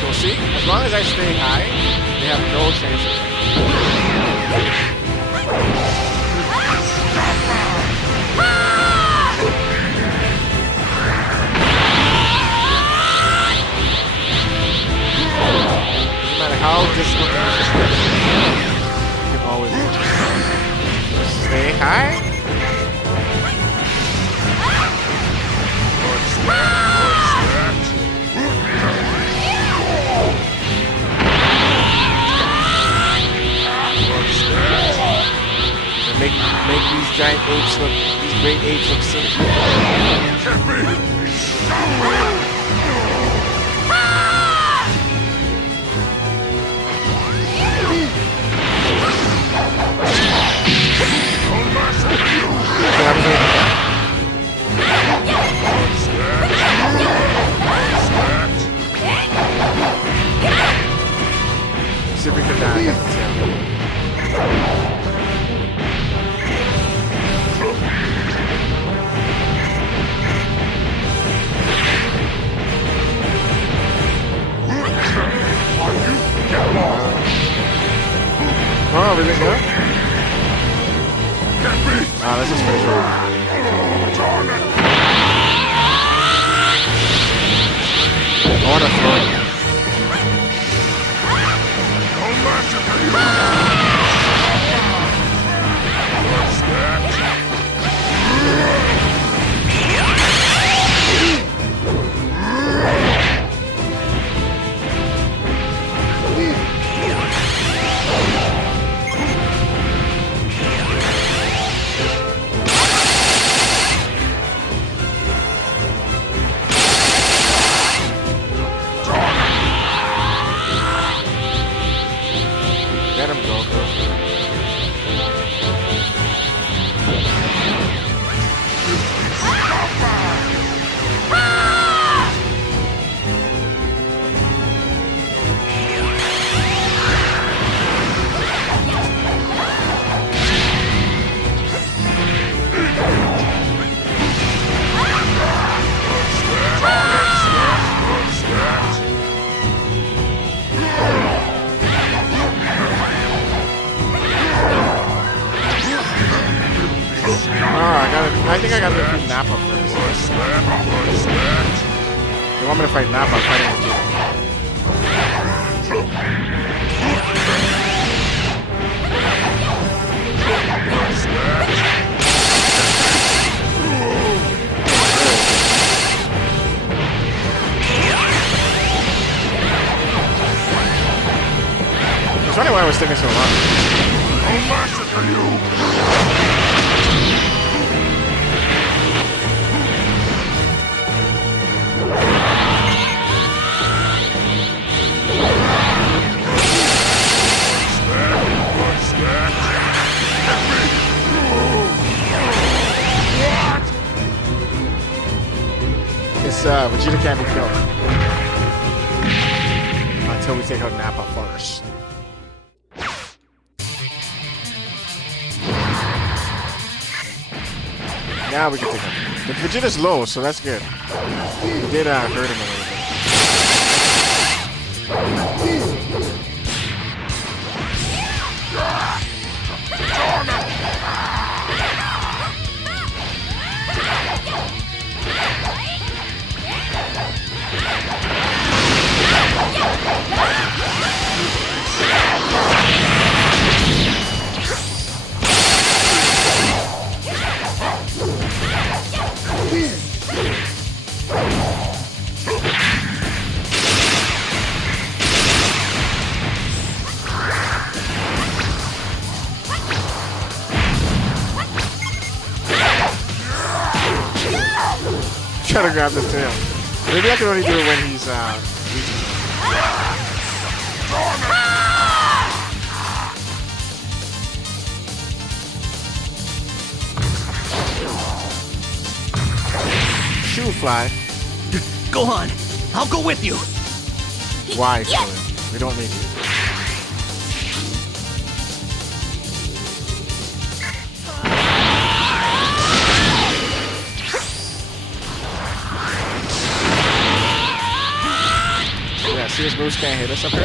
So see, as long as I stay high, they have no chance of how distant you can always stay high. And make these giant apes look, these great apes look simple. See if we can get the tail. Oh, everything good? This is pretty cool. I want to throw it. Let him go. I think I gotta defeat Nappa first. You want me to fight Nappa? I'm fighting It's funny why I was taking so long. I'll massacre you! It's Vegeta can't be killed until we take out Nappa first. Now we can take him. But Vegeta's low, so that's good. We did hurt him a little bit. Try to grab the tail. Maybe I can only do it when he's Shoe fly. Go on. I'll go with you. Why, Flynn? We don't need you. Yeah, see his moves can't hit us up here?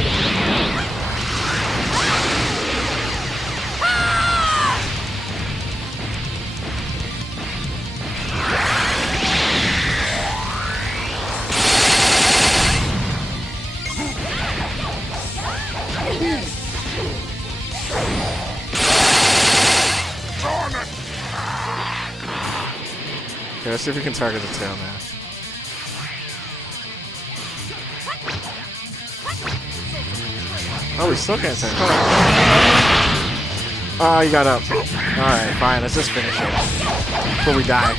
Okay, let's see if we can target the tail now. Oh, we still can't take. Oh, you got up. Alright, fine. Let's just finish it before we die.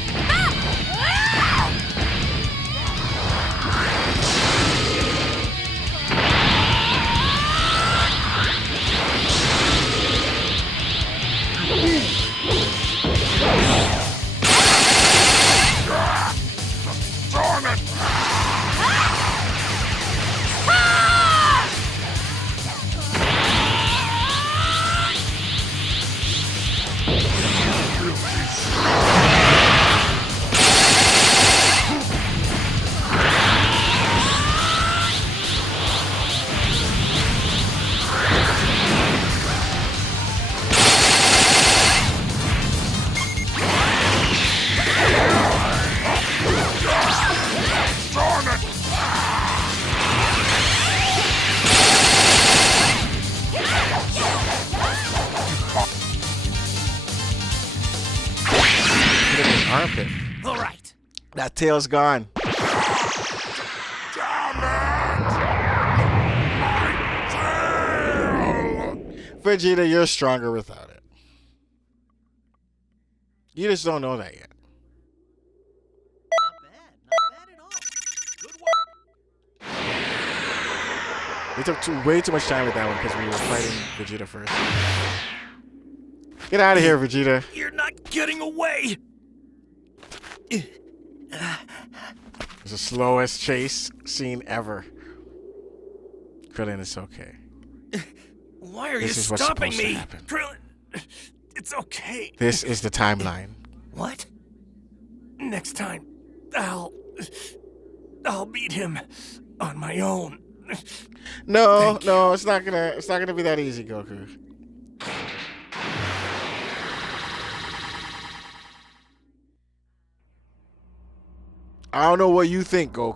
Armpit. All right. That tail's gone. Vegeta, you're stronger without it. You just don't know that yet. Not bad. Not bad at all. Good work. We took way too much time with that one because we were fighting Vegeta first. Get out of here, Vegeta. You're not getting away. It's the slowest chase scene ever. Krillin, it's okay. Why are This you is what's stopping supposed to me? happen. Krillin, it's okay. This is the timeline. What? Next time, I'll beat him on my own. No, no, it's not gonna be that easy, Goku. I don't know what you think, Goku.